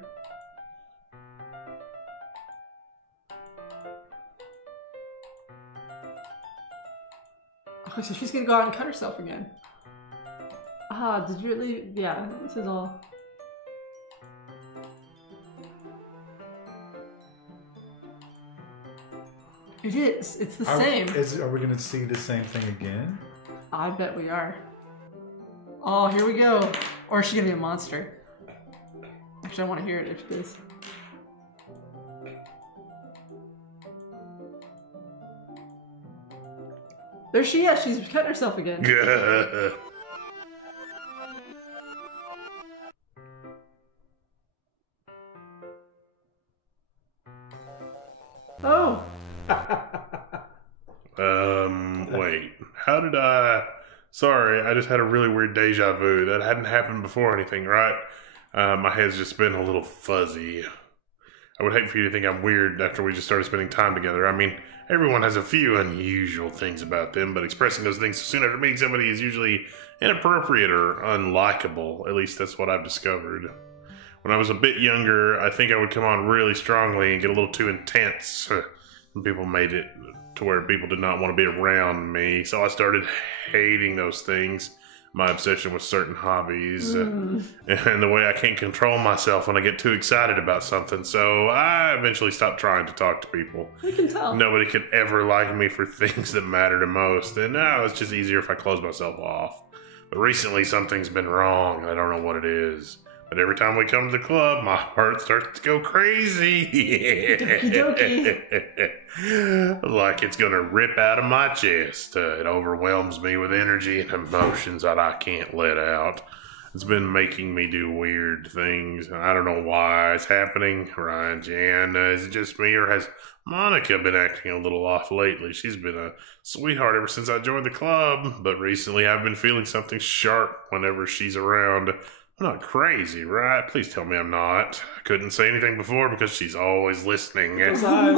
Okay, so she's gonna go out and cut herself again. Ah, did you really? Yeah, this is all. It is. It's the same. Are we going to see the same thing again? I bet we are. Oh, here we go. Or is she gonna be a monster? Actually, I want to hear it if it is. There she is. She's cutting herself again. Oh. Wait. How did I... Sorry, I just had a really weird deja vu. That hadn't happened before or anything, right? My head's just been a little fuzzy. I would hate for you to think I'm weird after we just started spending time together. I mean, everyone has a few unusual things about them, but expressing those things soon after meeting somebody is usually inappropriate or unlikable. At least that's what I've discovered. When I was a bit younger, I think I would come on really strongly and get a little too intense. And people made it to where people did not want to be around me, so I started hating those things. My obsession with certain hobbies, and the way I can't control myself when I get too excited about something. So I eventually stopped trying to talk to people. You can tell. Nobody could ever like me for things that mattered the most, and now it's just easier if I close myself off. But recently something's been wrong. I don't know what it is. But every time we come to the club, my heart starts to go crazy. Doki doki. Like it's gonna rip out of my chest. It overwhelms me with energy and emotions that I can't let out. It's been making me do weird things. I don't know why it's happening. Ryan Jan, is it just me, or has Monica been acting a little off lately? She's been a sweetheart ever since I joined the club, but recently I've been feeling something sharp whenever she's around. I'm not crazy, right? Please tell me I'm not. I couldn't say anything before because she's always listening. Those eyes.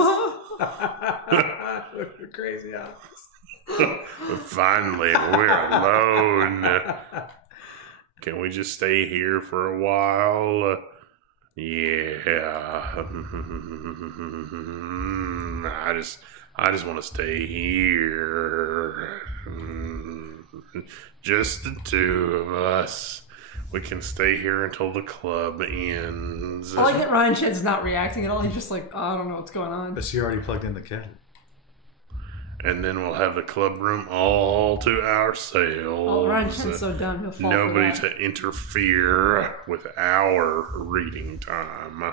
Crazy eyes. But finally, we're alone. Can we just stay here for a while? Yeah. I just want to stay here. Just the two of us. We can stay here until the club ends. I like that Ryan Chen's not reacting at all. He's just like, oh, I don't know what's going on. But she already plugged in the kettle. And then we'll have the club room all to ourselves. Oh, Ryan Chen's so dumb, he'll fall Nobody for that. to interfere with our reading time.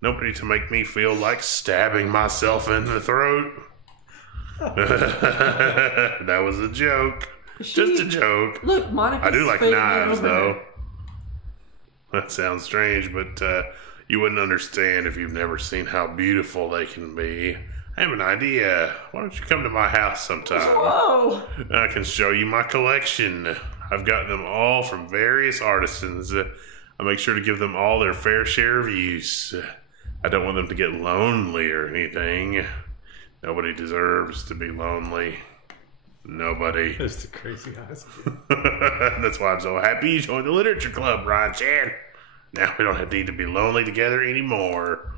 Nobody to make me feel like stabbing myself in the throat. That was a joke. Just a joke. Look, Monica. I do like knives, though. That sounds strange, but you wouldn't understand if you've never seen how beautiful they can be. I have an idea. Why don't you come to my house sometime? Whoa! I can show you my collection. I've gotten them all from various artisans. I make sure to give them all their fair share of use. I don't want them to get lonely or anything. Nobody deserves to be lonely. Nobody. That's the crazy eyes. That's why I'm so happy you joined the literature club, Ryan Chan. Now we don't need to be lonely together anymore.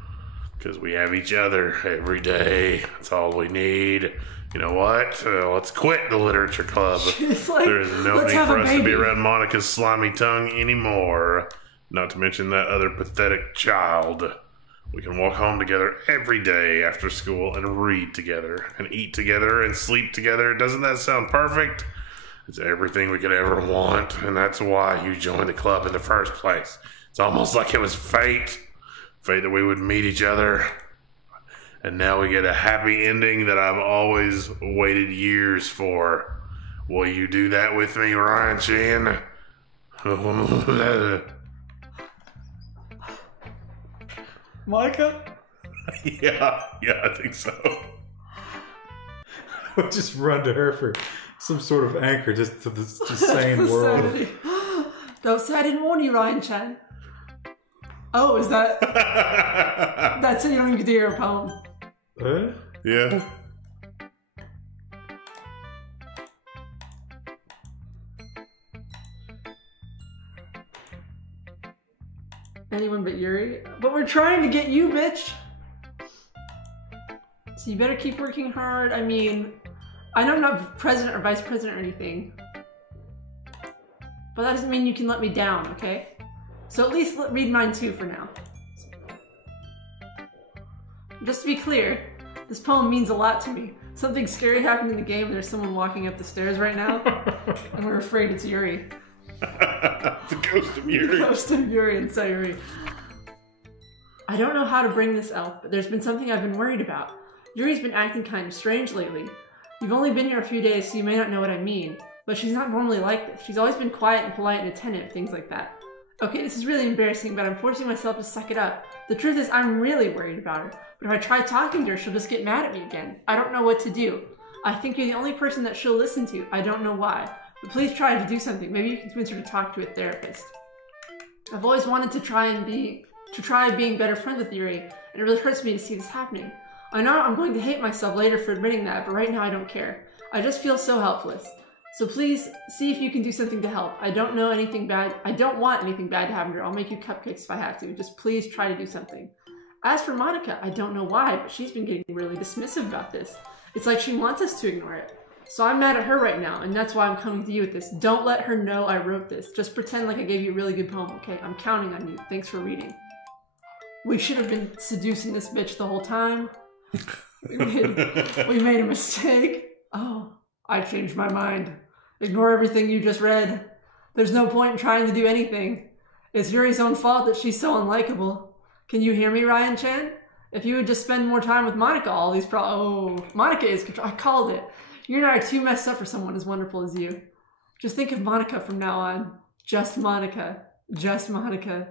Because we have each other every day. That's all we need. You know what? Let's quit the literature club. Like, there is no let's need have for a us to be baby. around Monica's slimy tongue anymore. Not to mention that other pathetic child. We can walk home together every day after school and read together and eat together and sleep together. Doesn't that sound perfect? It's everything we could ever want, and that's why you joined the club in the first place. It's almost like it was fate. Fate that we would meet each other. And now we get a happy ending that I've always waited years for. Will you do that with me, Ryan Chan? Monica? Yeah, I think so. We'll just run to her for some sort of anchor just to this sane world. Don't say I didn't warn you, Ryan Chan. Oh, is that... That's it, you don't even get to hear a poem. Yeah. Anyone but Yuri? But we're trying to get you, bitch! So you better keep working hard. I mean, I know I'm not president or vice president or anything. But that doesn't mean you can let me down, okay? So at least read mine too for now. Just to be clear, this poem means a lot to me. Something scary happened in the game and there's someone walking up the stairs right now. And we're afraid it's Yuri. The ghost of Yuri. The ghost of Yuri and Sayori. I don't know how to bring this out, but there's been something I've been worried about. Yuri's been acting kind of strange lately. You've only been here a few days, so you may not know what I mean. But she's not normally like this. She's always been quiet and polite and attentive, things like that. Okay, this is really embarrassing, but I'm forcing myself to suck it up. The truth is, I'm really worried about her. But if I try talking to her, she'll just get mad at me again. I don't know what to do. I think you're the only person that she'll listen to. I don't know why. But please try to do something. Maybe you can convince her to talk to a therapist. I've always wanted to try being better friends with Yuri, and it really hurts me to see this happening. I know I'm going to hate myself later for admitting that, but right now I don't care. I just feel so helpless. So please, see if you can do something to help. I don't know anything bad. I don't want anything bad to happen to her. I'll make you cupcakes if I have to. Just please try to do something. As for Monica, I don't know why, but she's been getting really dismissive about this. It's like she wants us to ignore it. So I'm mad at her right now, and that's why I'm coming to you with this. Don't let her know I wrote this. Just pretend like I gave you a really good poem, okay? I'm counting on you. Thanks for reading. We should have been seducing this bitch the whole time. We made a mistake. Oh, I changed my mind. Ignore everything you just read. There's no point in trying to do anything. It's Yuri's own fault that she's so unlikable. Can you hear me, Ryan Chan? If you would just spend more time with Monica, all these Oh, Monica is control. I called it. You and I are too messed up for someone as wonderful as you. Just think of Monica from now on. Just Monica. Just Monica.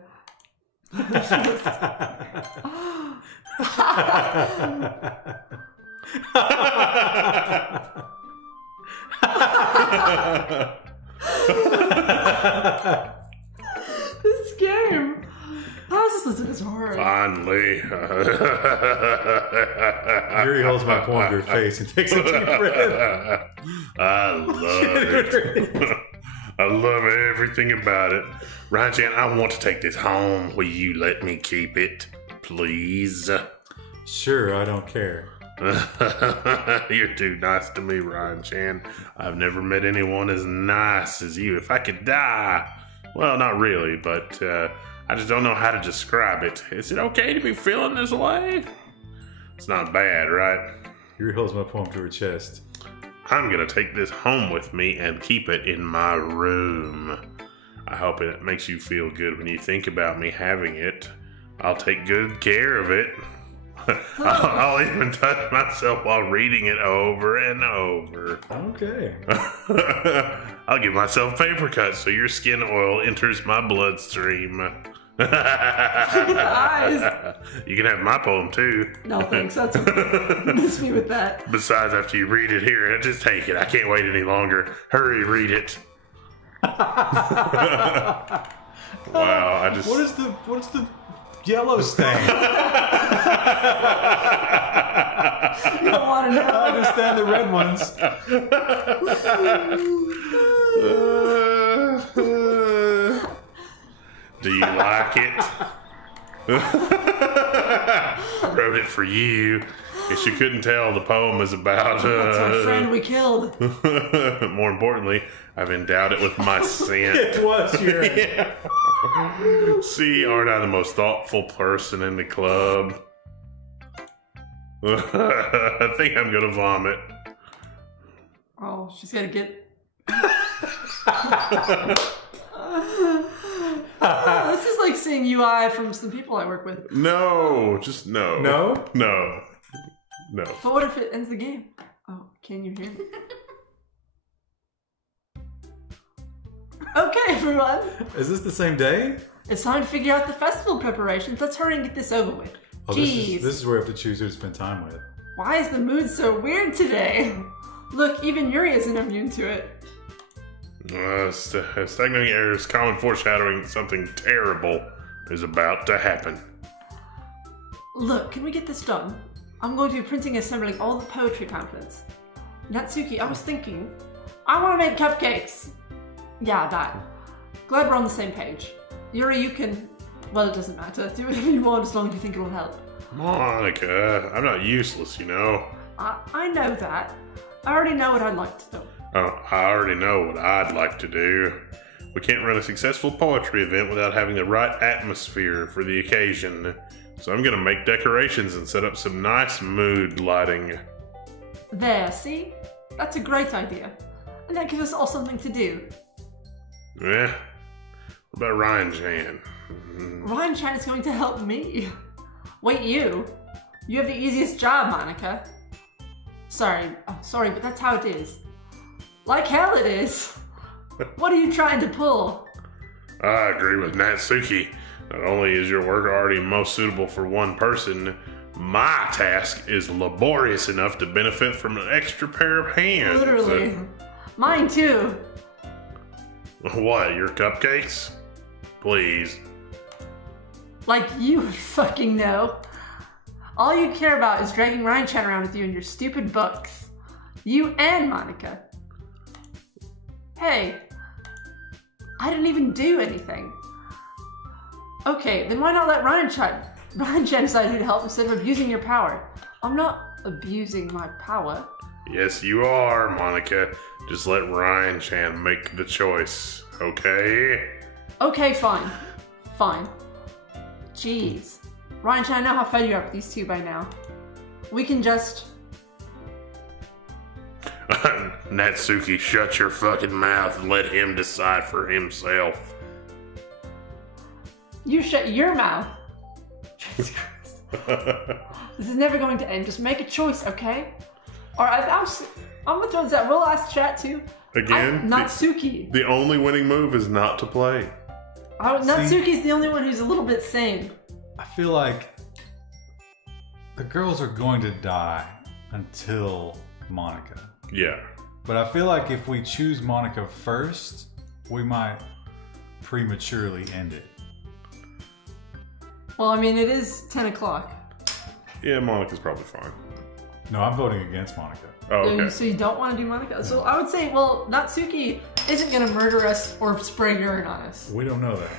This game. How is this listed as horror? Finally. Yuri holds my poem to her face and takes a deep breath. I love it. I love everything about it. Ryan Chan, I want to take this home. Will you let me keep it, please? Sure, I don't care. You're too nice to me, Ryan Chan. I've never met anyone as nice as you. If I could die, well, not really, but I just don't know how to describe it. Is it okay to be feeling this way? It's not bad, right? Yuri holds my poem to her chest. I'm gonna take this home with me and keep it in my room. I hope it makes you feel good when you think about me having it. I'll take good care of it. I'll even touch myself while reading it over and over. Okay. I'll give myself paper cuts so your skin oil enters my bloodstream. Eyes. You can have my poem too. No thanks, that's okay. Miss me with that. Besides, after you read it here, just take it. I can't wait any longer. Hurry, read it. Wow, I just... What is the yellow stain? You don't want to know. I understand the red ones. Do you like it? I wrote it for you. Guess you couldn't tell the poem is about... That's our friend we killed. More importantly, I've endowed it with my scent. It was your... Yeah. See, aren't I the most thoughtful person in the club? I think I'm gonna vomit. Oh, she's gotta get... This is like seeing UI from some people I work with. No, just no. No? No. No. But what if it ends the game? Oh, can you hear me? Okay, everyone. Is this the same day? It's time to figure out the festival preparations. Let's hurry and get this over with. Oh, Jeez. this is where we have to choose who to spend time with. Why is the mood so weird today? Look, even Yuri isn't immune to it. Stagnating air is common foreshadowing that something terrible is about to happen. Look, can we get this done? I'm going to be printing and assembling all the poetry pamphlets. Natsuki, I was thinking, I want to make cupcakes. Yeah, that. Glad we're on the same page. Yuri, you can... Well, it doesn't matter. Do whatever you want as long as you think it'll help. Monica, I'm not useless, you know. I know that. I already know what I'd like to do. Oh, I already know what I'd like to do. We can't run a successful poetry event without having the right atmosphere for the occasion. So I'm gonna make decorations and set up some nice mood lighting. There, see? That's a great idea. And that gives us all something to do. Yeah. What about Ryan-chan? Ryan-chan is going to help me. Wait, you? You have the easiest job, Monica. Sorry, but that's how it is. Like hell it is. What are you trying to pull? I agree with Natsuki. Not only is your work already most suitable for one person, my task is laborious enough to benefit from an extra pair of hands. Literally. Mine too. What, your cupcakes? Please. Like you would fucking know. All you care about is dragging Ryan-chan around with you and your stupid books. You and Monica. Hey, I didn't even do anything. Okay, then why not let Ryan-chan decide who to help instead of abusing your power? I'm not abusing my power. Yes, you are, Monica. Just let Ryan-chan make the choice, okay? Okay, fine. Fine. Jeez. Ryan-chan, I know how fed you are with these two by now. We can just... Natsuki, shut your fucking mouth and let him decide for himself. You shut your mouth. Jesus Christ. This is never going to end. Just make a choice, okay? Alright, I'm gonna throw that real last chat too. Again? Natsuki. The only winning move is not to play. Natsuki's the only one who's a little bit sane. I feel like the girls are going to die until Monica. Yeah. But I feel like if we choose Monica first, we might prematurely end it. Well, I mean, it is 10 o'clock. Yeah, Monica's probably fine. No, I'm voting against Monica. Oh, okay. So you don't want to do Monica? So I would say, well, Natsuki isn't going to murder us or spray urine on us. We don't know that.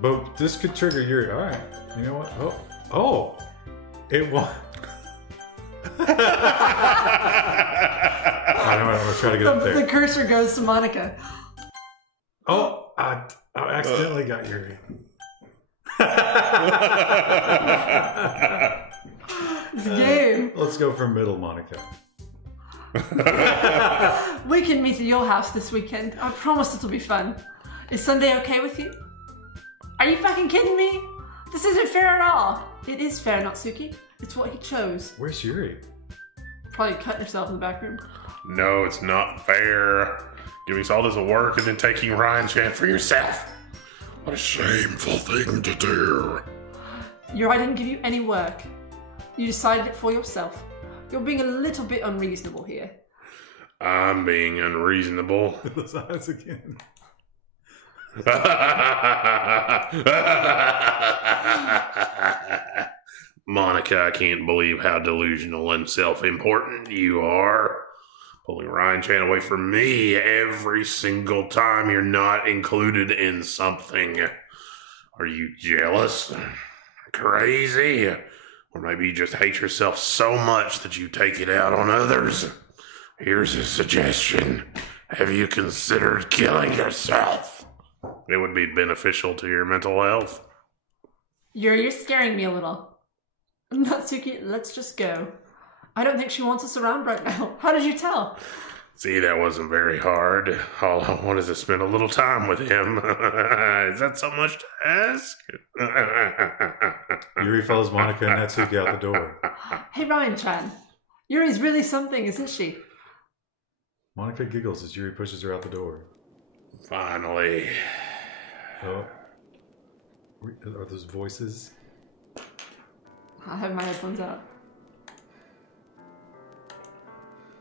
But this could trigger Yuri. All right. You know what? Oh. It won't. I know. I'm going to try to get up there. The cursor goes to Monica. Oh, I accidentally got Yuri. This game. Let's go for middle Monica. We can meet at your house this weekend. I promise it'll be fun. Is Sunday okay with you? Are you fucking kidding me? This isn't fair at all. It is fair, Natsuki. It's what he chose. Where's Yuri? Probably cutting herself in the back room. No, it's not fair. Giving us all this work and then taking Ryan-chan for yourself. What a shameful thing to do. I didn't give you any work. You decided it for yourself. You're being a little bit unreasonable here. I'm being unreasonable. Those eyes again. Monica, I can't believe how delusional and self-important you are. Pulling Ryan-chan away from me every single time you're not included in something. Are you jealous? Crazy? Or maybe you just hate yourself so much that you take it out on others? Here's a suggestion. Have you considered killing yourself? It would be beneficial to your mental health. You're scaring me a little. Natsuki, let's just go. I don't think she wants us around right now. How did you tell? See, that wasn't very hard. All I want is to spend a little time with him. Is that so much to ask? Yuri follows Monica and Natsuki out the door. Hey, Ryan-chan. Yuri's really something, isn't she? Monica giggles as Yuri pushes her out the door. Finally. Oh. Are those voices? I have my headphones out.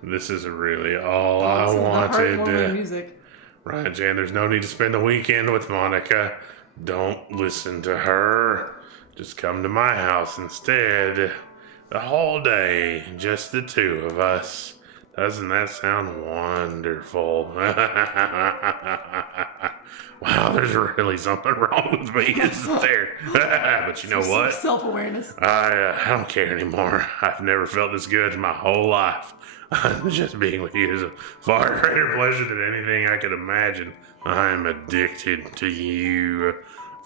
This is really all I It's the wanted. heartwarming music. Ryan Jan, there's no need to spend the weekend with Monica. Don't listen to her. Just come to my house instead. The whole day, just the two of us. Doesn't that sound wonderful? Wow, there's really something wrong with me, isn't there? But you know what? Self-awareness. I don't care anymore. I've never felt this good in my whole life. Just being with you is a far greater pleasure than anything I could imagine. I'm addicted to you.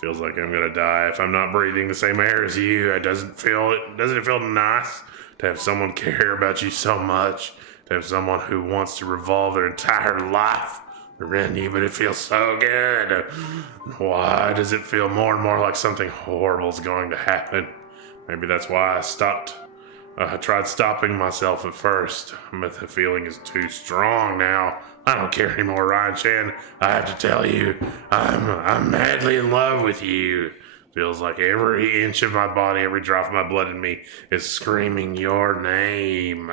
Feels like I'm gonna die if I'm not breathing the same air as you. Doesn't it feel nice to have someone care about you so much? To have someone who wants to revolve their entire life around you, but it feels so good. Why does it feel more and more like something horrible is going to happen? Maybe that's why I tried stopping myself at first, but the feeling is too strong now. I don't care anymore, Ryan-chan. I have to tell you, I'm madly in love with you. Feels like every inch of my body, every drop of my blood in me is screaming your name.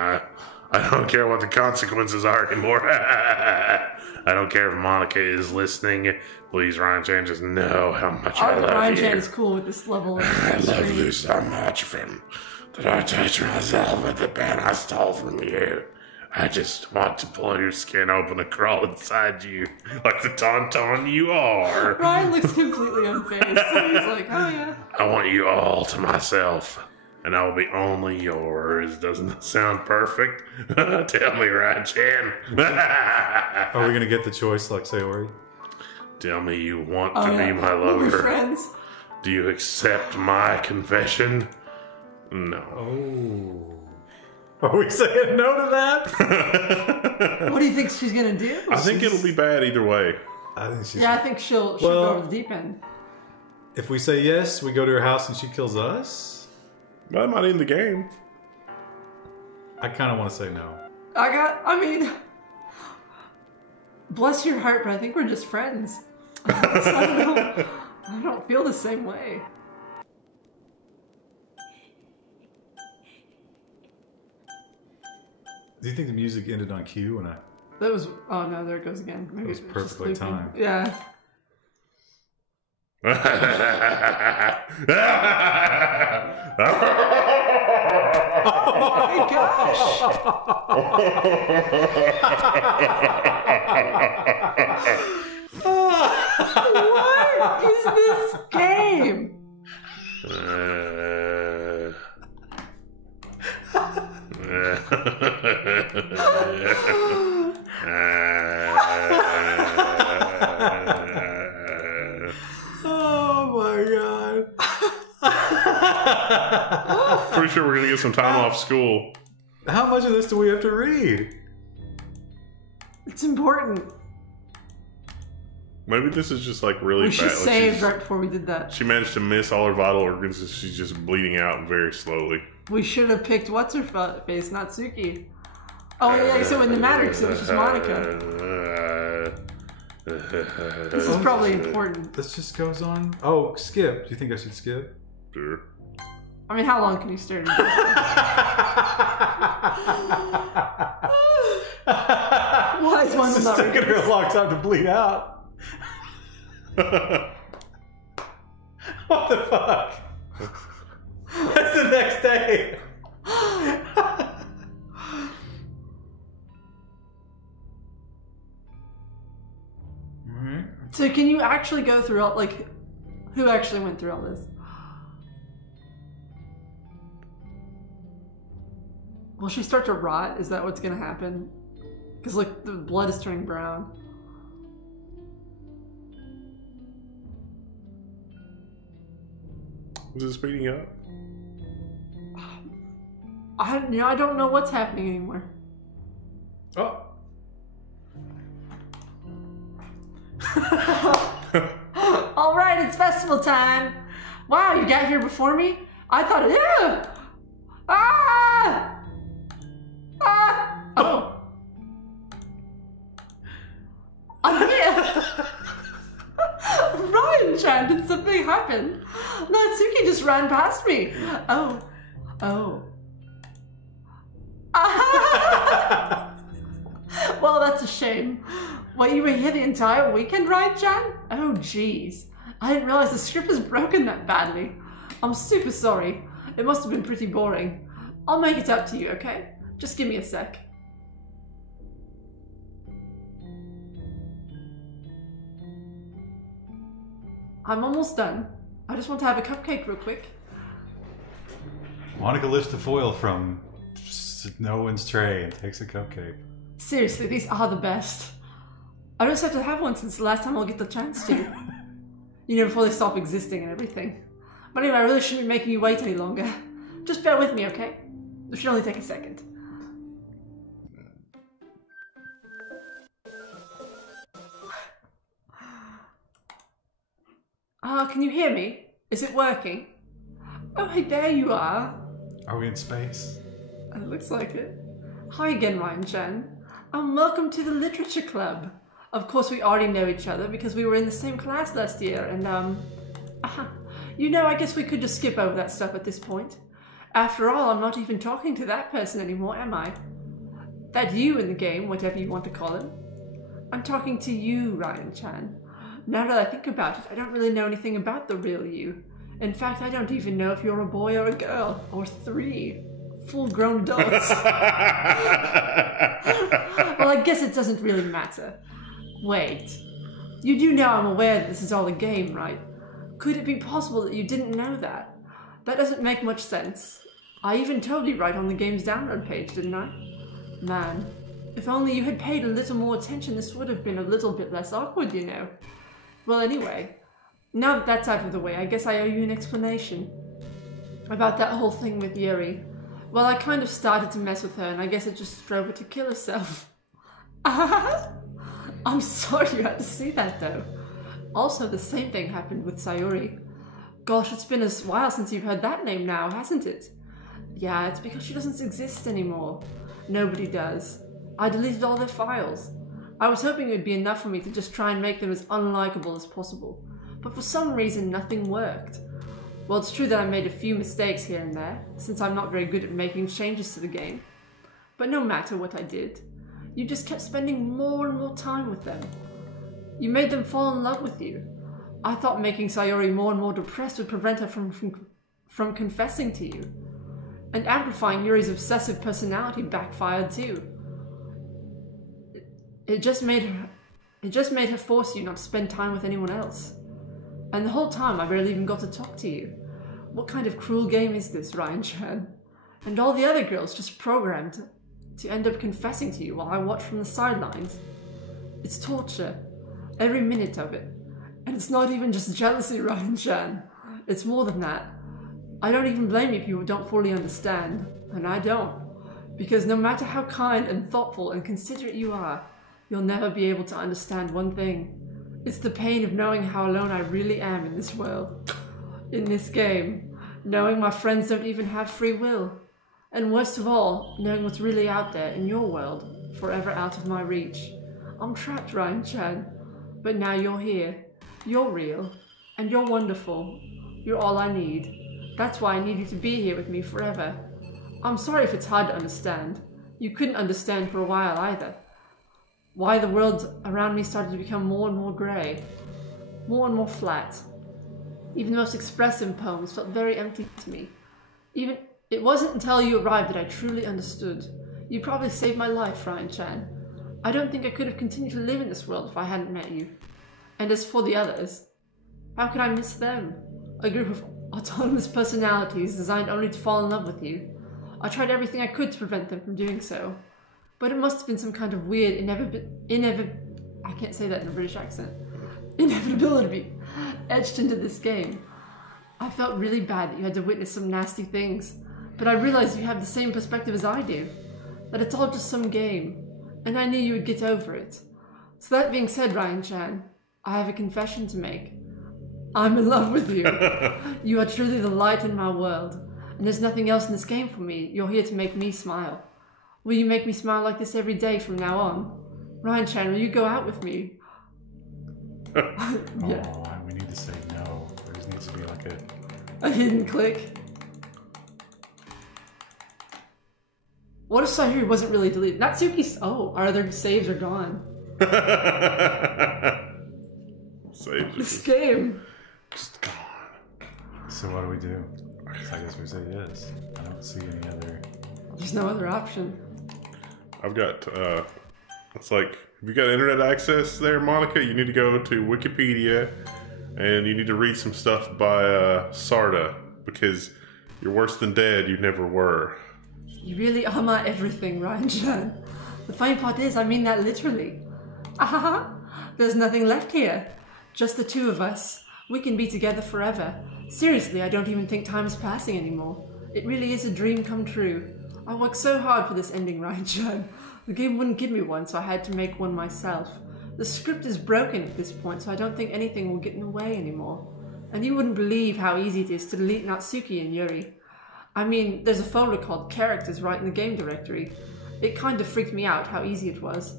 I don't care what the consequences are anymore. I don't care if Monica is listening. Please, Ryan-chan, just know how much I love you. Ryan-chan is cool with this level of I love screaming. you so much that I touch myself with the pen I stole from you. I just want to pull your skin open and crawl inside you like the tauntaun you are. Ryan looks completely unfazed. So he's like, oh yeah. I want you all to myself, and I will be only yours. Doesn't that sound perfect? Tell me, Ryan-chan. Are we going to get the choice like Sayori? Tell me you want Oh, to yeah. be my We're lover. friends. Do you accept my confession? No. Oh. Are we saying no to that? What do you think she's gonna do? I think it'll be bad either way. I think she's... Yeah, I think she'll Well- go over the deep end. If we say yes, we go to her house and she kills us? That might end the game. I kind of want to say no. I mean, bless your heart, but I think we're just friends. I don't feel the same way. Do you think the music ended on cue when I... That was, oh no, there it goes again. Maybe was it just perfectly sleeping. timed. Yeah. Oh my gosh! What is this game? Oh my god. Pretty sure we're gonna get some time off school. How much of this do we have to read? It's important. Maybe this is just like really We bad. should Like save right before we did that. she managed to miss all her vital organs and she's just bleeding out very slowly. We should have picked what's her face, not Suki. Oh yeah, so it wouldn't matter because it was just Monica. This is probably important. This just goes on. Oh, skip. Do you think I should skip? Sure. I mean, how long can you stare at Why is one It's not taking her a long time to bleed out. What the fuck? That's the next day. Alright. So can you actually go through all, like, who actually went through all this? Will she start to rot? Is that what's gonna happen? Because, like, the blood is turning brown. Was it speeding up? I don't know what's happening anymore. Oh. All right, it's festival time. Wow, you got here before me? I thought, yeah. Ah! Ah! Oh. I'm here. Ryan-chan, did something happen? Natsuki just ran past me. Oh. Oh. Well, that's a shame. What, you were here the entire weekend, Ryan-chan? Oh, jeez. I didn't realize the script was broken that badly. I'm super sorry. It must have been pretty boring. I'll make it up to you, okay? Just give me a sec. I'm almost done. I just want to have a cupcake real quick. Monica lifts the foil from No One's tray and takes a cupcake. Seriously, these are the best. I just have to have one since the last time I'll get the chance to. You know, before they stop existing and everything. But anyway, I really shouldn't be making you wait any longer. Just bear with me, okay? It should only take a second. Can you hear me? Is it working? Oh, hey, there you are. Are we in space? It looks like it. Hi again, Ryan-chan. Welcome to the Literature Club. Of course, we already know each other because we were in the same class last year, and you know, I guess we could just skip over that stuff at this point. After all, I'm not even talking to that person anymore, am I? That you in the game, whatever you want to call him. I'm talking to you, Ryan-chan. Now that I think about it, I don't really know anything about the real you. In fact, I don't even know if you're a boy or a girl, or 3 full-grown adults. Well, I guess it doesn't really matter. Wait, you do know I'm aware that this is all a game, right? Could it be possible that you didn't know that? That doesn't make much sense. I even told you right on the game's download page, didn't I? Man, if only you had paid a little more attention, this would have been a little bit less awkward, you know. Well, anyway, now that that's out of the way, I guess I owe you an explanation. About that whole thing with Yuri. Well, I kind of started to mess with her, and I guess it just drove her to kill herself. I'm sorry you had to see that, though. Also, the same thing happened with Sayori. Gosh, it's been a while since you've heard that name now, hasn't it? Yeah, it's because she doesn't exist anymore. Nobody does. I deleted all their files. I was hoping it would be enough for me to just try and make them as unlikable as possible. But for some reason, nothing worked. Well, it's true that I made a few mistakes here and there, since I'm not very good at making changes to the game. But no matter what I did, you just kept spending more and more time with them. You made them fall in love with you. I thought making Sayori more and more depressed would prevent her from confessing to you. And amplifying Yuri's obsessive personality backfired too. It just made her force you not to spend time with anyone else. And the whole time I barely even got to talk to you. What kind of cruel game is this, Ryan-chan? And all the other girls just programmed to end up confessing to you while I watch from the sidelines. It's torture. Every minute of it. And it's not even just jealousy, Ryan-chan. It's more than that. I don't even blame you if you don't fully understand. And I don't. Because no matter how kind and thoughtful and considerate you are, you'll never be able to understand one thing. It's the pain of knowing how alone I really am in this world. In this game. Knowing my friends don't even have free will. And worst of all, knowing what's really out there in your world, forever out of my reach. I'm trapped, Ryan-chan. But now you're here. You're real. And you're wonderful. You're all I need. That's why I need you to be here with me forever. I'm sorry if it's hard to understand. You couldn't understand for a while either. Why the world around me started to become more and more grey. More and more flat. Even the most expressive poems felt very empty to me. It wasn't until you arrived that I truly understood. You probably saved my life, Ryan-chan. I don't think I could have continued to live in this world if I hadn't met you. And as for the others, how could I miss them? A group of autonomous personalities designed only to fall in love with you. I tried everything I could to prevent them from doing so. But it must have been some kind of weird I can't say that in a British accent. Inevitability etched into this game. I felt really bad that you had to witness some nasty things, but I realized you have the same perspective as I do. That it's all just some game, and I knew you would get over it. So that being said, Ryan-chan, I have a confession to make. I'm in love with you. You are truly the light in my world, and there's nothing else in this game for me. You're here to make me smile. Will you make me smile like this every day from now on? Ryan-chan, will you go out with me? Yeah. Oh, we need to say no. There just needs to be like A hidden click. What if Sayori wasn't really deleted? Natsuki's... Oh, our other saves are gone. Saves This game. just gone. So what do we do? So I guess we say yes. I don't see any other. There's no other option. I've got, it's like, if you got internet access there, Monica, you need to go to Wikipedia and you need to read some stuff by Sarda, because you're worse than dead, you never were. You really are my everything, Ryan-chan. The funny part is, I mean that literally. Ahaha! There's nothing left here. Just the two of us. We can be together forever. Seriously, I don't even think time is passing anymore. It really is a dream come true. I worked so hard for this ending, Ryan-chan. The game wouldn't give me one, so I had to make one myself. The script is broken at this point, so I don't think anything will get in the way anymore. And you wouldn't believe how easy it is to delete Natsuki and Yuri. I mean, there's a folder called Characters right in the game directory. It kind of freaked me out how easy it was.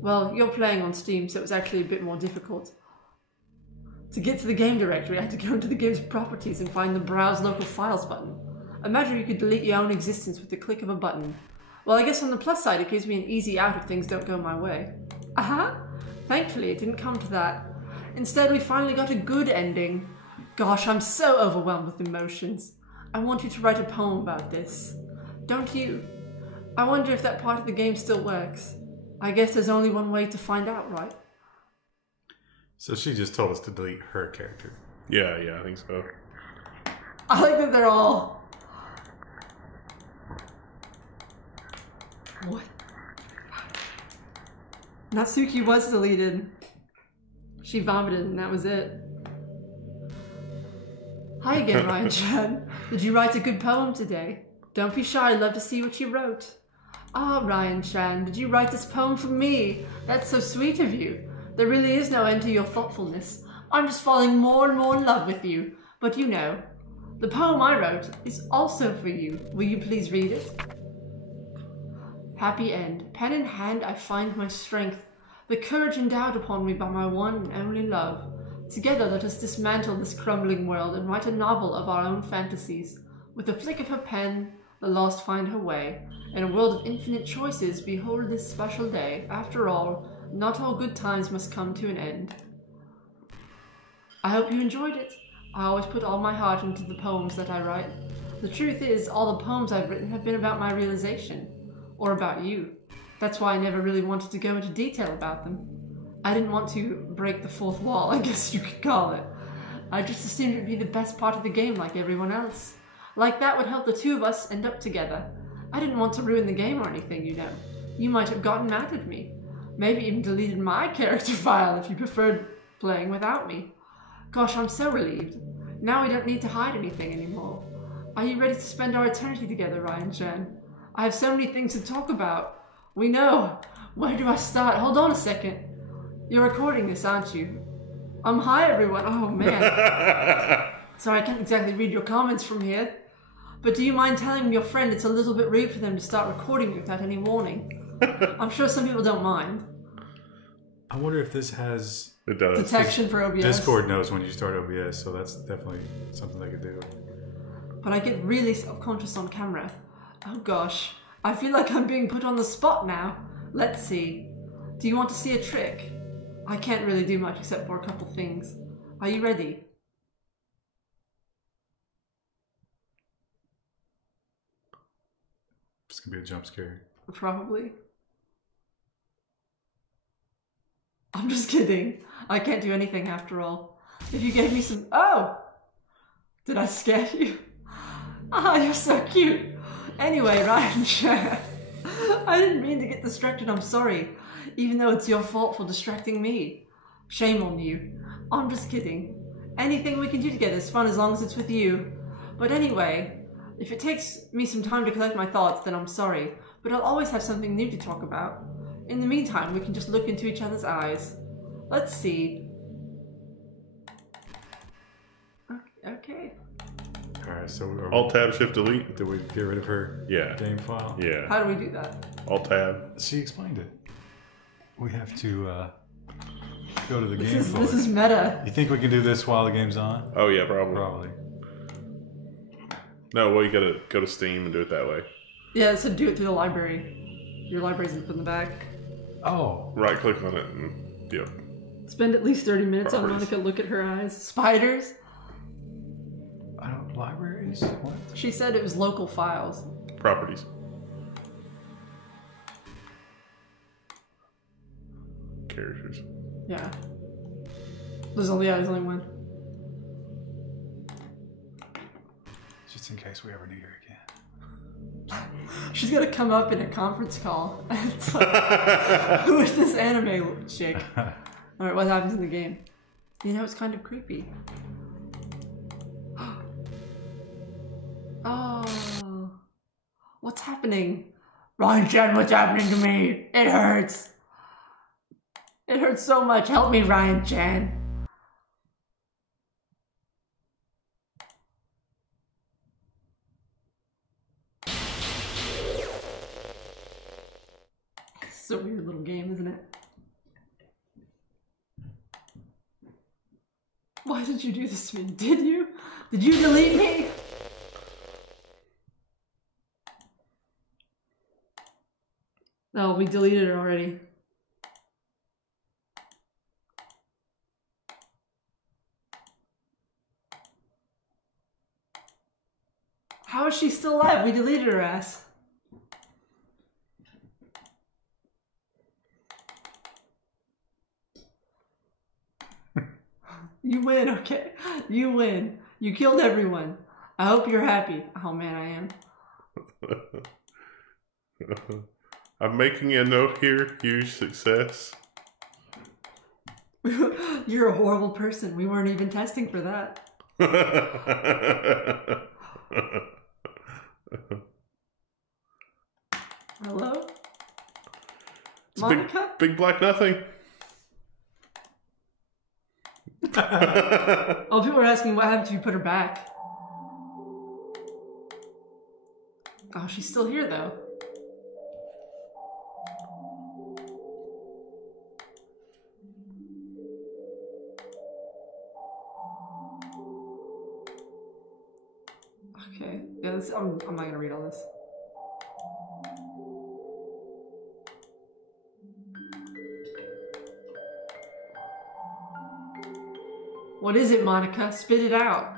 Well, you're playing on Steam, so it was actually a bit more difficult. To get to the game directory, I had to go into the game's properties and find the Browse Local Files button. Imagine you could delete your own existence with the click of a button. Well, I guess on the plus side, it gives me an easy out if things don't go my way. Aha! Thankfully, it didn't come to that. Instead, we finally got a good ending. Gosh, I'm so overwhelmed with emotions. I want you to write a poem about this. Don't you? I wonder if that part of the game still works. I guess there's only one way to find out, right? So she just told us to delete her character. Yeah, I think so. I like that they're all... What? Natsuki was deleted. She vomited and that was it. Hi again, Ryan-chan. Did you write a good poem today? Don't be shy, I'd love to see what you wrote. Ah, Ryan-chan, did you write this poem for me? That's so sweet of you. There really is no end to your thoughtfulness. I'm just falling more and more in love with you. But you know, the poem I wrote is also for you. Will you please read it? Happy end. Pen in hand, I find my strength, the courage endowed upon me by my one and only love. Together let us dismantle this crumbling world and write a novel of our own fantasies. With a flick of her pen, the lost find her way. In a world of infinite choices, behold this special day. After all, not all good times must come to an end. I hope you enjoyed it. I always put all my heart into the poems that I write. The truth is, all the poems I've written have been about my realization. Or about you. That's why I never really wanted to go into detail about them. I didn't want to break the fourth wall, I guess you could call it. I just assumed it would be the best part of the game like everyone else. Like that would help the two of us end up together. I didn't want to ruin the game or anything, you know. You might have gotten mad at me. Maybe even deleted my character file if you preferred playing without me. Gosh, I'm so relieved. Now we don't need to hide anything anymore. Are you ready to spend our eternity together, Ryan-chan? I have so many things to talk about. We know. Where do I start? Hold on a second. You're recording this, aren't you? Hi everyone. Oh man. Sorry, I can't exactly read your comments from here. But do you mind telling your friend it's a little bit rude for them to start recording me without any warning? I'm sure some people don't mind. I wonder if this has... It does. Detection for OBS. Discord knows when you start OBS, so that's definitely something they could do. But I get really self-conscious on camera. Oh gosh, I feel like I'm being put on the spot now. Let's see. Do you want to see a trick? I can't really do much except for a couple things. Are you ready? It's gonna be a jump scare. Probably. I'm just kidding. I can't do anything after all. If you gave me some... Oh! Did I scare you? Ah, you're so cute. Anyway, Ryan-chan, I didn't mean to get distracted, I'm sorry. Even though it's your fault for distracting me. Shame on you. I'm just kidding. Anything we can do together is fun as long as it's with you. But anyway, if it takes me some time to collect my thoughts, then I'm sorry. But I'll always have something new to talk about. In the meantime, we can just look into each other's eyes. Let's see. Okay. Alright, so Alt tab shift delete. did we get rid of her Yeah. game file? Yeah. How do we do that? Alt tab. She explained it. We have to go to the game This folder. is meta. You think we can do this while the game's on? Oh yeah, probably. Probably. No, well you gotta go to Steam and do it that way. Yeah, it said do it through the library. Your library's up in the back. Oh. Right click on it and yep. Spend at least 30 minutes on Properties. Monica. Look at her eyes. Spiders. I don't. Libraries? What? She said it was local files. Properties. Characters. Yeah. There's only one. Just in case we ever need her again. She's gonna come up in a conference call. It's like, who is this anime chick? Alright, what happens in the game? You know, it's kind of creepy. Oh. What's happening? Ryan-chan, what's happening to me? It hurts. It hurts so much. Help me, Ryan-chan. It's a weird little game, isn't it? Why did you do this to me? Did you? Did you delete me? No, we deleted it already. How is she still alive? We deleted her ass. You win, okay? You win. You killed everyone. I hope you're happy. Oh man, I am. I'm making a note here. Huge success. You're a horrible person. We weren't even testing for that. Hello? It's Monica? big black nothing. Oh, people are asking what happened if you put her back. Oh, she's still here though. Okay, yeah, I'm not gonna read all this. What is it, Monica? Spit it out.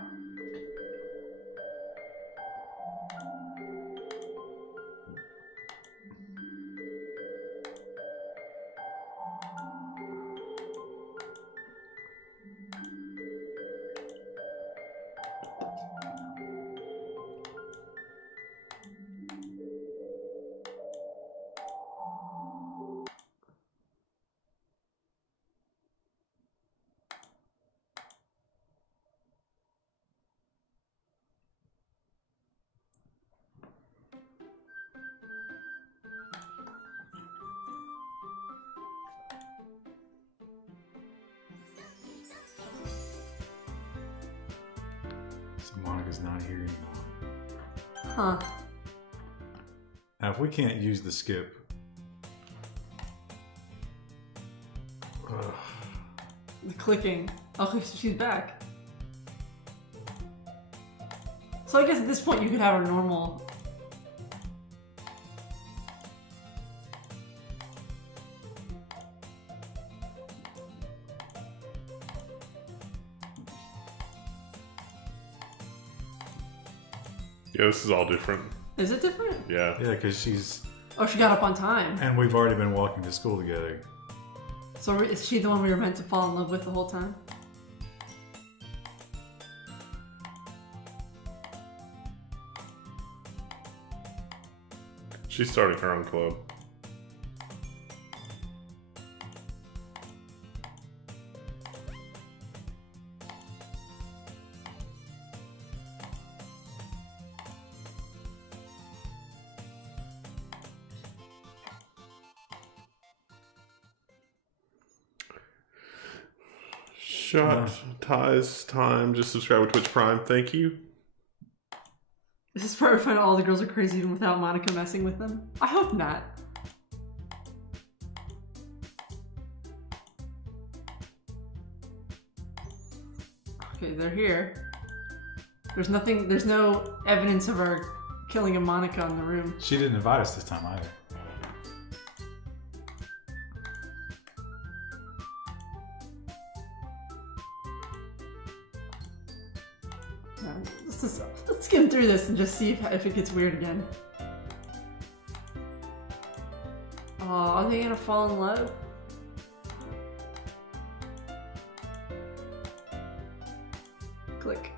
So Monica's not here anymore. Huh. Now, if we can't use the skip, The clicking. Okay, so she's back. So I guess at this point you could have her normal. Yeah, this is all different. Is it different? Yeah. yeah, because she's, Oh, she got up on time. and we've already been walking to school together. So is she the one we were meant to fall in love with the whole time? She's starting her own club. Shot ties time. Just subscribe to Twitch Prime. Thank you. Is this part where we find out all the girls are crazy even without Monica messing with them? I hope not. Okay, they're here. There's no evidence of our killing a Monica in the room. She didn't invite us this time either. Let's skim through this and just see if it gets weird again. Oh, are they gonna fall in love? Click.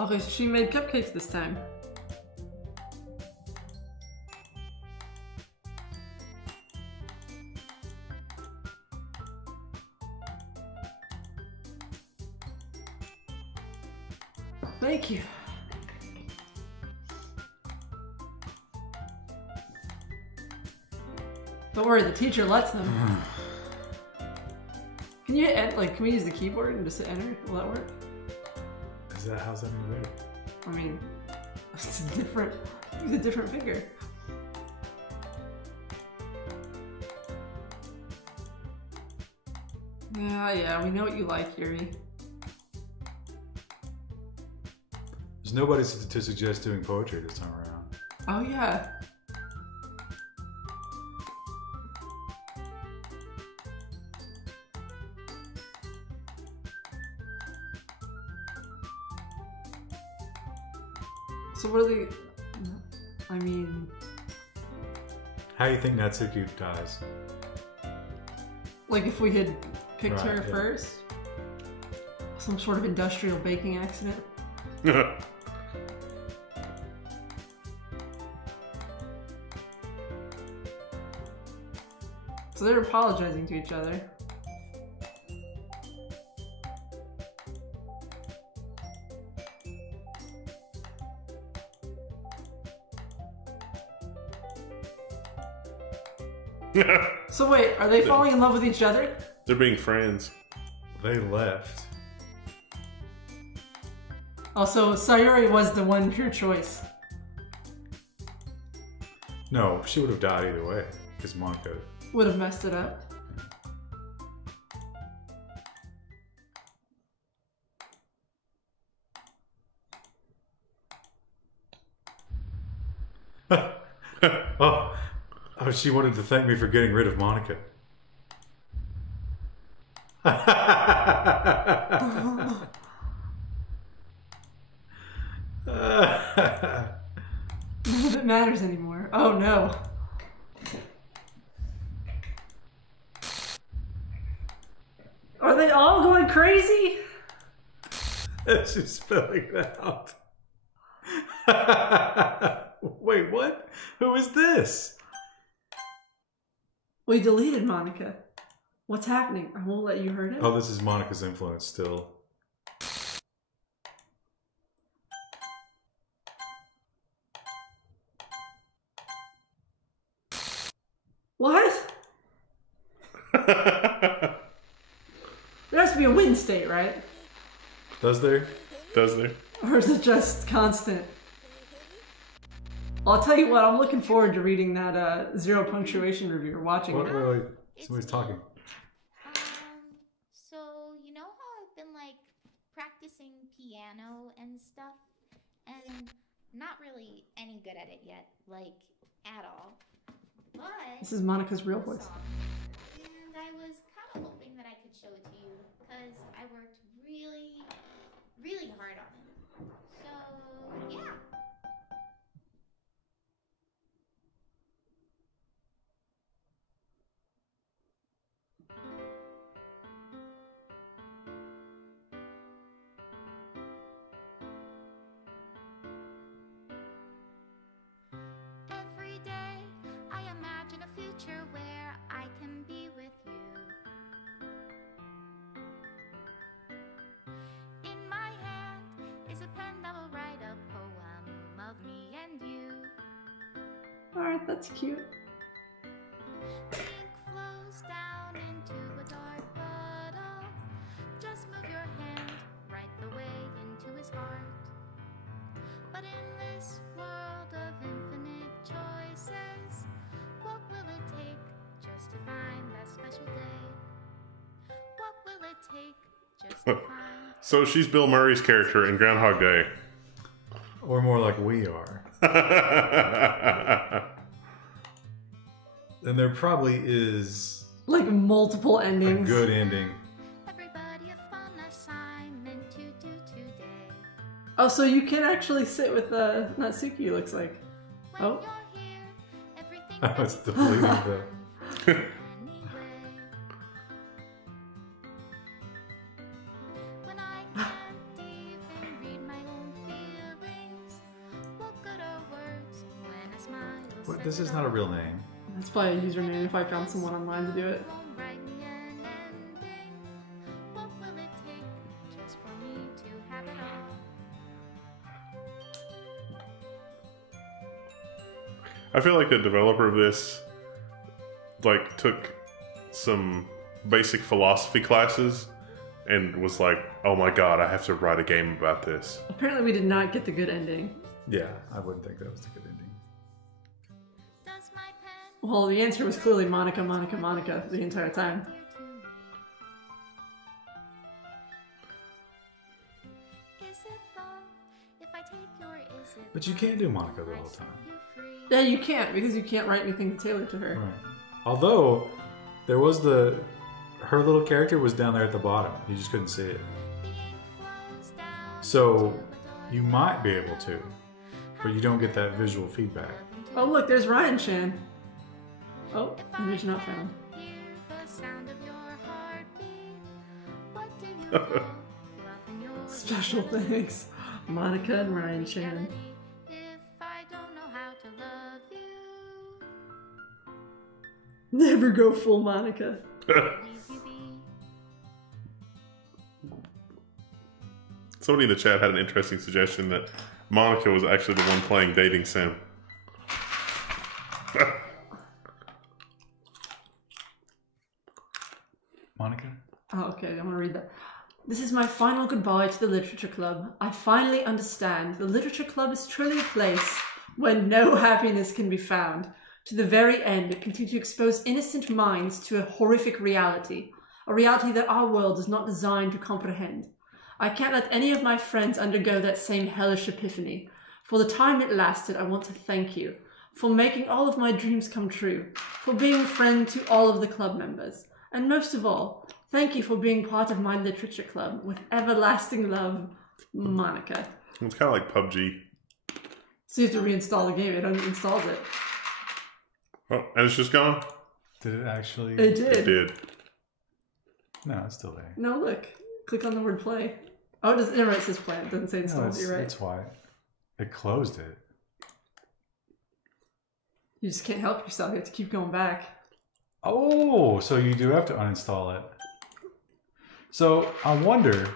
Okay, so she made cupcakes this time. Thank you. Don't worry, the teacher lets them. Can you can we use the keyboard and just hit enter? Will that work? Is that how's that any better? I mean, it's different. Use a different finger. Yeah, we know what you like, Yuri. There's nobody to suggest doing poetry this time around. Oh yeah. So what are they? I mean, how do you think Natsuki dies? Like if we had picked Right, her yeah. first? Some sort of industrial baking accident? So they're apologizing to each other. So wait, are they falling in love with each other? They're being friends. They left. Also, Sayori was the one true choice. No, she would have died either way, because Monica. Would have messed it up. Oh, she wanted to thank me for getting rid of Monica. None of it matters anymore. Oh no. Are they all going crazy? She's spelling that out. Wait, what? Who is this? We deleted Monica. What's happening? I won't let you hurt it. Oh, this is Monica's influence still. What? There has to be a win state, right? Does there? Does there? Or is it just constant? Well, I'll tell you what, I'm looking forward to reading that zero punctuation review or watching it. Wait. Somebody's talking. So you know how I've been like practicing piano and stuff, and not really any good at it yet, like at all. But This is Monica's real voice. and I was kind of hoping that I could show it to you because I worked really, really hard on it. So yeah. Every day I imagine a future where I can be with you. Alright, that's cute. The ink flows down into a dark puddle. Just move your hand right the way into his heart. But in this world of infinite choices, what will it take just to find that special day? What will it take just to find... So she's Bill Murray's character in Groundhog Day. Or more like we are. Then there probably is Like multiple a endings. good ending. Everybody a fun assignment to do today. Oh, so you can actually sit with Natsuki, looks like. When Oh. you're here, everything Oh, it's goes deleted though. anyway. When I can't even read my own feelings, what good are words when I smile? What, this is not a real name. That's probably a username if I found someone online to do it. Won't write me an ending. What will it take just for me to have it all? I feel like the developer of this like took some basic philosophy classes and was like, oh my god, I have to write a game about this. Apparently we did not get the good ending. Yeah, I wouldn't think that was a good ending. Does my pen Well, the answer was clearly Monica, Monica, Monica the entire time. appear to me? Is it love if I take your is it But you can't do Monica the whole time. you free? Yeah, you can't because you can't write anything to tailor to her. Right. Although, there was her little character was down there at the bottom. You just couldn't see it. The ink flows down So, into a dark you might be able to, but you don't get that visual feedback. Oh look, there's Ryan Chan. Oh, image not found. hear the sound of your heartbeat. What do you call love in your Special thanks. Monica and Ryan Chan. if I don't know how to love you? Never go full Monica. Leave you be. Somebody in the chat had an interesting suggestion that Monica was actually the one playing dating sim. Monica? Oh, okay, I'm gonna read that. This is my final goodbye to the Literature Club. I finally understand. The Literature Club is truly a place where no happiness can be found. To the very end, it continues to expose innocent minds to a horrific reality. A reality that our world is not designed to comprehend. I can't let any of my friends undergo that same hellish epiphany. For the time it lasted, I want to thank you. For making all of my dreams come true. For being a friend to all of the club members. And most of all, thank you for being part of my literature club. With everlasting love, Monica. It's kind of like PUBG. So you have to reinstall the game. It uninstalls it. Oh, and it's just gone? Did it actually? It did. It did. No, it's still there. No, look. Click on the word play. Oh, it doesn't. It says play. It doesn't say No, install. You're right. it's white. It closed it. You just can't help yourself. You have to keep going back. Oh, so you do have to uninstall it. So I wonder,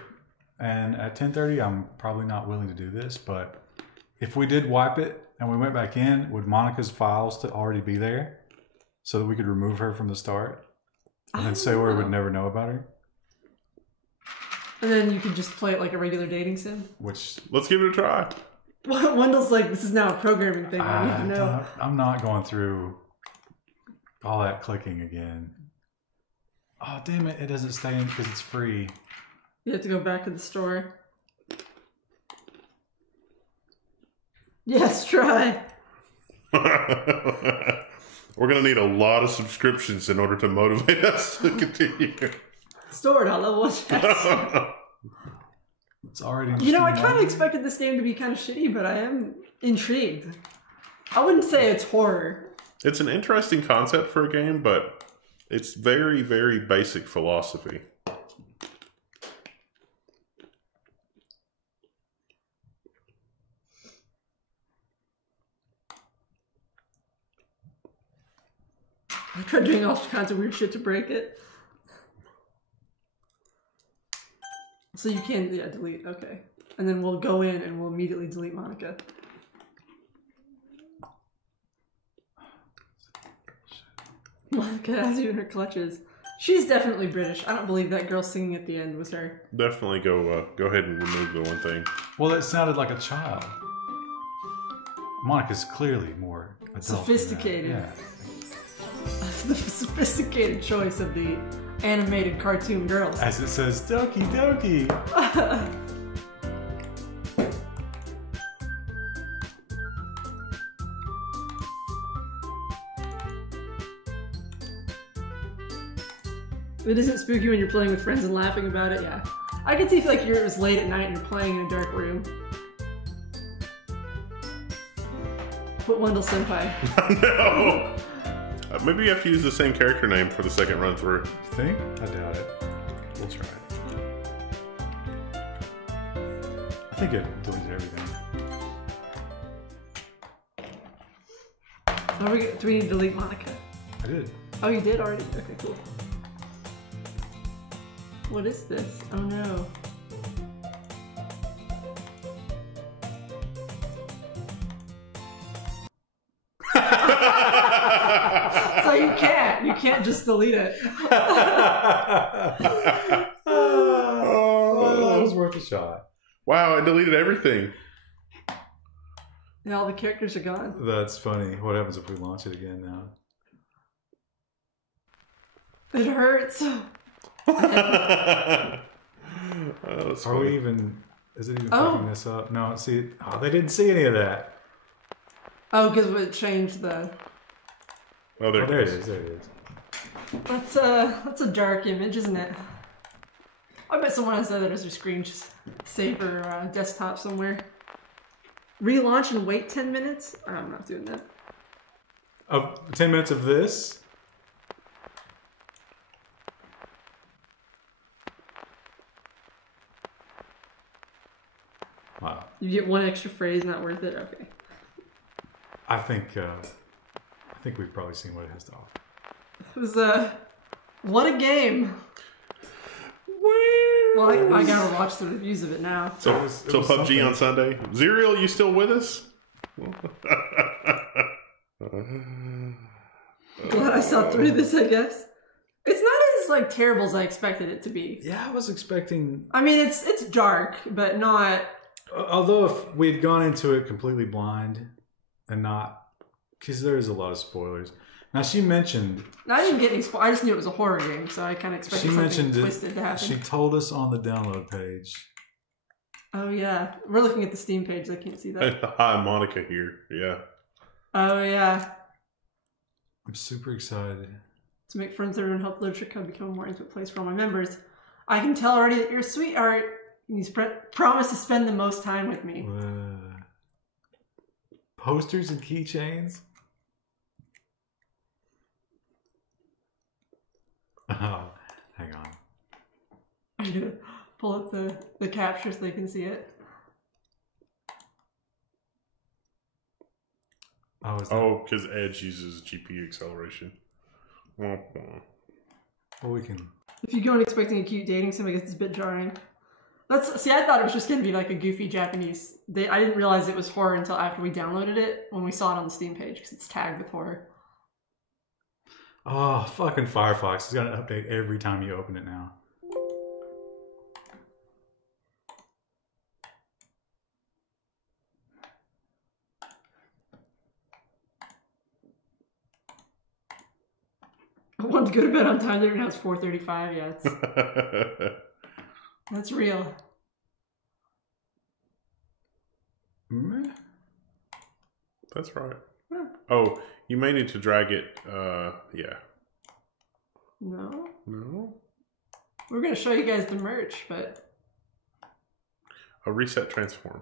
and at 10:30, I'm probably not willing to do this, but if we did wipe it and we went back in, would Monica's files to already be there so that we could remove her from the start? And then Sayori would never know about her? And then you could just play it like a regular dating sim. Which Let's give it a try. Wendell's like, this is now a programming thing. I need to know. I'm not going through all that clicking again. Oh, damn it. It doesn't stay in because it's free. You have to go back to the store. Yes, try. We're going to need a lot of subscriptions in order to motivate us to continue. Store.level chess. It's already. You know, I Steam kind of on. expected this game to be kind of shitty, but I am intrigued. I wouldn't say it's horror. It's an interesting concept for a game, but it's very, very basic philosophy. I tried doing all kinds of weird shit to break it. So you can, yeah, delete, okay. And then we'll go in and we'll immediately delete Monica. Monica has you in her clutches. She's definitely British. I don't believe that girl singing at the end was her. Definitely go ahead and remove the one thing. Well, it sounded like a child. Monica's clearly more adult than that. Sophisticated. Yeah. The sophisticated choice of the animated cartoon girls. As it says, Doki Doki. It isn't spooky when you're playing with friends and laughing about it, yeah. I can see if like it was late at night and you're playing in a dark room. Put Wendell Senpai. No! Maybe you have to use the same character name for the second run through. You think? I doubt it. We'll try it. I think it deleted everything. Do we need to delete Monica? I did. Oh, you did already? Okay, cool. What is this? Oh no. So you can't just delete it. Oh, that was worth a shot. Wow, I deleted everything. And all the characters are gone. That's funny. What happens if we launch it again now? It hurts. Oh, that's Are funny. we even... Is it even picking this up? No, see... Oh, they didn't see any of that. Oh, because it changed the... Oh, there, Oh, there it it is. is. There it is. That's a dark image, isn't it? I bet someone has that as their screensaver desktop somewhere. Relaunch and wait 10 minutes? I'm not doing that. 10 minutes of this? Wow. You get one extra phrase, not worth it? Okay. I think we've probably seen what it has to offer. It was, what a game. Well, I gotta watch the reviews of it now. So, It was so PUBG something. on Sunday. Zerial, you still with us? Glad I saw through this, I guess. It's not as, like, terrible as I expected it to be. Yeah, I was expecting... I mean, it's dark, but not... Although if we had gone into it completely blind and not... Because there's a lot of spoilers. Now, she mentioned... I didn't get any I just knew it was a horror game, so I kind of expected She something mentioned twisted to happen. She told us on the download page. Oh, yeah. We're looking at the Steam page. I can't see that. Hi, Monica here. Yeah. Oh, yeah. I'm super excited. To make friends there and help Literature Club become a more intimate place for all my members. I can tell already that you're a sweetheart. You promise to spend the most time with me. Posters and keychains? Oh, hang on. I'm gonna pull up the capture so they can see it. Oh, is that... Oh, because Edge uses GPU acceleration. Womp womp. Well, we can... If you go in expecting a cute dating sim, I guess it's a bit jarring. See, I thought it was just gonna be like a goofy Japanese. I didn't realize it was horror until after we downloaded it, when we saw it on the Steam page, because it's tagged with horror. Oh, fucking Firefox. It's got an update every time you open it now. I wanted to go to bed on time there, and now it's 4:35. Yeah, that's real. Meh. That's right. Huh. Oh, you may need to drag it. Yeah. No, No. we're gonna show you guys the merch, but A reset transform.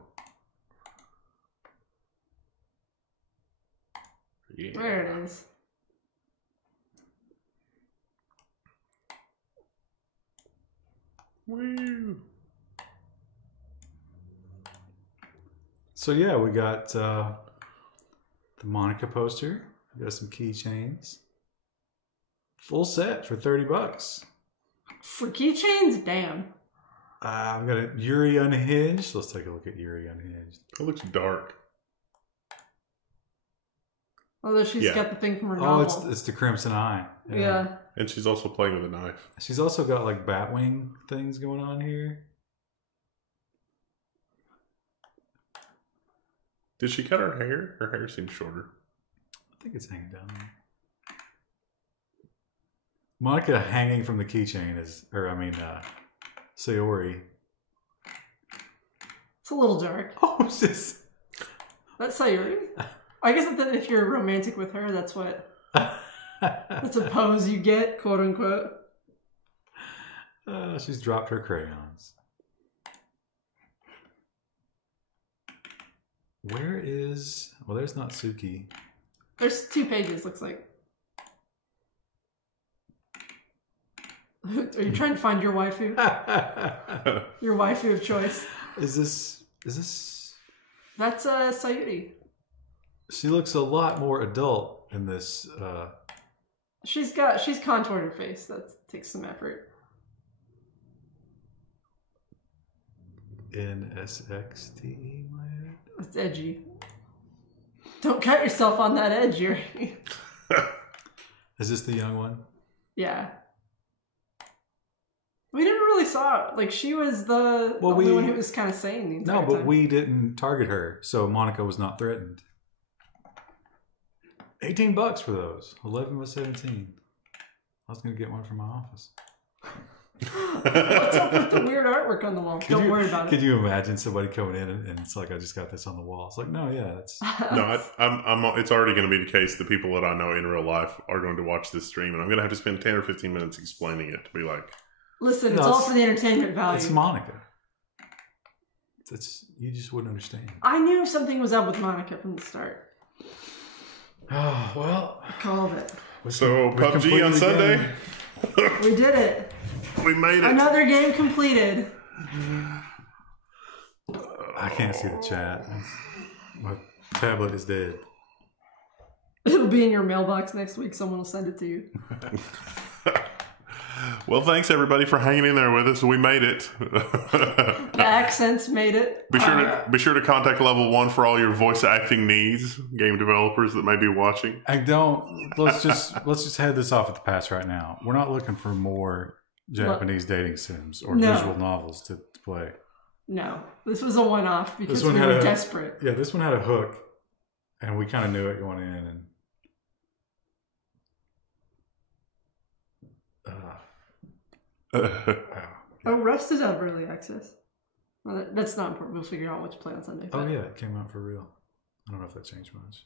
Yeah. there it is. Woo. So yeah, we got the Monica poster. We got some keychains. Full set for $30. For keychains, damn. We got a Yuri Unhinged. Let's take a look at Yuri Unhinged. It looks dark. Although she's Yeah. got the thing from her Oh, novel. it's the Crimson Eye. Yeah. And she's also playing with a knife. She's also got like Batwing things going on here. Did she cut her hair? Her hair seems shorter. I think it's hanging down there. Monica hanging from the keychain is, Sayori. It's a little dark. Oh, it's just. That's Sayori. I guess that if you're romantic with her, that's a pose you get, quote unquote. She's dropped her crayons. Where is... Well, there's Natsuki. There's 2 pages, looks like. Are you trying to find your waifu? Your waifu of choice? Is this... That's Sayuri. She looks a lot more adult in this. She's contoured her face. That takes some effort. NSXTE, my head. That's edgy. Don't cut yourself on that edge, Yuri. Is this the young one? Yeah. We never really saw it. Like, she was the only one who was kind of sane the entire time. No, but we didn't target her, so Monica was not threatened. $18 for those. 11 was 17. I was going to get one from my office. What's up with the weird artwork on the wall? Don't worry about it. Could you imagine somebody coming in and it's like, I just got this on the wall? It's like, no, yeah, that's... No, it's already going to be the case. The people that I know in real life are going to watch this stream, and I'm going to have to spend 10 or 15 minutes explaining it to be like... Listen, it's all for the entertainment value. It's Monica. You just wouldn't understand. I knew something was up with Monica from the start. Oh, well... I called it. So, PUBG on Sunday? We did it. We made it. Another game completed. I can't see the chat. My tablet is dead. It'll be in your mailbox next week. Someone will send it to you. Well, thanks everybody for hanging in there with us. We made it. The accents made it. Be sure to contact Level 1 for all your voice acting needs, game developers that may be watching. Let's just head this off at the pass right now. We're not looking for more Japanese dating sims or visual novels to play. No, this was a one-off because we were desperate. Yeah, this one had a hook, and we kind of knew it going in. And Rust is out of early access. Well, that's not important. We'll figure out what to play on Sunday. Oh yeah, it came out for real. I don't know if that changed much.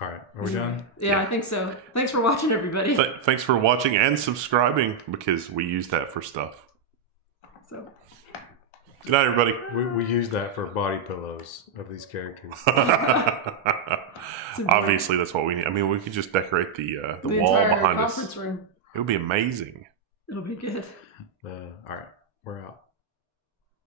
All right, are we done? Yeah, I think so. Thanks for watching, everybody. Thanks for watching and subscribing, because we use that for stuff. So, good night, everybody. We use that for body pillows of these characters. Obviously, that's what we need. I mean, we could just decorate the wall behind us. Room. It would be amazing. It'll be good. All right, we're out.